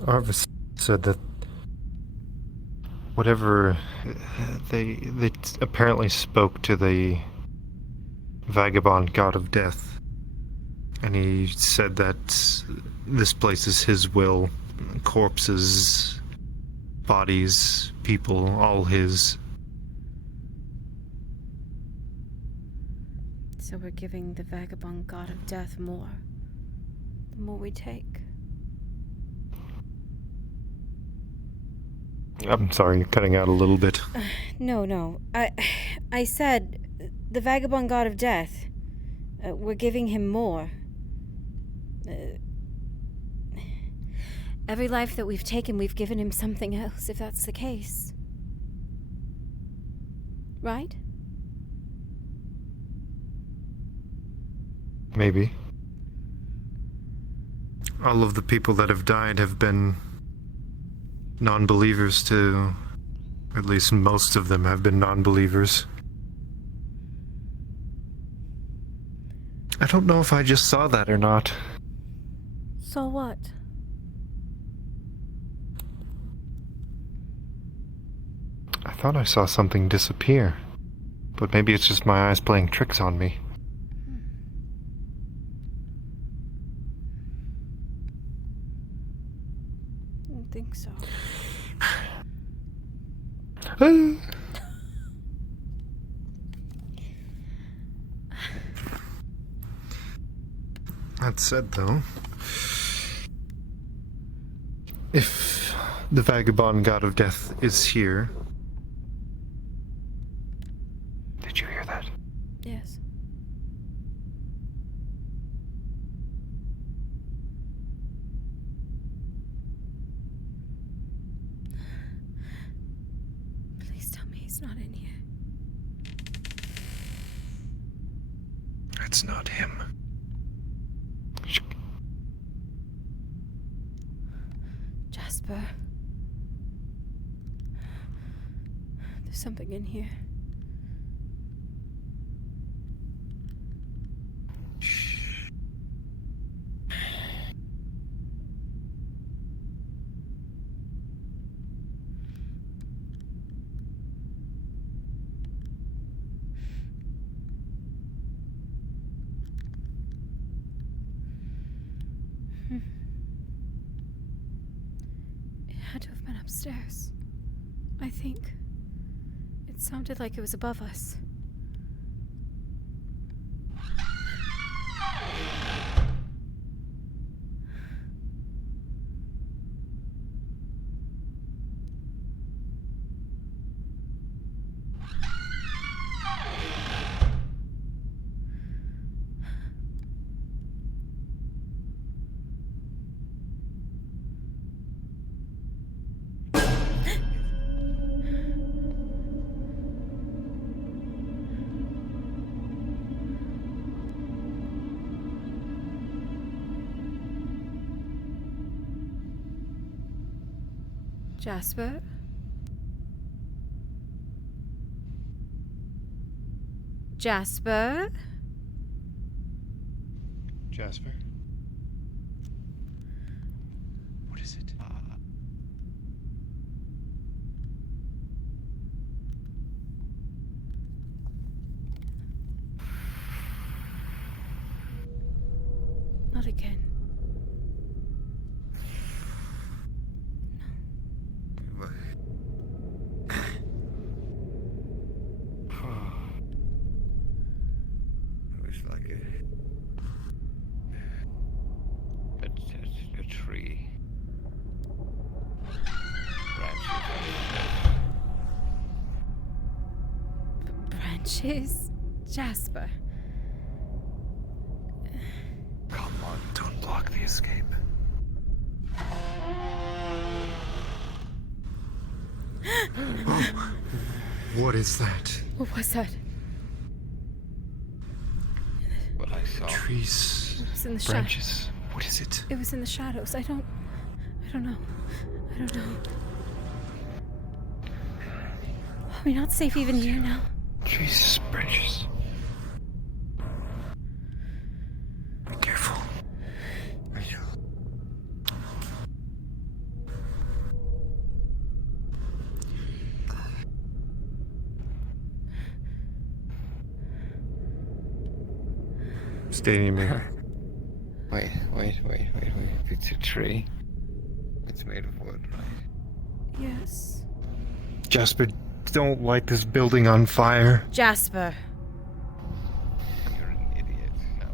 Arvis said that whatever they apparently spoke to the vagabond god of death, and he said that this place is his will, corpses, bodies, people, all his. So we're giving the vagabond god of death more. The more we take. I'm sorry, you're cutting out a little bit. No. I said the vagabond god of death. We're giving him more. Every life that we've taken, we've given him something else, if that's the case. Right? Maybe. All of the people that have died have been non-believers too. At least most of them have been non-believers. I don't know if I just saw that or not. So what? I thought I saw something disappear. But maybe it's just my eyes playing tricks on me. I don't think so. That said, though, if the vagabond god of death is here... Did you hear that? Yes. Please tell me he's not in here. It's not him. Jasper. There's something in here. It had to have been upstairs. I think. It sounded like it was above us. Jasper? Jasper? Jasper? What is it? Not again. It was like a tree. Branches? Jasper. Come on, don't block the escape. What is that? What was that? What I saw. Trees. It was in the Branches. What is it? It was in the shadows. I don't know. I don't know. Are we not safe even here now? Jesus, branches. Be careful. Stay near me. Wait. It's a tree. It's made of wood, right? Yes. Jasper, don't light this building on fire. Jasper. You're an idiot. No.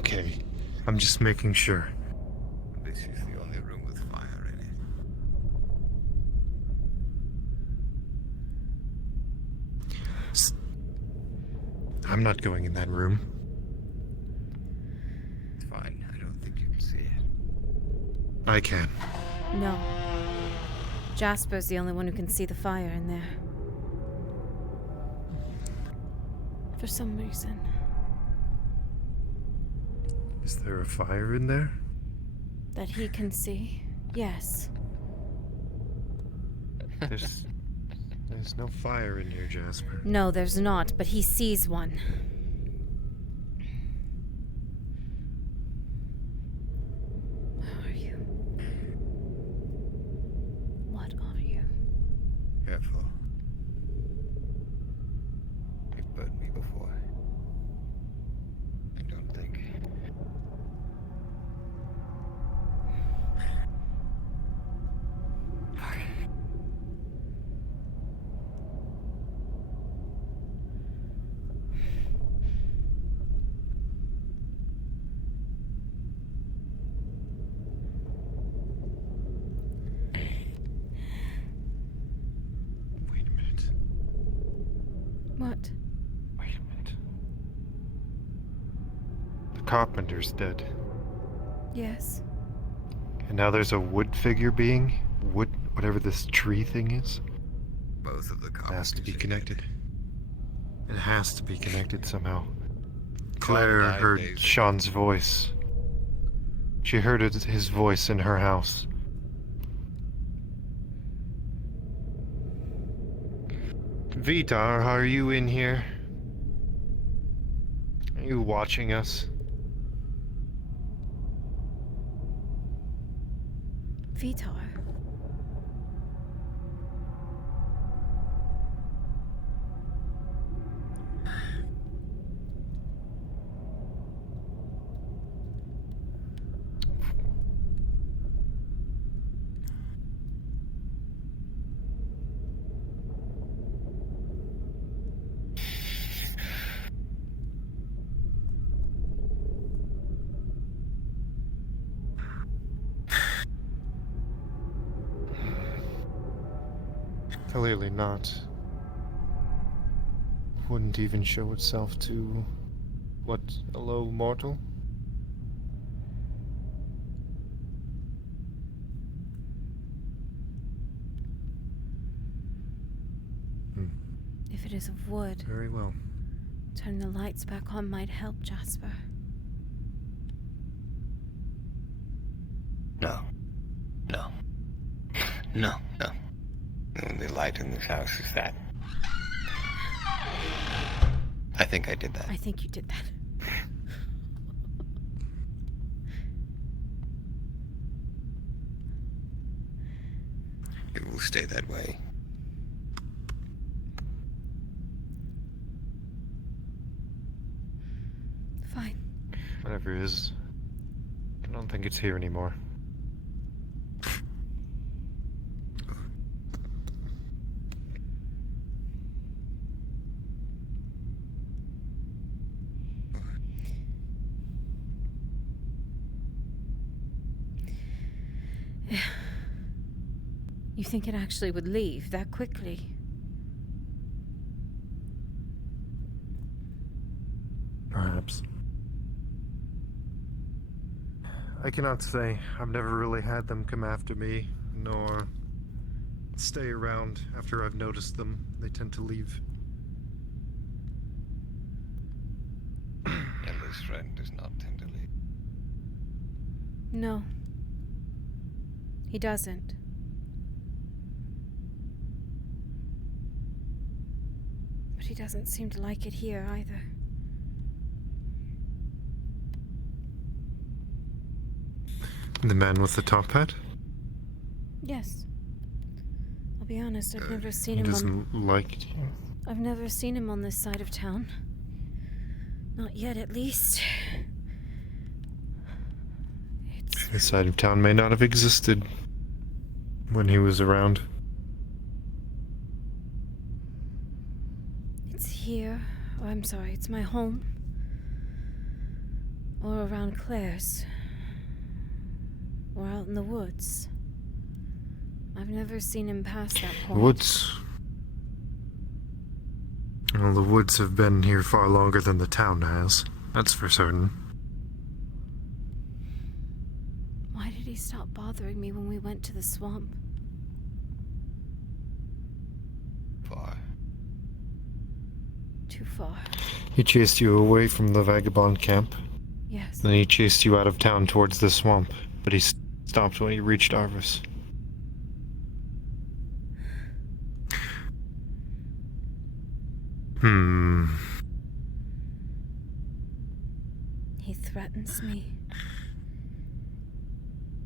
Okay, I'm just making sure. This is the only room with fire in it. I'm not going in that room. It's fine. I don't think you can see it. I can. No. Jasper's the only one who can see the fire in there. For some reason. Is there a fire in there? That he can see? Yes. There's no fire in here, Jasper. No, there's not, but he sees one. How are you? What are you? Careful. You've burned me before. I don't think. What? Wait a minute. The carpenter's dead. Yes. And now there's a wood figure being? Wood, whatever this tree thing is? Both of the It has to be connected. It has to be connected somehow. Claire died heard days ago. Sean's voice. She heard his voice in her house. Vitar, are you in here? Are you watching us? Vitar. Clearly not. Wouldn't even show itself to, what, a low mortal? If it is of wood, Very well. turn the lights back on might help, Jasper. No. No. No. No. The only light in this house is that. I think I did that. I think you did that. It will stay that way. Fine. Whatever it is, I don't think it's here anymore. You think it actually would leave that quickly? Perhaps. I cannot say. I've never really had them come after me, nor stay around after I've noticed them. They tend to leave. Nella's friend does not tend to leave. No. He doesn't. But he doesn't seem to like it here either. The man with the top hat? Yes. I'll be honest, I've never seen He him doesn't like you. I've never seen him on this side of town. Not yet, at least. This side of town may not have existed when he was around. It's here. Oh, I'm sorry, it's my home. Or around Claire's. Or out in the woods. I've never seen him past that point. Woods. Well, the woods have been here far longer than the town has. That's for certain. Why did he stop bothering me when we went to the swamp? Far. Too far. He chased you away from the vagabond camp. Yes. Then he chased you out of town towards the swamp, but he stopped when he reached Arvis. He threatens me.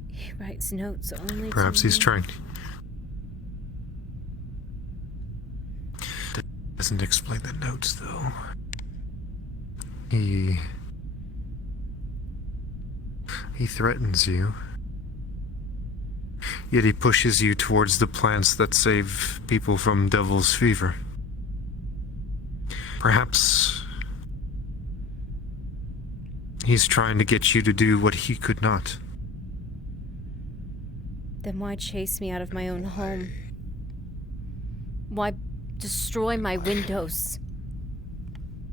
He writes notes only Perhaps to he's me. trying. Doesn't explain the notes, though. He threatens you. Yet he pushes you towards the plants that save people from devil's fever. Perhaps he's trying to get you to do what he could not. Then why chase me out of my own home? Why destroy my windows?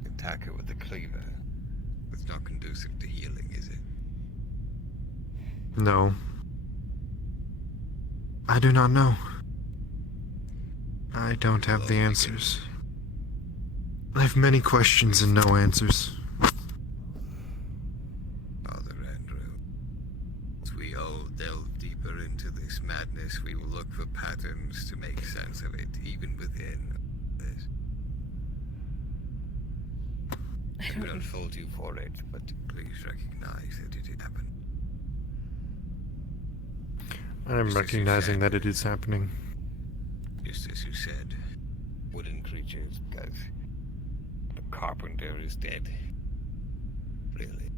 Attack her with the cleaver. It's not conducive to healing, is it? No. I do not know. I don't have the answers. I have many questions and no answers. Father Andrew, as we all delve deeper into this madness, we will look for patterns to make sense of it, even within this. I will not fault you for it, but please recognize that it did happen. I'm recognizing that it is happening. Just as you said, wooden creatures, because the carpenter is dead. Really.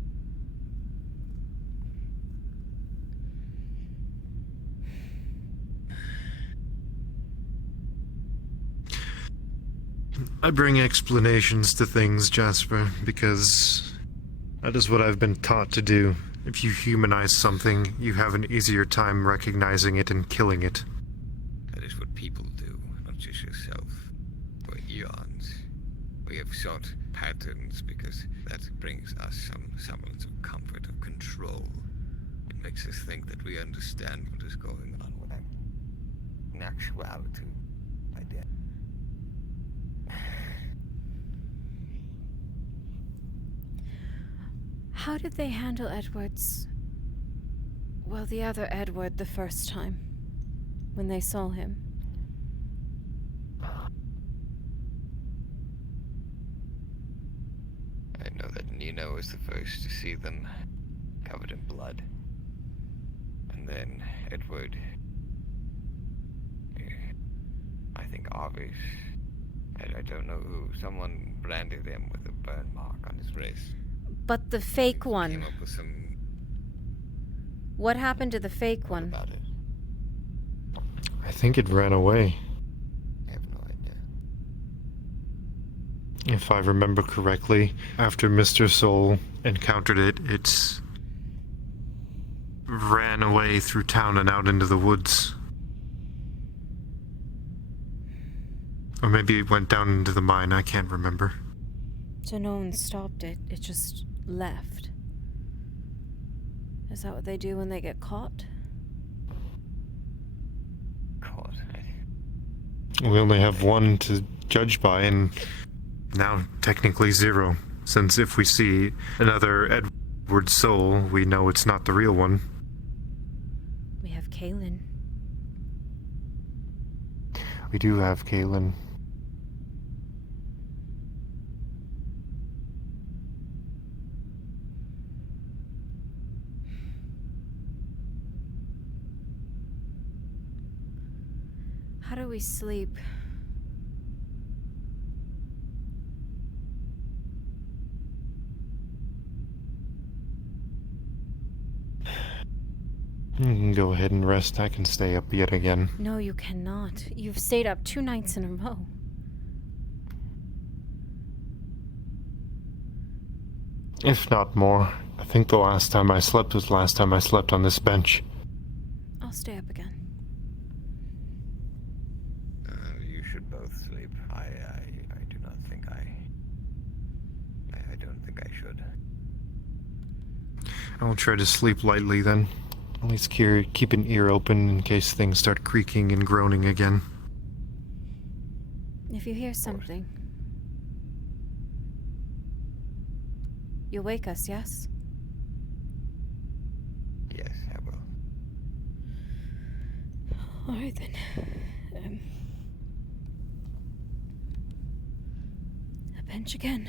I bring explanations to things, Jasper, because that is what I've been taught to do. If you humanize something, you have an easier time recognizing it and killing it. That is what people do, not just We have sought patterns because that brings us some semblance of comfort, of control. It makes us think that we understand what is going on when in actuality, I did. How did they handle Edward's... well, the other Edward the first time, when they saw him? I know that Nina was the first to see them covered in blood. And then Edward... I think Arvis... I don't know who. Someone branded him with a burn mark on his wrist. But the fake one. Came up with some... What happened to the fake one? about it. I think it ran away. I have no idea. If I remember correctly, after Mr. Soul encountered it, it ran away through town and out into the woods. Or maybe it went down into the mine, I can't remember. So no one stopped it, it just left. Is that what they do when they get caught? Caught? We only have one to judge by, and now technically 0. Since if we see another Edward Soul, we know it's not the real one. We have Kaylin. We do have Kaylin. How do we sleep? You can go ahead and rest. I can stay up yet again. No, you cannot. You've stayed up 2 nights in a row. If not more. I think the last time I slept was the last time I slept on this bench. I'll stay up again. You should both sleep. I do not think I don't think I should. I'll try to sleep lightly then. At least keep an ear open in case things start creaking and groaning again. If you hear something, you'll wake us, yes? Yes, I will. Alright then. A bench again.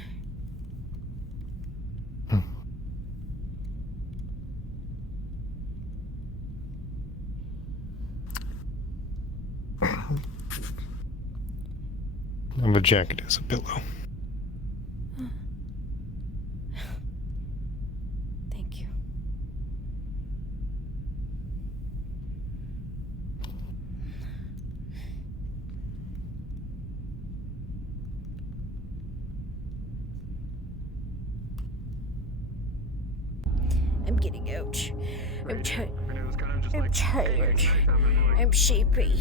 And the jacket is a pillow. Thank you. I'm getting out. I'm tired. I'm sleepy.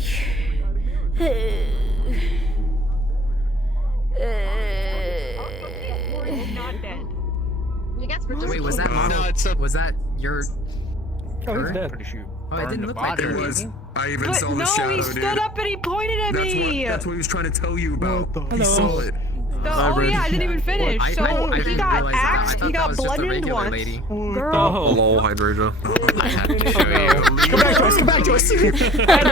Not dead. I guess we're just. Wait, was that was that your? Oh, he's dead. Pretty sure. Oh, it didn't look like It it was. I even But saw the no, shadow, he dude. stood up and he pointed at me. That's what he was trying to tell you about. He Hello. saw it. Oh yeah, I didn't even finish. I So didn't he got realize that. I axed, thought he that got was just a bludgeoned regular once. lady. Girl. Hello, Hydrasia. I had to show you. Come back to us, come back to us. I had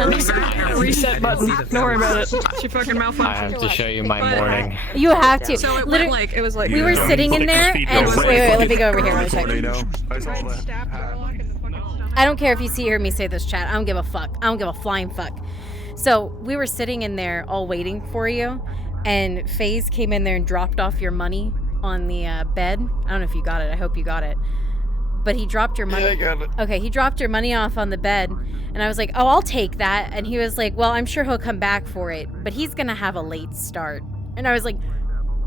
a reset button. Don't worry about it. She fucking malfunctioned. I have to show you my morning. You have to. So it Literally, went like it was like we were sitting in there, and wait, let me go over here really quick. I saw that. I don't care if you hear me say this, chat. I don't give a fuck. I don't give a flying fuck. So we were sitting in there all waiting for you, and FaZe came in there and dropped off your money on the bed. I don't know if you got it. I hope you got it. But he dropped your money. Yeah, I got it. Okay, he dropped your money off on the bed, and I was like, "Oh, I'll take that." And he was like, "Well, I'm sure he'll come back for it, but he's gonna have a late start." And I was like,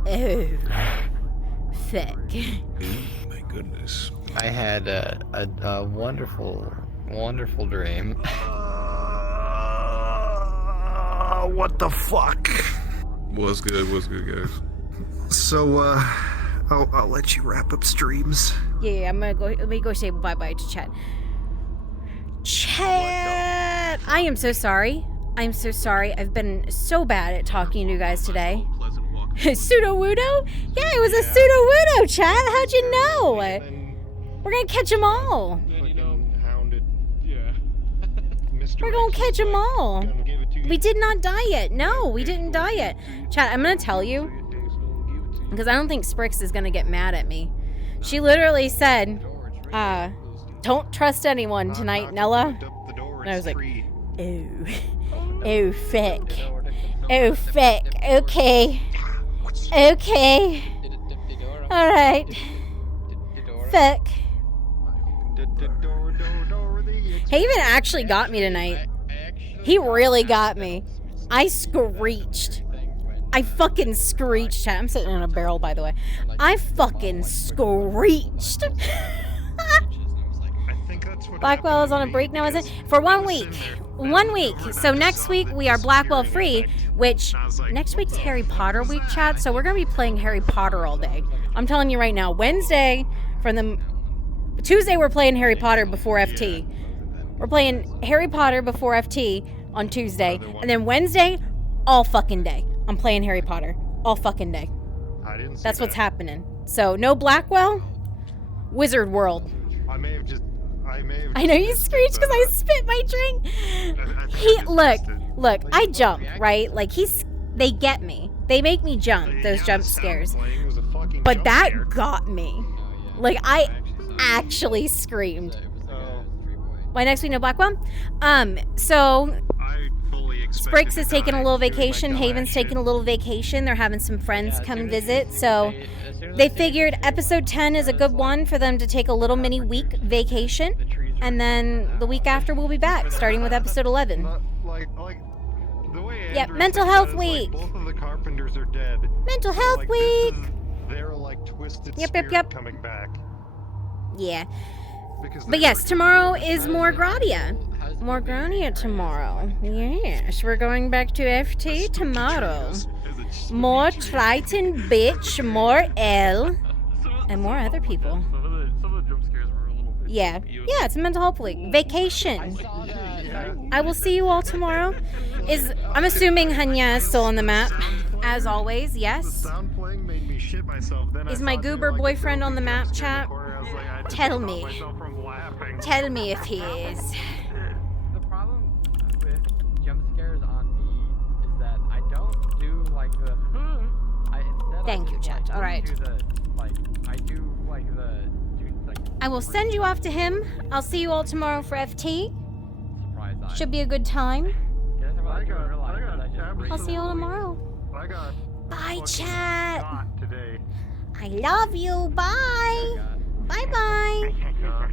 "Oh, fuck." My goodness. I had a wonderful, wonderful dream. What the fuck? Was good, guys. So, I'll let you wrap up streams. Yeah, I'm gonna go. Let me go say bye-bye to chat. Chat! I am so sorry. I'm so sorry. I've been so bad at talking to you guys today. Pseudo-wudo? Yeah, it was a pseudo-wudo, chat. How'd you know? We're gonna catch them all. We're gonna catch them all. We did not die yet. No, we didn't die yet. Chat, I'm gonna tell you, because I don't think Sprix is gonna get mad at me. She literally said, don't trust anyone tonight, Nella. And I was like, oh. Oh, fuck. Oh, fuck. Okay. Okay. Alright. Fuck. Haven actually got me tonight. He really got me. I screeched. I fucking screeched. I'm sitting in a barrel, by the way. I fucking screeched. Blackwell is on a break now, is it? For 1 week. 1 week. So next week we are Blackwell free, which next week's Harry Potter week, chat. So we're gonna be playing Harry Potter all day. I'm telling you right now. Tuesday we're playing Harry Potter before FT. We're playing Harry Potter before FT on Tuesday, and then Wednesday, all fucking day, I'm playing Harry Potter all fucking day. That's what's happening. So no Blackwell, Wizard World. I know you screeched because I spit my drink. Look, I jump, right? Like they get me. They make me jump, those jump scares. But that got me. Like I actually screamed. Why next week no Blackwell? So Sprix is taking a little vacation. Haven's taking a little vacation. They're having some friends come visit. So they figured episode 10 is a good one for them to take a little mini week vacation. And then the week after we'll be back, starting with episode 11. Yep, mental health week. Both of the carpenters are dead. Mental health week. They're like twisted Yep. coming back. Yeah. But yes, tomorrow is more Gradia. More Gradia tomorrow. Yes, we're going back to FT tomorrow. More Triton, bitch, more L, and more other people. Yeah, it's a mental health week. Vacation. I will see you all tomorrow. I'm assuming Hanya is still on the map, as always. Yes. Is my goober boyfriend on the map, chat? Tell me. Tell me if he is. The problem with jump scares on me is that I don't do like the. Thank you, chat. All right. I will send you off to him. I'll see you all tomorrow for FT. Should be a good time. I'll see you all tomorrow. Bye, chat. I love you. Bye. Bye-bye.